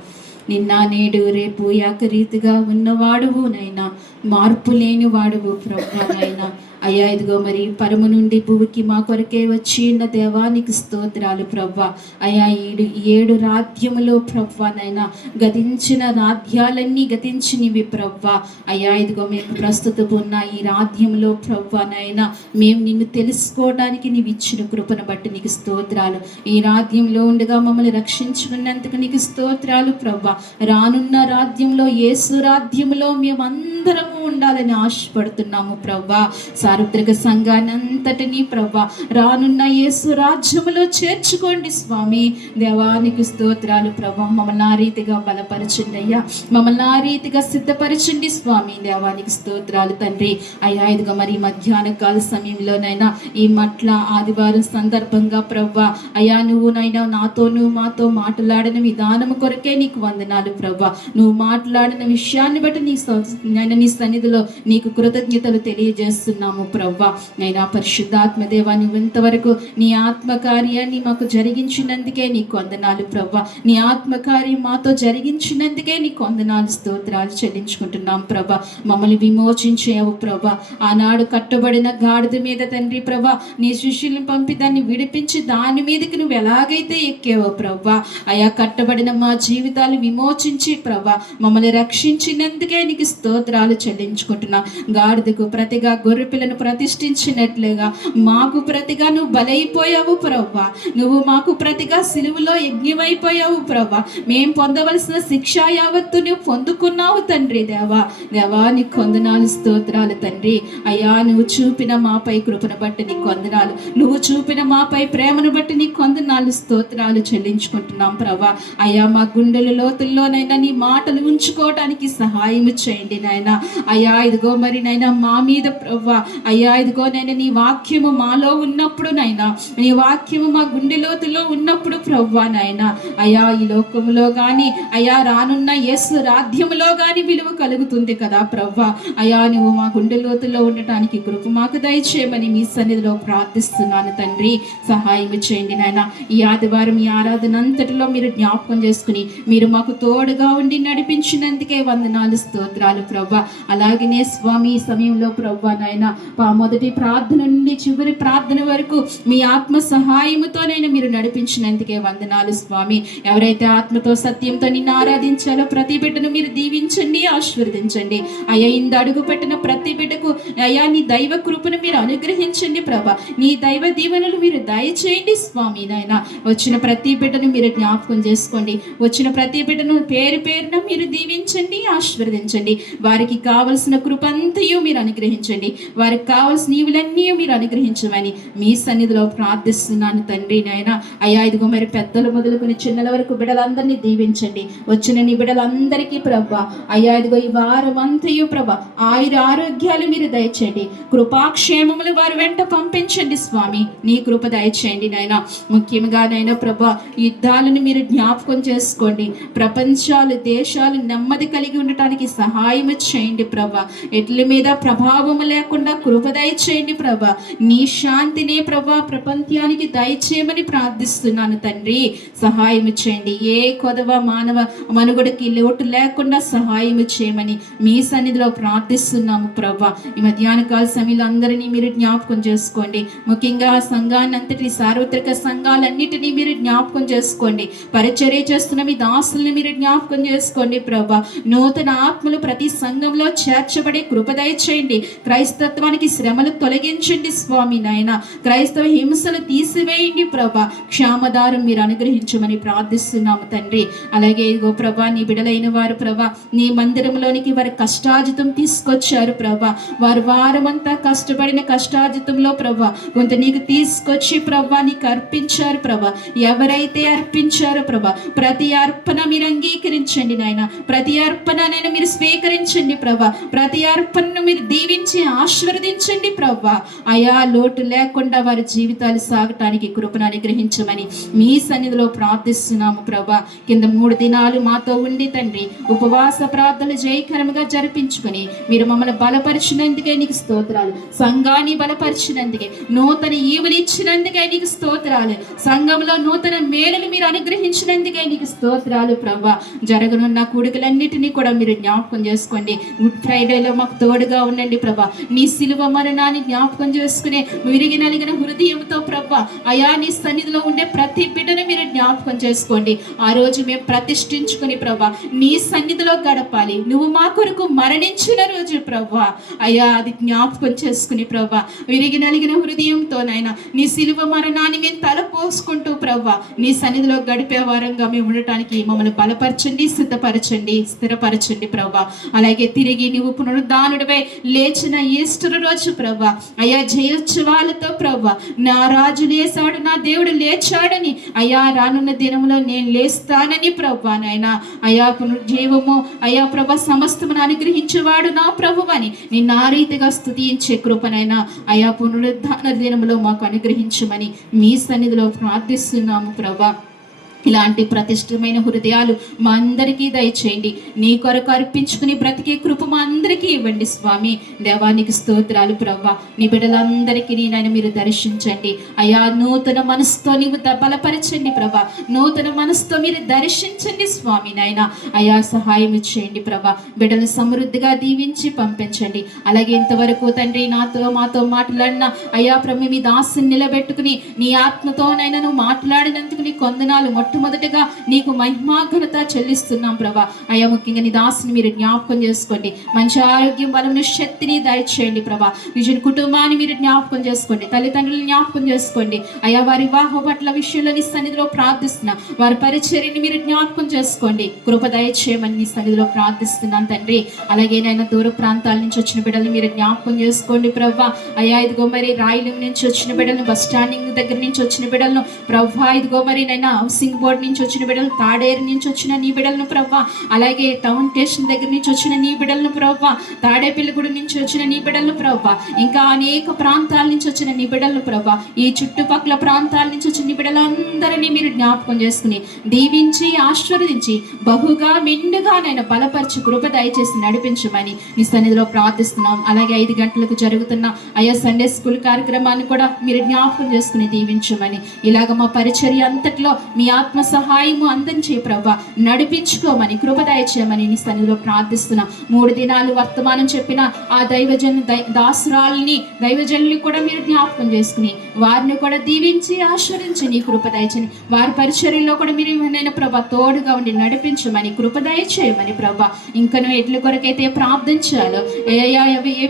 నిన్న నేడు రేపు ఏకరీతిగా ఉన్నవాడువు నైనా, మార్పు లేని వాడువు ప్రవ్వా నైనా. అయ్యా ఇదిగో మరి పరము నుండి భూమికి మా కొరకే వచ్చి ఉన్న దేవానికి స్తోత్రాలు ప్రవ్వా. అయ్యా ఏడు రాజ్యములో ప్రవ్వా నైనా గతించిన రాజ్యాలన్నీ గతించినవి ప్రవ్వా. అయ్యా ఇదిగో మేము ప్రస్తుతం ఉన్న ఈ రాజ్యంలో ప్రవ్వా నైనా మేము నిన్ను తెలుసుకోవడానికి నీవు ఇచ్చిన కృపను బట్టి నీకు స్తోత్రాలు. ఈ రాజ్యంలో ఉండగా మమ్మల్ని రక్షించుకున్నందుకు నీకు స్తోత్రాలు ప్రవ్వా. రానున్న రాజ్యంలో, యేసు రాజ్యంలో మేమందరము ఉండాలని ఆశపడుతున్నాము ప్రవ్వా. సార్వత్రిక సంఘాన్ని అంతటినీ ప్రవ్వా రానున్న యేసు రాజ్యములో చేర్చుకోండి స్వామి. దేవానికి స్తోత్రాలు ప్రవ్వా. మమ్మల్ని ఆ రీతిగా బలపరచండి అయ్యా, మమ్మల్ని ఆ రీతిగా సిద్ధపరచండి స్వామి. దేవానికి స్తోత్రాలు తండ్రి. అయ్యా ఇదిగో మరి మధ్యాహ్న కాల సమయంలోనైనా ఈ మట్ల ఆదివారం సందర్భంగా ప్రవ్వా అయ్యా నువ్వు నైనా నాతోనూ మాతో మాట్లాడిన విధానం కొరకే నీకు వందనాలు ప్రవ్వా. నువ్వు మాట్లాడిన విషయాన్ని బట్టి నీ సన్నిధిలో నీకు కృతజ్ఞతలు తెలియజేస్తున్నాము ప్రవ్వా. నైనా పరిశుద్ధాత్మ దేవా, నువ్వు ఇంతవరకు నీ ఆత్మకార్యాన్ని మాకు జరిగించినందుకే నీకు వందనాలు ప్రవ్వా. నీ ఆత్మకార్యం మాతో జరిగించినందుకే నీకు వందనాలు స్తోత్రాలు చెల్లించుకుంటున్నాం ప్రభా. మమ్మల్ని విమోచించావు ప్రభా. ఆనాడు కట్టబడిన గాడిద మీద తండ్రి ప్రభా నీ శిష్యులను పంపి దాన్ని విడిపించి దాని మీదకి నువ్వు ఎలాగైతే ఎక్కావో ప్రభా, అయా కట్టబడిన మా జీవితాలు విమోచించి ప్రభా మమ్మల్ని రక్షించినందుకే నీకు స్తోత్రాలు చెల్లించుకుంటున్నా. గాడిదకు ప్రతిగా గొర్రెపిల్లను ప్రతిష్ఠించినట్లుగా మాకు ప్రతిగా నువ్వు బలైపోయావు ప్రవ్వా. నువ్వు మాకు ప్రతిగా సిలువలో యజ్ఞమైపోయావు ప్రభా. మేము పొందవలసిన శిక్ష యావత్తు నువ్వు పొందుకున్నావు తండ్రి. దేవా నీకు వందనాలు స్తోత్రాలు తండ్రి. అయ్యా నువ్వు చూపిన మాపై కృపను బట్టి నీకు వందనాలు, నువ్వు చూపిన మాపై ప్రేమను బట్టి నీకు వందనాలు స్తోత్రాలు చెల్లించుకుంటున్నాం ప్రభా. అయ్యా మా గుండెల లోతుల్లోనైనా నీ మాటలు ఉంచుకోవడానికి సహాయం చేయండి నాయన. అయ్యా ఇదిగో మరి నైనా మా మీద ప్రవ్వా అయ్యా ఇదిగో నైనా నీ వాక్యము మాలో ఉన్నప్పుడు నైనా, నీ వాక్యము మా గుండె లోతులో ఉన్నప్పుడు ప్రవ్వా నాయనా అయ్యా ఈ లోకములో కానీ అయ్యా రానున్న యేసు రాజ్యములో కానీ విలువ కలుగుతుంది కదా ప్రవ్వా. అయ్యా నువ్వు మా గుండె లోతులో ఉండటానికి కృప మాకు దయచేయమని మీ సన్నిధిలో ప్రార్థిస్తున్నాను తండ్రి. సహాయం చేయండి నాయన. ఈ ఆదివారం ఈ ఆరాధన అంతటిలో మీరు జ్ఞాపకం చేసుకుని మీరు మాకు తోడుగా ఉండి నడిపించినందుకే వందనాలు స్తోత్రాలు ప్రవ్వా. అలాగనే స్వామి ఈ సమయంలో ప్రవ్వా నాయన మొదటి ప్రార్థన నుండి చివరి ప్రార్థన వరకు మీ ఆత్మ సహాయముతోనైనా మీరు నడిపించినందుకే వందనాలు స్వామి. ఎవరైతే ఆత్మతో సత్యంతో నిన్ను ఆరాధించాలో ప్రతి బిడ్డను మీరు దీవించండి, ఆశీర్వదించండి. అయ్యా ఇంద అడుగు పెట్టిన ప్రతి బిడ్డకు అయ్యా నీ దైవ కృపను మీరు అనుగ్రహించండి ప్రభా. నీ దైవ దీవెనలు మీరు దయచేయండి స్వామి నాయన. వచ్చిన ప్రతి బిడ్డను మీరు జ్ఞాపకం చేసుకోండి. వచ్చిన ప్రతి బిడ్డను పేరు పేరున మీరు దీవించండి, ఆశీర్వదించండి. వారికి కావలసిన కృపంతయు మీరు అనుగ్రహించండి. వారికి కావలసిన ఈవులన్నీ మీరు అనుగ్రహించమని మీ సన్నిధిలో ప్రార్థిస్తున్నాను తండ్రి నాయన. అయ్యా ఇదిగో మరి పెద్దలు మొదలుకొని చిన్నల వరకు బిడ్డలందరినీ దీవించండి. వచ్చిన నీ బిడ్డలందరికీ ప్రభా అయ్యా ఇదిగో ఈ వారం అంతయు ప్రభా ఆరోగ్యాలు మీరు దయచేయండి. కృపాక్షేమములు వారి వెంట పంపించండి స్వామి. నీ కృప దయచేయండి నాయన. ముఖ్యంగా నాయన ప్రభా యుద్ధాలను మీరు జ్ఞాపకం చేసుకోండి. ప్రపంచాలు దేశాలు నెమ్మది కలిగి ఉండటానికి సహాయం చేయండి ప్రభా. ఎట్ల మీద ప్రభావం లేకుండా కృప దయచేయండి ప్రభా. నీ శాంతిని ప్రభా ప్రపంచానికి దయచేయమని ప్రార్థిస్తున్నాను తండ్రి. సహాయం చేయండి. ఏ కొదవ మానవ మనుగడకి లోటు లేకుండా సహాయం చేయమని మీ సన్నిధిలో ప్రార్థిస్తున్నాము ప్రభా. ఈ మధ్యాహ్న కాల సమయంలో అందరినీ మీరు జ్ఞాపకం చేసుకోండి. ముఖ్యంగా సంఘాన్ని అంతటి సార్వత్రిక సంఘాలన్నిటినీ మీరు జ్ఞాపకం చేసుకోండి. పరిచర్య చేస్తున్న మీ దాసుల్ని మీరు జ్ఞాపకం చేసుకోండి ప్రభా. నూతన ఆత్మలు ప్రతి సంఘంలో చేర్చబడే కృప దయచేయండి. క్రైస్తత్వానికి శ్రమలు తొలగించండి స్వామి నాయన. క్రైస్తవ హింసలు తీసివేయండి ప్రభా. క్షామదారం మీరు అనుగ్రహించమని ప్రార్థిస్తున్నాము తండ్రి. అలాగే ఇదిగో ప్రభా, నీ బిడలైన వారు ప్రభా నీ మందిరంలోనికి వారి కష్టార్జితం తీసుకొచ్చారు ప్రభా. వారు వారమంతా కష్టపడిన కష్టార్జితంలో ప్రభా కొంత నీకు తీసుకొచ్చి ప్రభా నీకు అర్పించారు ప్రభా. ఎవరైతే అర్పించారో ప్రభా ప్రతి అర్పణ మీరు అంగీకరించండి నాయన. ప్రతి అర్పణనైనా మీరు స్వీకరించండి ప్రభా. ప్రతి అర్పణను మీరు దీవించి ఆశీర్వదించండి ప్రభా. అయా లోటు లేకుండా వారి జీవితాలు సాగటానికి కృపను అనుగ్రహించమని మీ సన్నిధిలో ప్రార్థిస్తున్నాము ప్రభా. కింద 3 దినాలు మాతో ఉండి తండ్రి ఉపవాస ప్రార్థనలు జయకరముగా జరిపించుకొని మీరు మమ్మల్ని బలపరిచినందుకే నీకు స్తోత్రాలు. సంఘాన్ని బలపరిచినందుకే, నూతన ఈవులు ఇచ్చినందుకే నీకు స్తోత్రాలు. సంఘంలో నూతన మేలులు మీరు అనుగ్రహించినందుకే నీకు స్తోత్రాలు ప్రభా. జరగనున్న కూడికలన్నిటినీ కూడా మీరు జ్ఞాపకం చేసుకోండి. గుడ్ ఫ్రైడేలో మాకు తోడుగా ఉండండి ప్రభా. నీ సిలువ మరణాన్ని జ్ఞాపకం చేసుకునే విరిగి నలిగిన హృదయంతో ప్రభా అయా నీ సన్నిధిలో ఉండే ప్రతి బిడ్డను మీరు జ్ఞాపకం చేసుకోండి. ఆ రోజు మేము ప్రతిష్ఠించుకుని ప్రభా నీ సన్నిధిలో గడపాలి. నువ్వు మా కొరకు మరణించిన రోజు ప్రభా అయ్యా అది జ్ఞాపకం చేసుకుని ప్రభా విరిగి నలిగిన హృదయంతో నాయన నీ సిలువ మరణాన్ని మేము తలపోసుకుంటూ ప్రభా నీ సన్నిధిలో గడిపే వారంగా మేము ఉండటానికి మమ్మల్ని బలపరచండి, సిద్ధపరచండి, స్థిరపరచండి ప్రభా. అలాగే తిరిగి నువ్వు పునరుద్ధానుడివై లేచిన ఈస్టర్ రోజు ప్రభా అయ్యా జయోత్సవాలతో ప్రభా నా రాజు లేచాడు, నా దేవుడు లేచాడని అయ్యా రానున్న దినంలో నేను లేస్తానని ప్రభా నాయన అయ్యా పునర్జీవము అయ్యా ప్రభా సమస్తమును అనుగ్రహించేవాడు నా ప్రభువని నిన్ను ఆ రీతిగా స్తుతించే కృపనైనా అయా పునరుద్ధాన దినములో మాకు అనుగ్రహించమని మీ సన్నిధిలో ప్రార్థిస్తున్నాము ప్రభా. ఇలాంటి ప్రతిష్టమైన హృదయాలు మా అందరికీ దయచేయండి. నీ కొరకు అర్పించుకుని బ్రతికే కృప మా అందరికీ ఇవ్వండి స్వామి. దేవానికి స్తోత్రాలు ప్రభా. నీ బిడ్డలందరికీ నేను మీరు దర్శించండి అయా. నూతన మనసుతో నీవు బలపరచండి ప్రభా. నూతన మనసుతో మీరు దర్శించండి స్వామి నాయన అయా. సహాయం చేయండి ప్రభా. బిడ్డలు సమృద్ధిగా దీవించి పంపించండి. అలాగే ఇంతవరకు తండ్రి మాతో మాట్లాడిన అయా ప్రభు మీ దాసుని నిలబెట్టుకుని నీ ఆత్మతోనైనా నువ్వు మాట్లాడినందుకు నీ కొందనాలు. మొట్టమొదటిగా నీకు మహిమాఘనత చెల్లిస్తున్నాం ప్రభా అయ్యా. ముఖ్యంగా నీ దాసుని మీరు జ్ఞాపకం చేసుకోండి. మంచి ఆరోగ్యం, బలమును, శక్తిని దయచేయండి ప్రభా. విజయన్ కుటుంబాన్ని మీరు జ్ఞాపకం చేసుకోండి. తల్లిదండ్రులను జ్ఞాపకం చేసుకోండి అయ్యా. వారి వివాహ పట్ల విషయంలో నీ సన్నిధిలో ప్రార్థిస్తున్నా. వారి పరిచర్యని మీరు జ్ఞాపకం చేసుకోండి. కృప దయచేయమని నీ సన్నిధిలో ప్రార్థిస్తున్నాను తండ్రి. అలాగే నేను దూర ప్రాంతాల నుంచి వచ్చిన బిడ్డలు మీరు జ్ఞాపకం చేసుకోండి ప్రభా అయ్యా. ఇదిగో మరి రాయలం నుంచి వచ్చిన బిడ్డలను, బస్ స్టాండింగ్ దగ్గర నుంచి వచ్చిన బిడ్డలను ప్రభా ఇదిగో మరి నైనా హౌసింగ్ బోర్డు నుంచి వచ్చిన బిడ్డలు, తాడేరు నుంచి వచ్చిన నీ బిడ్డలను ప్రభా. అలాగే టౌన్ స్టేషన్ దగ్గర నుంచి వచ్చిన నీ బిడ్డలను ప్రభా. తాడేపల్లిగూడ నుంచి వచ్చిన నీ బిడ్డలను ప్రభా. ఇంకా అనేక ప్రాంతాల నుంచి వచ్చిన నీ బిడ్డలను ప్రభా. ఈ చుట్టుపక్కల ప్రాంతాల నుంచి వచ్చిన నీ బిడ్డలందరినీ మీరు జ్ఞాపకం చేసుకుని దీవించి ఆశీర్వదించి బహుగా మెండుగా నేను బలపరిచి కృప దయచేసి నడిపించమని నీ సన్నిధిలో ప్రార్థిస్తున్నాం. అలాగే 5 గంటలకు జరుగుతున్న అయ్యా సండే స్కూల్ కార్యక్రమాన్ని కూడా మీరు జ్ఞాపకం చేసుకుని దీవించమని, ఇలాగ మా పరిచర్య అంతట్లో మీ ఆత్మ సహాయము అందించే ప్రభా నడిపించుకోమని, కృప దయచేయమని నీ సన్నిధిలో ప్రార్థిస్తున్నా. 3 దినాలు వర్తమానం చెప్పిన ఆ దైవజనుల్ని కూడా మీరు జ్ఞాపకం చేసుకుని వారిని కూడా దీవించి ఆశీర్వదించి నీ కృప దయచేయని, వారి పరిచర్యలో కూడా మీరు నేను ప్రభా తోడుగా ఉండి నడిపించమని, కృప దయచేయమని ప్రభా. ఇంకను ఎట్ల కొరకైతే ప్రార్థించాలో, ఏ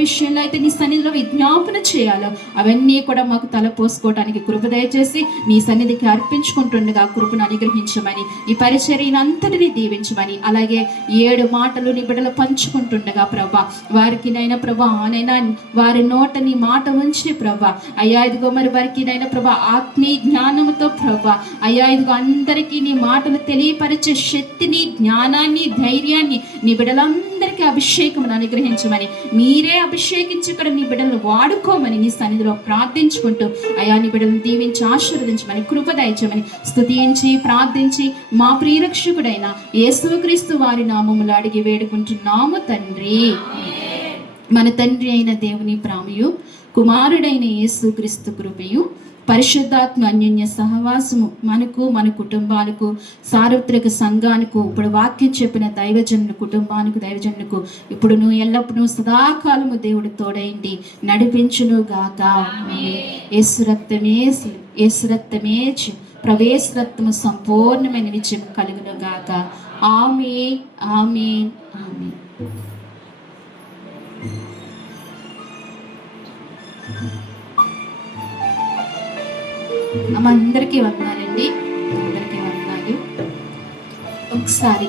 విషయంలో అయితే నీ సన్నిధిలో విజ్ఞాపన చేయాలో అవన్నీ కూడా మాకు తలపోసుకోవడానికి కృప దయచేసి నీ సన్నిధికి అర్పించుకుంటుండగా కృపను అనుగ్రహించమని, ఈ పరిచర్యను అంతటిని దీవించమని, అలాగే 7 మాటలు నీ బిడ్డలు పంచుకుంటుండగా ప్రభా వారికి నైనా ప్రభా నైనా వారి నోట నీ మాట ఉంచి ప్రభా అయ్యా. ఇదిగో మరి వారికి నైనా ప్రభా ఆత్మీయ జ్ఞానంతో ప్రభా అయ్యా ఇదిగో అందరికీ నీ మాటలు తెలియపరిచే శక్తిని, జ్ఞానాన్ని, ధైర్యాన్ని నీ బిడ్డలందరికీ అభిషేకమును అనుగ్రహించమని, మీరే అభిషేకించి ఇక్కడ నీ బిడ్డలను వాడుకోమని నీ సన్నిధిలో ప్రార్థించుకుంటూ అయ్యా నీ బిడ్డలను దీవించి ఆశీర్వదించమని, కృప దయచేయమని స్తుతించి ప్రార్థించి మా ప్రియరక్షకుడైన యేసుక్రీస్తు వారి నామములో అడిగి వేడుకుంటున్నాము తండ్రి. మన తండ్రి అయిన దేవుని ప్రేమయు కుమారుడైన యేసుక్రీస్తు కృపయు పరిశుద్ధాత్మ అన్యోన్య సహవాసము మనకు మన కుటుంబాలకు సార్వత్రిక సంఘానికి ఇప్పుడు వాక్యం చెప్పిన దైవజనుల కుటుంబానికి దైవజనులకు ఇప్పుడును ఎల్లప్పుడూ సదాకాలము దేవుడు తోడైండి నడిపించును గాక. యేసు రక్తమే ప్రవేశ రక్తము సంపూర్ణమైన విజయం కలుగును గాక. ఆమేన్ ఆమేన్ ఆమేన్. అందరికీ వందనాలండి, అందరికీ వందనాలు. ఒకసారి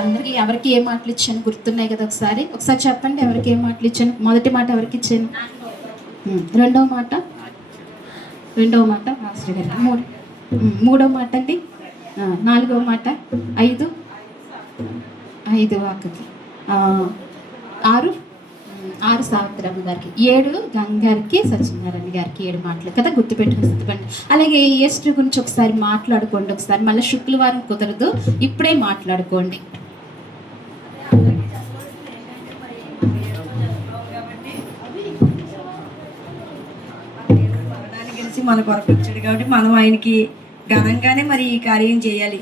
అందరికీ ఎవరికి ఏ మాటలు ఇచ్చాను గుర్తున్నాయి కదా? ఒకసారి చెప్పండి, ఎవరికి ఏ మాటలు ఇచ్చాను? మొదటి మాట ఎవరికి ఇచ్చాను? రెండవ మాట మాస్టర్ గారికి. మూడవ మాట అండి, నాలుగవ మాట, ఐదు వాకకి, ఆరు సావిత్రమ్మ గారికి, 7 గంగారికి, సత్యనారాయణ గారికి 7 మాటలు కదా, గుర్తుపెట్టుకుని స్థితిపండి. అలాగే ఈస్టర్ గురించి ఒకసారి మాట్లాడుకోండి. ఒకసారి మళ్ళీ శుక్రవారం కుదరదు, ఇప్పుడే మాట్లాడుకోండి. మన కొరకు వచ్చాడు కాబట్టి మనం ఆయనకి ఘనంగానే మరి ఈ కార్యం చేయాలి.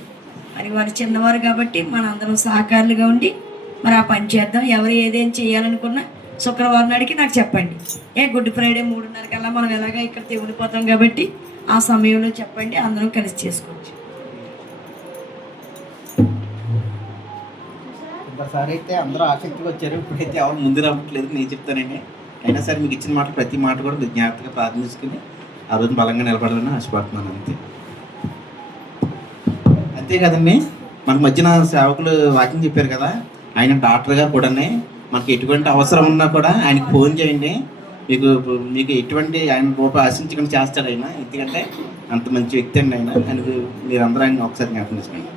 మరి వారు చిన్నవారు కాబట్టి మనందరం సహకారులుగా ఉండి మరి ఆ పని చేద్దాం. ఎవరు ఏదేం చేయాలనుకున్నా శుక్రవారం నాడికి నాకు చెప్పండి. గుడ్ ఫ్రైడే 3:30 కల్లా మనం ఎలాగా ఇక్కడ ఉండిపోతాం కాబట్టి ఆ సమయంలో చెప్పండి, అందరం కలిసి చేసుకోవచ్చు. ఒకసారి అయితే అందరూ ఆసక్తిగా వచ్చారు, ఇప్పుడైతే ఎవరు ముందు రావట్లేదు. నేను చెప్తానండి, అయినా సరే మీకు ఇచ్చిన మాట ప్రతి మాట కూడా మీరు జ్ఞాపకంగా ప్రార్థించుకుని ఆ రోజు బలంగా నిలబడాలని ఆశపడుతున్నాను. అంతే కదండి. మనకు మధ్యన సేవకులు వాకింగ్ చెప్పారు కదా, ఆయన డాక్టర్గా కూడా మనకి ఎటువంటి అవసరం ఉన్నా కూడా ఆయనకు ఫోన్ చేయండి. మీకు ఎటువంటి ఆయన రూపాయి ఆశించకుండా చేస్తాడు ఆయన. ఎందుకంటే అంత మంచి వ్యక్తి అండి ఆయన. ఆయనకు మీరందరూ ఆయన ఒకసారి జ్ఞాపకం చేసుకోండి.